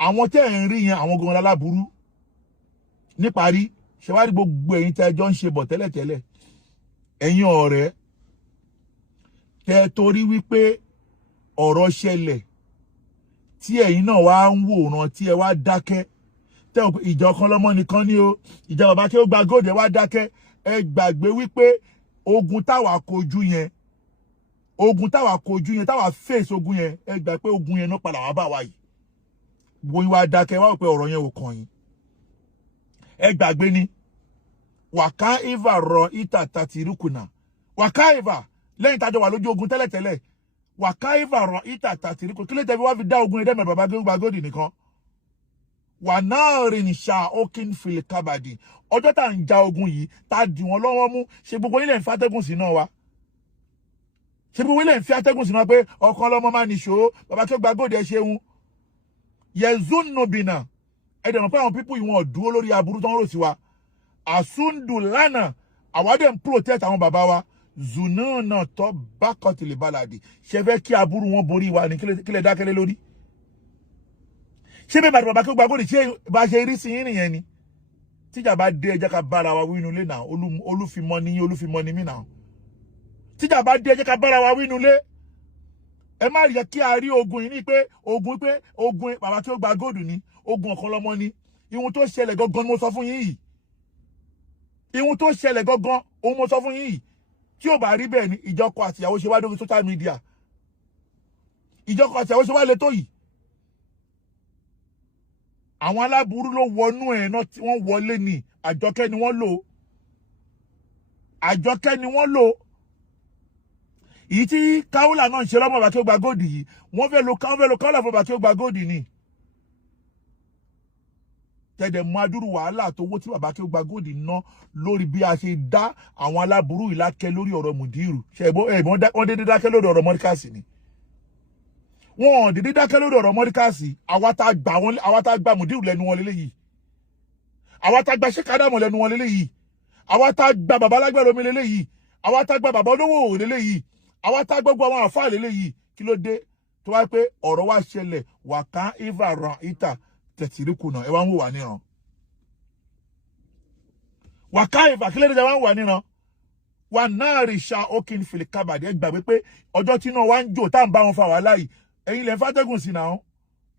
àwọn tẹ́ ẹ̀ ń rí yẹn àwọn gan aláburú níparí ṣẹwárí gbogbo ẹ̀yin tẹ́ ẹjọ́ ń ṣe bọ̀ tẹ́lẹ̀tẹ́lẹ̀ ẹ̀yin ọ̀rẹ́ tẹ́ torí wípé ọ̀rọ̀ ṣẹlẹ̀ tí ẹ̀yin náà wá ń wòran tí ẹ wá dákẹ́ tẹ́ ìjà ọ̀kan lọ́mọ nìkan ni o ìjà bàbá kí ó gba góòdù ẹ wá dákẹ́ ẹ gbàgbé wípé ogun táwa kojú yẹn táwa face ogun yẹn ẹ gbà pé ogun yẹn náà padà wá bá wa yìí wọ́n wá dákẹ́ wá pé ọ̀rọ̀ yẹn ò kàn yín ẹ gbàgbé ni wàká ìvà rọ ìtà tàtìrúkùnà wàká ìvà lẹ́yìn tájọ wà lójú ogun tẹ́lẹ̀tẹ́lẹ̀ wàká ìvà rọ ìtà tàtìrúkùnà kí ló tẹ́ fi wá fi dá ogun ẹ̀dẹ́mẹ̀ bàbá gba góòdù nìkan wà náà rìn ṣá ókín fìlì kábàdì ọjọ́ tá à ń ja ogun yìí tá a dì wọ́n lọ́wọ́ mú ṣe gbogbo ilẹ̀ ń fi atẹ́gùn sí náà wa ṣe gbogbo ilẹ̀ ń fi atẹ́gùn sí náà pé ọkàn ọlọ́mọ máa nìṣó bàbá kí ó gba góòdù ẹ ṣeun yẹzún nobina ẹ̀dẹ̀ mọ̀ pé àwọn pípù yìí wọn dúró lórí aburú tó ń rò sí wa àsúndù lánàá àwádẹ́ ń protect àwọn bàbá wa zunana tó bákọ̀tìlì bálàdì ṣe fẹ́ kí aburú wọn borí wa ní kílẹ̀ dákẹ́lẹ́ lórí ṣé bẹ́ẹ̀ bàtà bàbá kí ó gba góòdù ṣé bá ṣe rí sí yín nìyẹn ni tíjà bá dé ẹjẹ́ ká bára wa wínú lé náà olúfimọ́ ní yín olúfimọ́ ní mí náà tíjà bá dé ẹjẹ́ ká bára wa wínú lé ẹ má rí kí a rí ogun yìí ní pé ogun bàbá tí ó gba góòdù ni ogun ọ̀kan lọ́mọ ni ihun tó ṣẹlẹ̀ gangan mo sọ fún yín yìí ihun tó ṣẹlẹ̀ gangan òun mo sọ fún yín yìí tí ò bá rí bẹ́ẹ̀ ni ìjọkọ àtìyàwó ṣe wá lórí social media ìjọkọ àtìyàwó ṣe wá lè tó yìí àwọn aláburú ló wọnú ẹ̀ náà tí wọ́n wọlé ní Àjọkẹ́ ni wọ́n lò Àjọkẹ́ ni wọ́n lò èyí tí Kaolat náà ń ṣe lọ́mọ bàbá tí ó gba góòdì yìí wọ́n fẹ́ lo Kaolat fún bàbá tí ó gba góòdì ni tẹ̀dẹ̀ mú adúrú wàhálà tó owó tí bàbá tí ó gba góòdì ná lórí bí a ṣe dá àwọn aláburú ìlákẹ́ lórí ọ̀rọ̀ Mùdírù wọ́n dédé dákẹ́ lórí ọ̀rọ̀ Mọ́ríkàsì ni wọ́n dédé dákẹ́ lórí ọ̀rọ̀ Mọ́ríkàsì àwa tá gba Mùdírù lẹ́nu wọn lélẹ́yìí àwa tá gba ṣẹ́kádàmọ̀ lẹ́nu wọn lélẹ́yìí àwa tá gba bàbá lágbẹ̀rẹ̀ omi lélẹ́yìí àwa tá gba bàbá olówó lélẹ́yìí àwa tá gbogbo àwọn àfáà lélẹ́yìí kí ló dé tó wá pé ọ̀rọ̀ wá ṣẹlẹ̀ wà ká eva ran ìta tẹ̀tìríkù náà ẹ wá ń wò wá níran wà ká eva kí lóde wá ń wà níran wà náà rí ṣá ókín fìlìkàbàdì ẹ gbàgbé pé ọjọ́ tí náà wá ń jò tá à ń bá wọn fa wàhálà yìí ẹ̀yin lẹ́ ń fàtẹ́gùn sí náà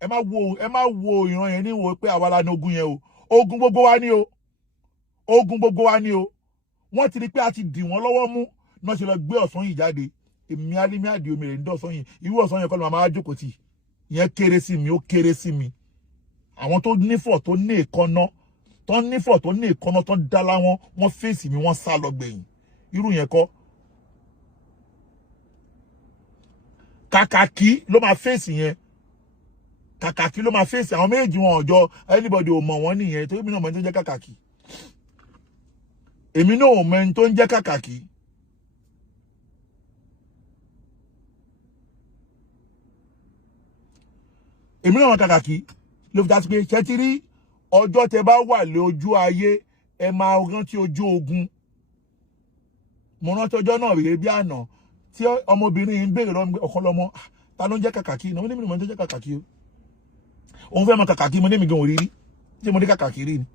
ẹ má wo ìran yẹn níwò pé àwa la ní ogun yẹn o ogun gbogbo wa ni o ogun gbogbo wa ni o wọ́n ti rí pé a ti dì wọ́n lọ́wọ́ mú náà ṣe lọ gbé ọ̀sán yìí jáde èmi alimi àdì omi rẹ̀ ń dọ̀sán yìí irú ọ̀sán yẹn kọ́ ló máa jókòó tì ìyẹn kéré sí mi ó kéré sí mi àwọn tó nífọ̀ tó ní èkánná tó nífọ̀ tó ní èkánná tó dá láwọn wọ́n fèsì mi wọ́n sá lọ gbẹ̀yìn irú yẹn kọ́ kàkàkí ló máa fèsì yẹn kàkàkí ló máa fèsì àwọn méjì wọn ọjọ́ anybody ò mọ̀ wọ́n nìyẹn torí mi náà mọ̀ ẹni tó jẹ́ kàkàkí èmi náà ò mọ̀ ẹni tó ń jẹ́ kàkàkí èmi náà wọn kàkàkí ló fi dásí pé ṣe ti rí ọjọ́ tẹ bá wà lé ojú ayé ẹ máa rántí ojú ogun mo rántí ọjọ́ náà rèé bí àná tí ọmọbìnrin yìí ń béèrè ọ̀kan lọ́mọ ta ló ń jẹ́ kàkàkí náà ó ní mi mọ̀ tó jẹ́ kàkàkí o òun fẹ́ mọ kàkàkí mo ní mi gan òrírí tí mo ní kàkàkí rí ni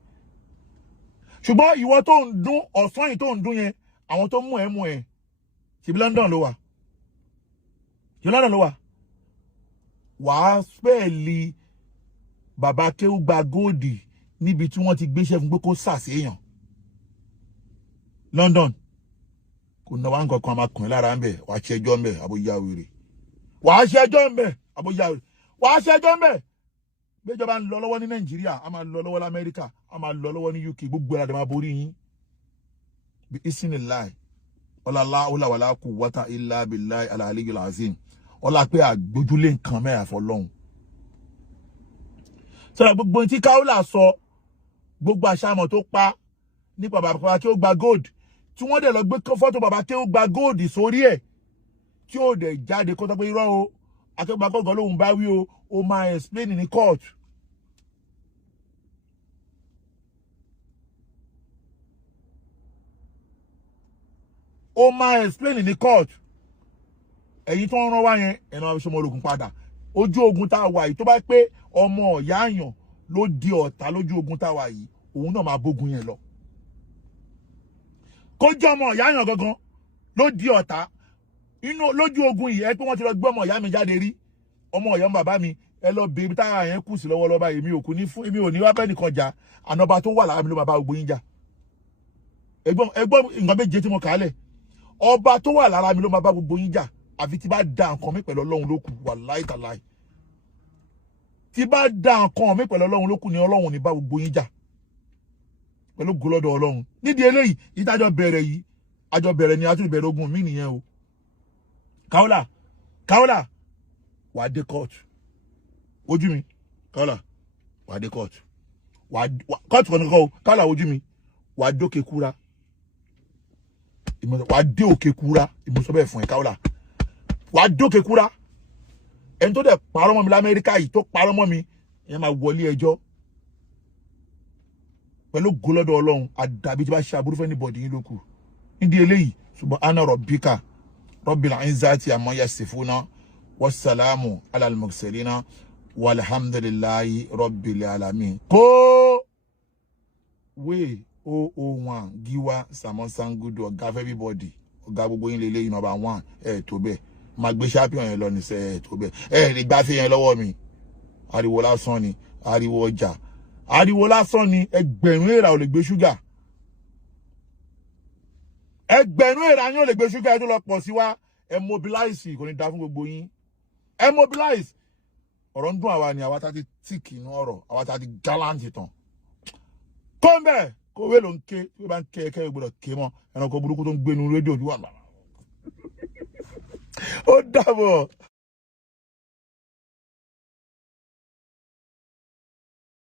ṣùgbọ́n ìwọ tó ń dún ọ̀sán yìí tó ń dún yẹn àwọn tó mú ẹ ṣebí London ló wà wàá spẹ́ẹ̀lì bàbá kéwú gba góòdì níbi tí wọ́n ti gbéṣẹ́ fún pé kó sàṣeyàn London kò náwó nǹkan kan ọmọkùnrin lára ń bẹ̀ wàá ṣẹjọ́ ń bẹ̀ àbóyá wèrè wàá ṣẹjọ́ ń bẹ̀ àbóyá wèrè wàá ṣẹjọ́ ń bẹ̀ gbéjọba ń lọ lọ́wọ́ ní Nàìjíríà a máa lọ lọ́wọ́ l'Amẹ́ríkà a máa lọ lọ́wọ́ ní UK gbogbo ẹ̀rọ àdàmà borí yín bí ìsìn láì ọlọ́lá ọlọ́wàlá kù wọ́tà ilá bíláì alàlẹ́yìn làásìn ọlá pé àgbójúlé nǹkan mẹ́rin àfọlọ́hún sọ̀rọ̀ gbogbo tí Kaolat sọ gbogbo àṣàmọ̀ tó pa nípa bàbá tí ó gba gold tí wọ́n dẹ̀ lọ gbé fọ́tò bàbá tí ó gba gold sórí ẹ̀ tí ó dẹ̀ jáde kó tó pé irọ́ o akẹ́gbà kọ̀ọ̀kan lóhun bá wí o ó máa explain ní court ó máa explain ní court ẹ̀yin tó ń rán wá yẹn ẹ̀nà àbíṣọmọ ológun padà ojú ogun tá a wà yìí tó bá pé ọmọ ọ̀yá àyàn ló di ọ̀tá lójú ogun tá a wà yìí òun náà máa bógun yẹn lọ kó jẹ́ ọmọ ọ̀yá àyàn gangan ló di ọ̀tá inú lójú ogun yìí ẹ pé wọ́n ti lọ gbé ọmọ ìyá mi jáde rí ọmọ ọ̀yá bàbá mi ẹ lọ bèbí tára yẹn kù sí lọ́wọ́lọ́wọ́ báyìí èmi ò ní wá bẹ́ẹ̀ nìkan jà ànọ́ba tó wà lára mi ló máa bá gbogbo yín jà ẹgbọ́n nǹkan méje tí mo kà á lẹ̀ ọba tó wà lára mi ló máa bá gbogbo yín jà àfi tí bá da nǹkan mi pẹ̀lú Ọlọ́run ló kù wàláhì tàláhì tí bá da nǹkan mi pẹ̀lú Ọlọ́run ló kù ni Ọlọ́run ní bá gbogbo yín jà pẹ̀lú gọlọ́dọ̀ Ọlọ́run nídìí eléyìí ìtajọ bẹ̀rẹ̀ yìí àjọ bẹ̀rẹ̀ ni àtúntò bẹ̀rẹ̀ ogun mi nìyẹn o Kaolat wà á dé court ojú mi Kaolat wà á dé court court kan nìkan o Kaolat ojú mi wà á dókè kúra wà á dé òkè kúra ìmúṣọ bẹ́ẹ̀ fún ẹ Kaolat wà á dókè kúra ẹni tó dẹ̀ parọ́ mọ́ mi l'Amẹ́ríkà yìí tó parọ́ mọ́ mi ìyẹn máa wọlé ẹjọ́ pẹ̀lú gọlọ́dọ̀ Ọlọ́run àdàbí tí bá ṣe aburú fẹ́ ní bọ̀dì yín ló kù nídìí eléyìí subhana rabbika rabbil izzati amma yasifuna wassalamu alal mursalina walhamdulillahi rabbil alamin kó wé 001 Giwa Samon Sangudu ọ̀gá everybody ọ̀gá gbogbo yín lélẹ́yìn number 1 tó bẹ́ẹ̀ máa gbé champion yẹn lọ Nise tó bẹ́ẹ̀ lè gbá sí yẹn lọ́wọ́ mi ariwo lásán ni ariwo ọjà ariwo lásán ni ẹgbẹ̀rún èèrà ò lè gbé ṣúgà ẹgbẹ̀rún èèrà yín ò lè gbé ṣúgà ẹ tó lọ pọ̀ sí wa ẹ mobilize kò ní dá fún gbogbo yín ẹ mobilize ọ̀rọ̀ ń dùn àwa ni àwa tá ti tíìkì inú ọ̀rọ̀ àwa tá ti gallant tán kó ń bẹ̀ kó wé ló ń ké tí wọ́n bá ń ké ẹ̀kẹ́ ìgbọ́dọ̀ ké mọ́ ẹranko burúkú tó ń gbénu rédíò ojú wà ó dàbọ̀.